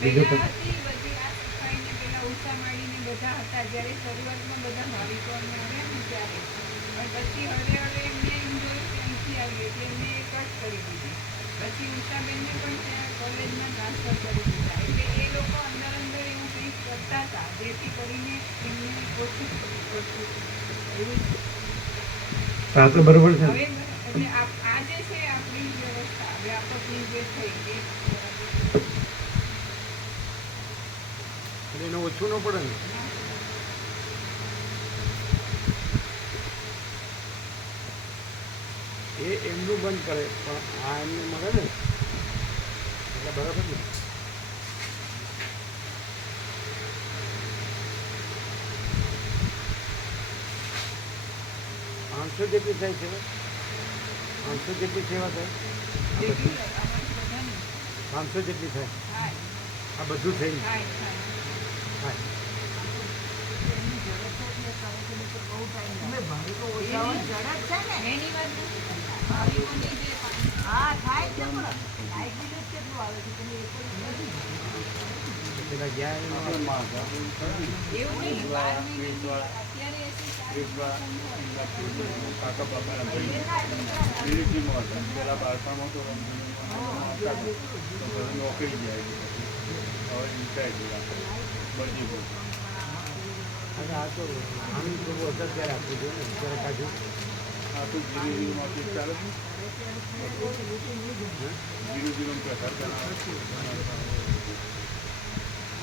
બીજું પહેલા કંઈ? હતી બધી આ સફાઈ ને પેલા ઉષા માળીને બધા હતા જ્યારે શરૂઆતમાં બધા ભાવિકો અમે આવ્યા ને ત્યારે. પણ પછી હળવે હળવે એમને એમ જોયું કે અહીંથી આવીએ એટલે એમને એ કટ કરી દીધી. પછી ઉષાબેનને પણ ત્યાં કોલેજમાં ટ્રાન્સફર કરી દીધા. એટલે એ લોકો અંદર અંદર એવું કંઈક કરતા હતા જેથી કરીને એમને ઓછું પડતું એવું. આ તો બરોબર છે હવે ને? એટલે આ જે છે આપણી વ્યવસ્થા વ્યાપકની જે થઈ એ એટલે એને ઓછું ન પડે ને? એ એમનું બંધ કરે પણ આ એમને મળે ને એટલે બરાબર ને? પાંચસો જેટલી થાય સેવા? 500 જેટલી સેવા થાય? આ બધું રેગ્યુલર અમારી બધાની 500 જેટલી થાય? થાય આ બધું થઈ થાય થાય. થાય. એની વાત નથી કરતા. ભાવિકોની જે પેલા ગયા એવું નહીં 12 મહિનાની અત્યારે એસી 4 કાકા બાપાના ભાઈ દિલ્હીમાં હતા પેલા બાળપણમાં તો આવતા હતા. તો પછી નોકરી જાય છે હવે રિટાયર થયા બધી ગયું. અને આ તો આનું થોડું અસર ત્યારે આપવું જોઈએ ને ત્યારે કાઢ્યું. આ તો ધીરે ચાલે છે ધીરે ધીરે પ્રસાર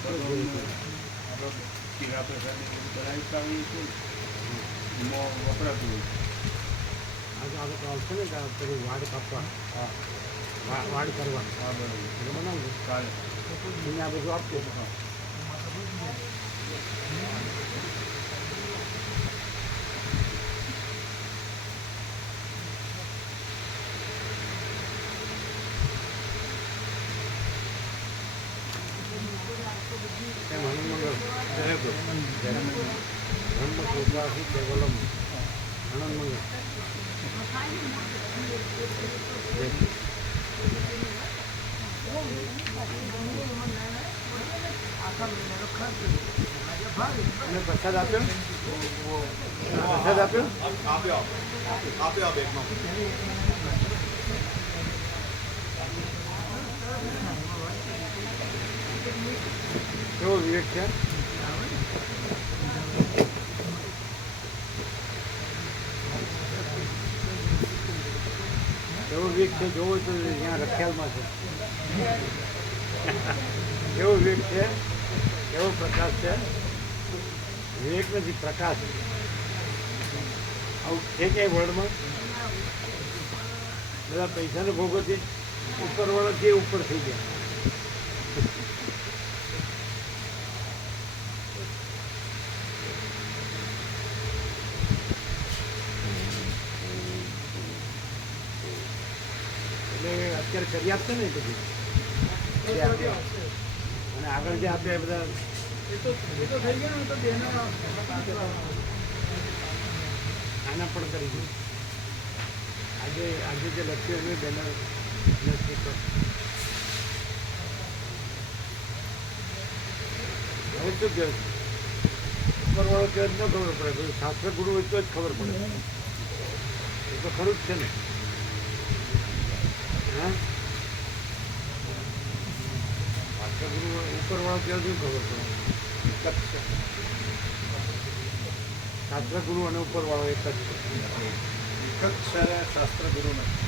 આપણે કીરા પ્રસાદની બધું બનાવી આવીએ છીએ એમાં વપરાતું હોય. આ તો આવશે ને કે પેલું વાડ કાપવા, હા વાડ કરવા હા બરાબર એટલે બનાવજો. ચાલે. એને આ બધું આપજો. હનુમંગળ બ્રહ્મ કૃપાથી કેવલમ હનુમંગળ. તમે પ્રસાદ આપ્યો? પ્રસાદ આપ્યો? આપ્યો બેગમાં. કેવો વિવેક છે? કેવો વિવેક છે જોવો તો અહીંયા રખિયાલમાં છે. કેવો વિવેક છે, કેવો પ્રકાશ છે. વિવેક નથી, પ્રકાશ. આવું છે ક્યાંય વર્લ્ડમાં? બધા પૈસાનો ભોગવતી ઉપરવાળો છે ઉપર થઈ ગયા. એટલે અત્યારે કરી આપશે ને પછી એ આપે. અને આગળ જે આપે એ બધા એ તો થઈ ગયું ને તો બેનર આના પણ કરી દઉં. આજે જે લખ્યું એનું બેનર હવે શું કહે ઉપરવાળો કહે ન ખબર પડે, શાસ્ત્ર ગુરુ હોય તો જ ખબર પડે. એ તો ખરું જ છે ને. હા, શાસ્ત્ર ગુરુ ઉપરવાળો કહે શું ખબર પડે? શાસ્ત્ર ગુરુ અને ઉપરવાળો એક જ છે. શાસ્ત્ર ગુરુ નથી.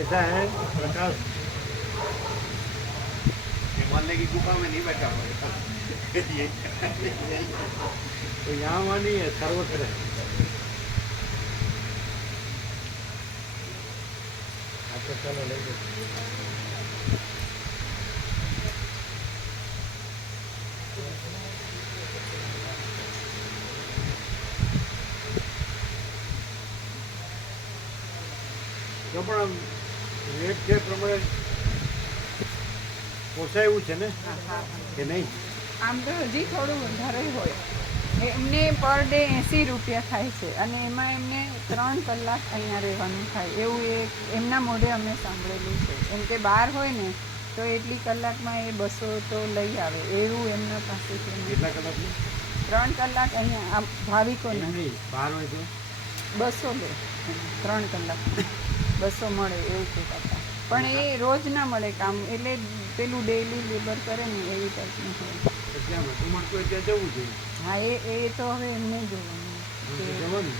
ऐसा है प्रकाश, मानने की गुफा में नहीं बैठा पड़ेगा ये तो यहाँ वहाँ नहीं है, सर्वत्र है. अच्छा चलो ले लो. પણ રેટ છે એ પ્રમાણે પોસાય એવું છે ને હા હા કે નહીં? આમ તો હજી થોડું વધારે હોય. એમને પર ડે 80 રૂપિયા થાય છે અને એમાં એમને 3 કલાક અહીંયા રહેવાનું થાય એવું એમના મોઢે અમે સાંભળેલું છે. એમ કે બહાર હોય ને તો એટલી કલાકમાં એ 200 તો લઈ આવે એવું એમના પાસેથી અમે કેટલા કલાકની? 3 કલાક અહીંયા આ ભાવિકોને એમ નહીં, બહાર હોય તો 200 લે 3 કલાકમાં 200 મળે એવું કહેતા હતા. પણ એ રોજ ના મળે કામ, એટલે પેલું ડેઈલી લેબર કરે ને એવી ટાઈપનું હોય. તો ત્યાં વધુ મળતું હોય ત્યાં જવું જોઈએ. હા એ તો હવે એમને જોવાનું તો કે જવાનું.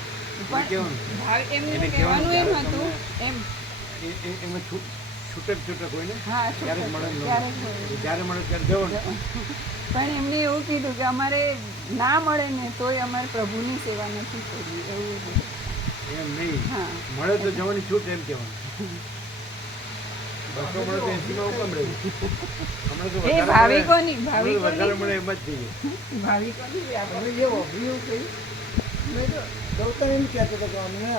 પણ કહેવાનું. ભાવ એમનું એને કહેવાનું એમ કહેવાનું હતું એમ એમાં છૂટક હોય ને હા ક્યારેક મળે ને ન ક્યારેક મળે. હોય. જ્યારે મળે ત્યારે જવાનું. પણ એમને એવું કીધું કે અમારે ના મળે ને તોય અમારે પ્રભુની સેવા નથી કરવી એવું કીધું. એમ નહીં, હા મળે તો જવાની છૂટ એમ કહેવાનું. 200 મળે તો 80 માં હું કેમ રહેવું? હમણાં તો એ વધારે ભાવિકોની મળે, વધારે મળે ભાવિકોની એમ જ જઈએ. ભાવિકોની વ્યાપાર. હવે જેવો બીજું કંઈ મેં તો ગૌતમ એમ કહેતો હતો કે અમને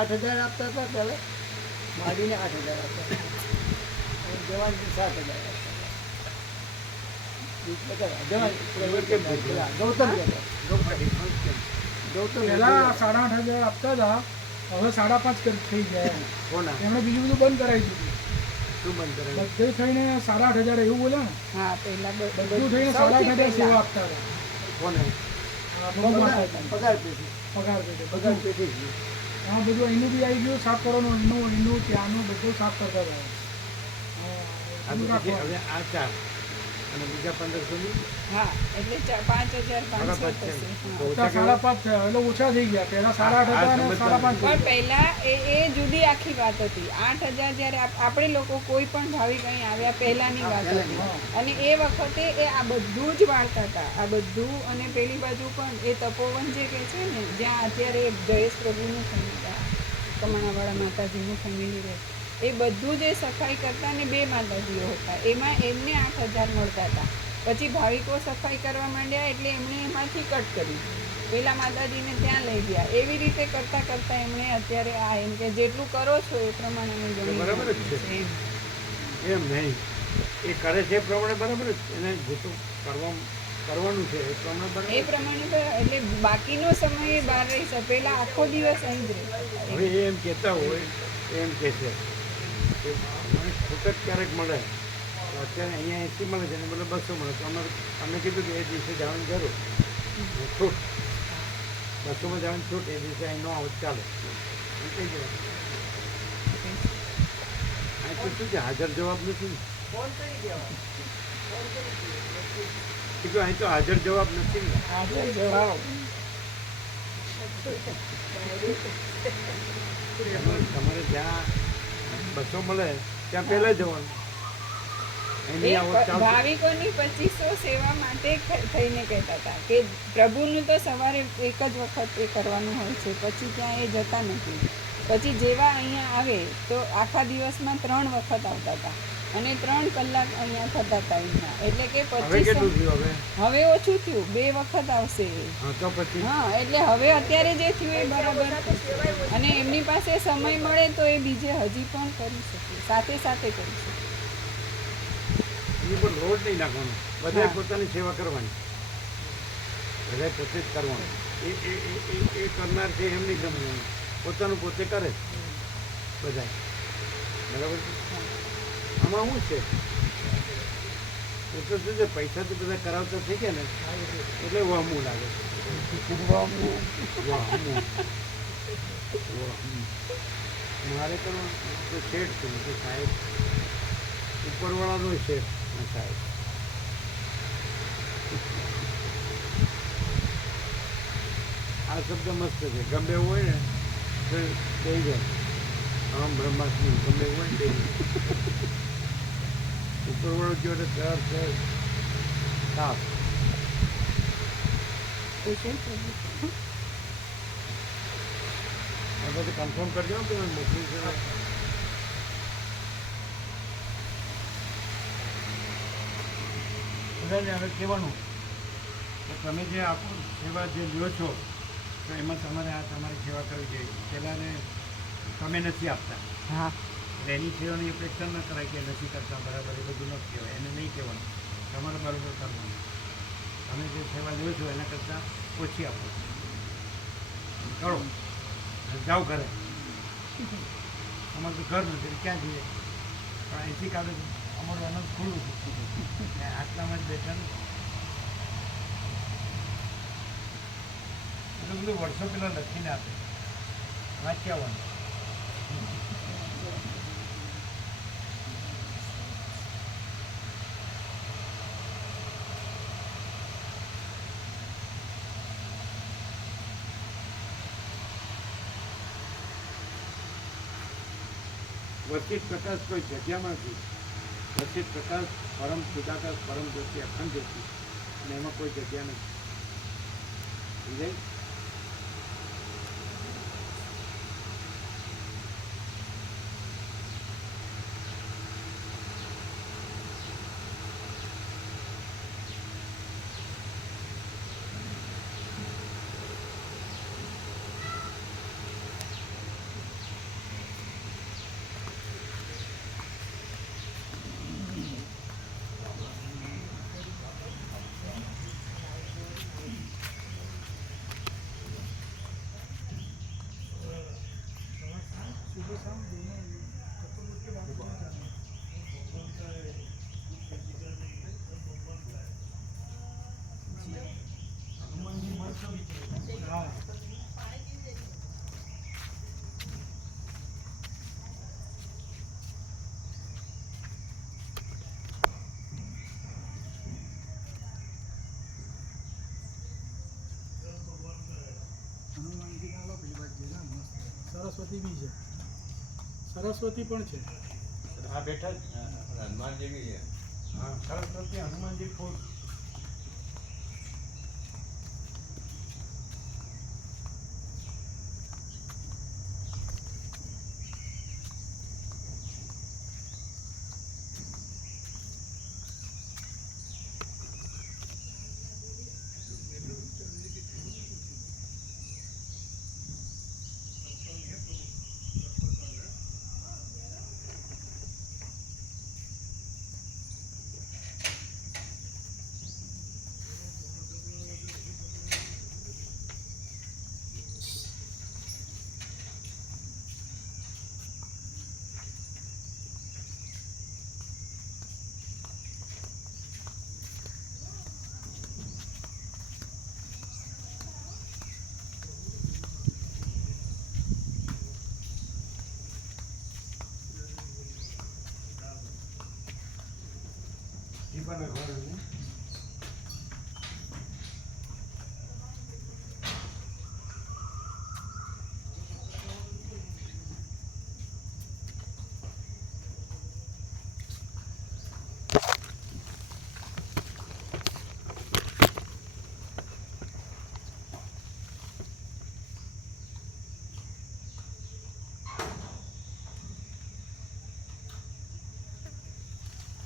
8,000 આપતા હતા પહેલાં, માડીને 8,000 આપતા હતા અને જવાનને 7,000 આપતા હતા. ગૌતમ કહેતો ગૌતમ પહેલાં 8,500 આપતા હતા, હવે 5.5 થઈ ગયા એમ. કોના? એમણે બીજું બધું બંધ કરાવી દીધું. શું બંધ કરે? બધે થઈને 8,500 એવું બોલે ને, હા પહેલા બધું થઈને સૌથી 8,500 સેવા પહેલા આપતા હતા. કોને? આ ભગવાન પગાર પેથી પગાર પેટે પગાર બધું. પેથી જ. હા બધું અહીંનું બી આવી ગયું, સાફ કરવાનું અહીંનું ત્યાંનું બધું સાફ કરતા હતા. આ તો પછી હવે આ 4 અને બીજા 1500 ની હા એટલે 5,500 બરાબર છે. થશે. તો હા. ઓછા ઓછા 5.5 થયા એટલે ઓછા થઈ ગયા. પહેલા 8,500 અને સમજતા 5.5 પણ પહેલા એ જુદી આખી વાત હતી. 8,000 જ્યારે આપણે લોકો કોઈ પણ ભાવિક અહીં આવ્યા પહેલાની વાત હતી અને એ વખતે એ આ બધું જ વાળતા હતા. આ બધું અને પેલી બાજુ પણ એ તપોવન જે કે છે ને જ્યાં અત્યારે જયેશ પ્રભુનું કમાણાવાળા માતાજીનું ફેમિલી રહે એ બધું જે સફાઈ કરતા ને 2 માતાજીઓ હતા એમાં એમને 8,000 મળતા હતા. પછી ભાવિકો સફાઈ કરવા માંડ્યા એટલે એમણે એમાંથી કટ કરી પેલા માતાજીને ત્યાં લઈ ગયા. એવી રીતે કરતાં કરતાં એમણે અત્યારે આ એમ કે જેટલું કરો છો એ પ્રમાણે અમે ગણી બરાબર જ છે. એમ. એમ નહીં, એ કરે છે એ પ્રમાણે બરાબર જ. એને જેટલું કરવાનું છે એ પ્રમાણે એ બરાબર. પ્રમાણે તો એટલે બાકીનો સમય એ બહાર રહી શકે. પેલા આખો દિવસ અહીં જ રહેતા હવે એ એમ કહેતા હોય એમ કહે છે કે મને છૂટક ક્યારેક મળે તો અત્યારે અહીંયા 80 મળે છે અને બદલે 200 મળે તો અમે કીધું કે એ દિવસે જવાની જરૂર છૂટ 200માં જવાની છૂટ એ દિવસે અહીં ન આવો ચાલે એમ કહી દેવાનું. અહીં તો શું છે હાજર જવાબ નથી ને. કીધું અહીં તો હાજર જવાબ નથી ને. હાજર જવાબ તમારે જ્યાં 200 મળે ત્યાં પહેલાં જવાનું. અહીં નહીં આવો ચાલશે. ભાવિકોની 2500 સેવા માટે થઈને કહેતા હતા કે પ્રભુનું તો સવારે એક જ વખત એ કરવાનું હોય છે, પછી ત્યાં એ જતા નથી. પછી જેવા અહીંયા આવે તો આખા દિવસમાં 3 વખત આવતા હતા અને 3 કલાક અહીંયા થતા હતા એમના. એટલે કે હવે કેટલું 2500 થયું હવે? હવે ઓછું થયું, 2 વખત આવશે. હા તો પછી હા એટલે હવે અત્યારે જે થયું એ બરાબર. અને એમની પાસે સમય મળે તો એ બીજે હજી પણ કરી શકે, સાથે સાથે કરી શકે. એની પર લોડ નહીં નાખવાનો. બધાએ હા. પોતાની સેવા કરવાની, બધાએ પોતે જ કરવાનું. એ કરનાર છે એમ નહીં ગમવાનું, પોતાનું પોતે કરે બધાએ. બરાબર છે? આમાં શું છે એ તો શું છે પૈસાથી બધા કરાવતા થઈ ગયા ને એટલે વહમું લાગે. વહમું. મારે કરવાનું તો શેઠ છે તો સાહેબ ઉપરવાળાનો શેઠ સાહેબ. આ શબ્દ મસ્ત છે. ગમે એવું હોય ને તો કહી જાય આમ બ્રહ્માસ્મી ગમે એવું હોય ને કહી ઉપરવાળો કયો એટલે તર છે સાફ. આ બધું કન્ફર્મ કરજો કે મને મોકલી છે. બધાને હવે કહેવાનું કે તમે જે આપો સેવા જે લ્યો છો તો એમાં તમારે આ તમારી સેવા કરવી જોઈએ. પહેલાંને તમે નથી આપતા હા એટલે એની સેવાની અપેક્ષા ન કરાય કે નથી કરતા બરાબર, એ બધું ન કહેવાય. એને નહીં કહેવાનું તમારે બરાબર કરવાનું. તમે જે સેવા લો છો એના કરતાં ઓછી આપો કરો અને જાઓ ઘરે. અમારું તો ઘર નથી એટલે ક્યાં જઈએ, પણ અહીંથી કાઢે અમારું અનંત ખુલ્લું છે, આટલામાં જ બેઠા નથી. એટલે બધું વર્ષો પહેલાં લખીને આપે, વાંચ્યા આવવાનું. વચિત પ્રકાશ કોઈ જગ્યામાં નથી. વચિત પ્રકાશ પરમ સુદાકાશ પરમ જ્યોતિ અખંડ જ્યોતિ, અને એમાં કોઈ જગ્યા નથી. સમજાય? સરસ્વતી બી છે, સરસ્વતી પણ છે. આ બેઠા જ હનુમાનજી બી છે. હા, સરસ્વતી હનુમાનજી ફૂલ. દીપાના ઘર છે.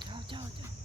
જાઓ જાઓ જાઓ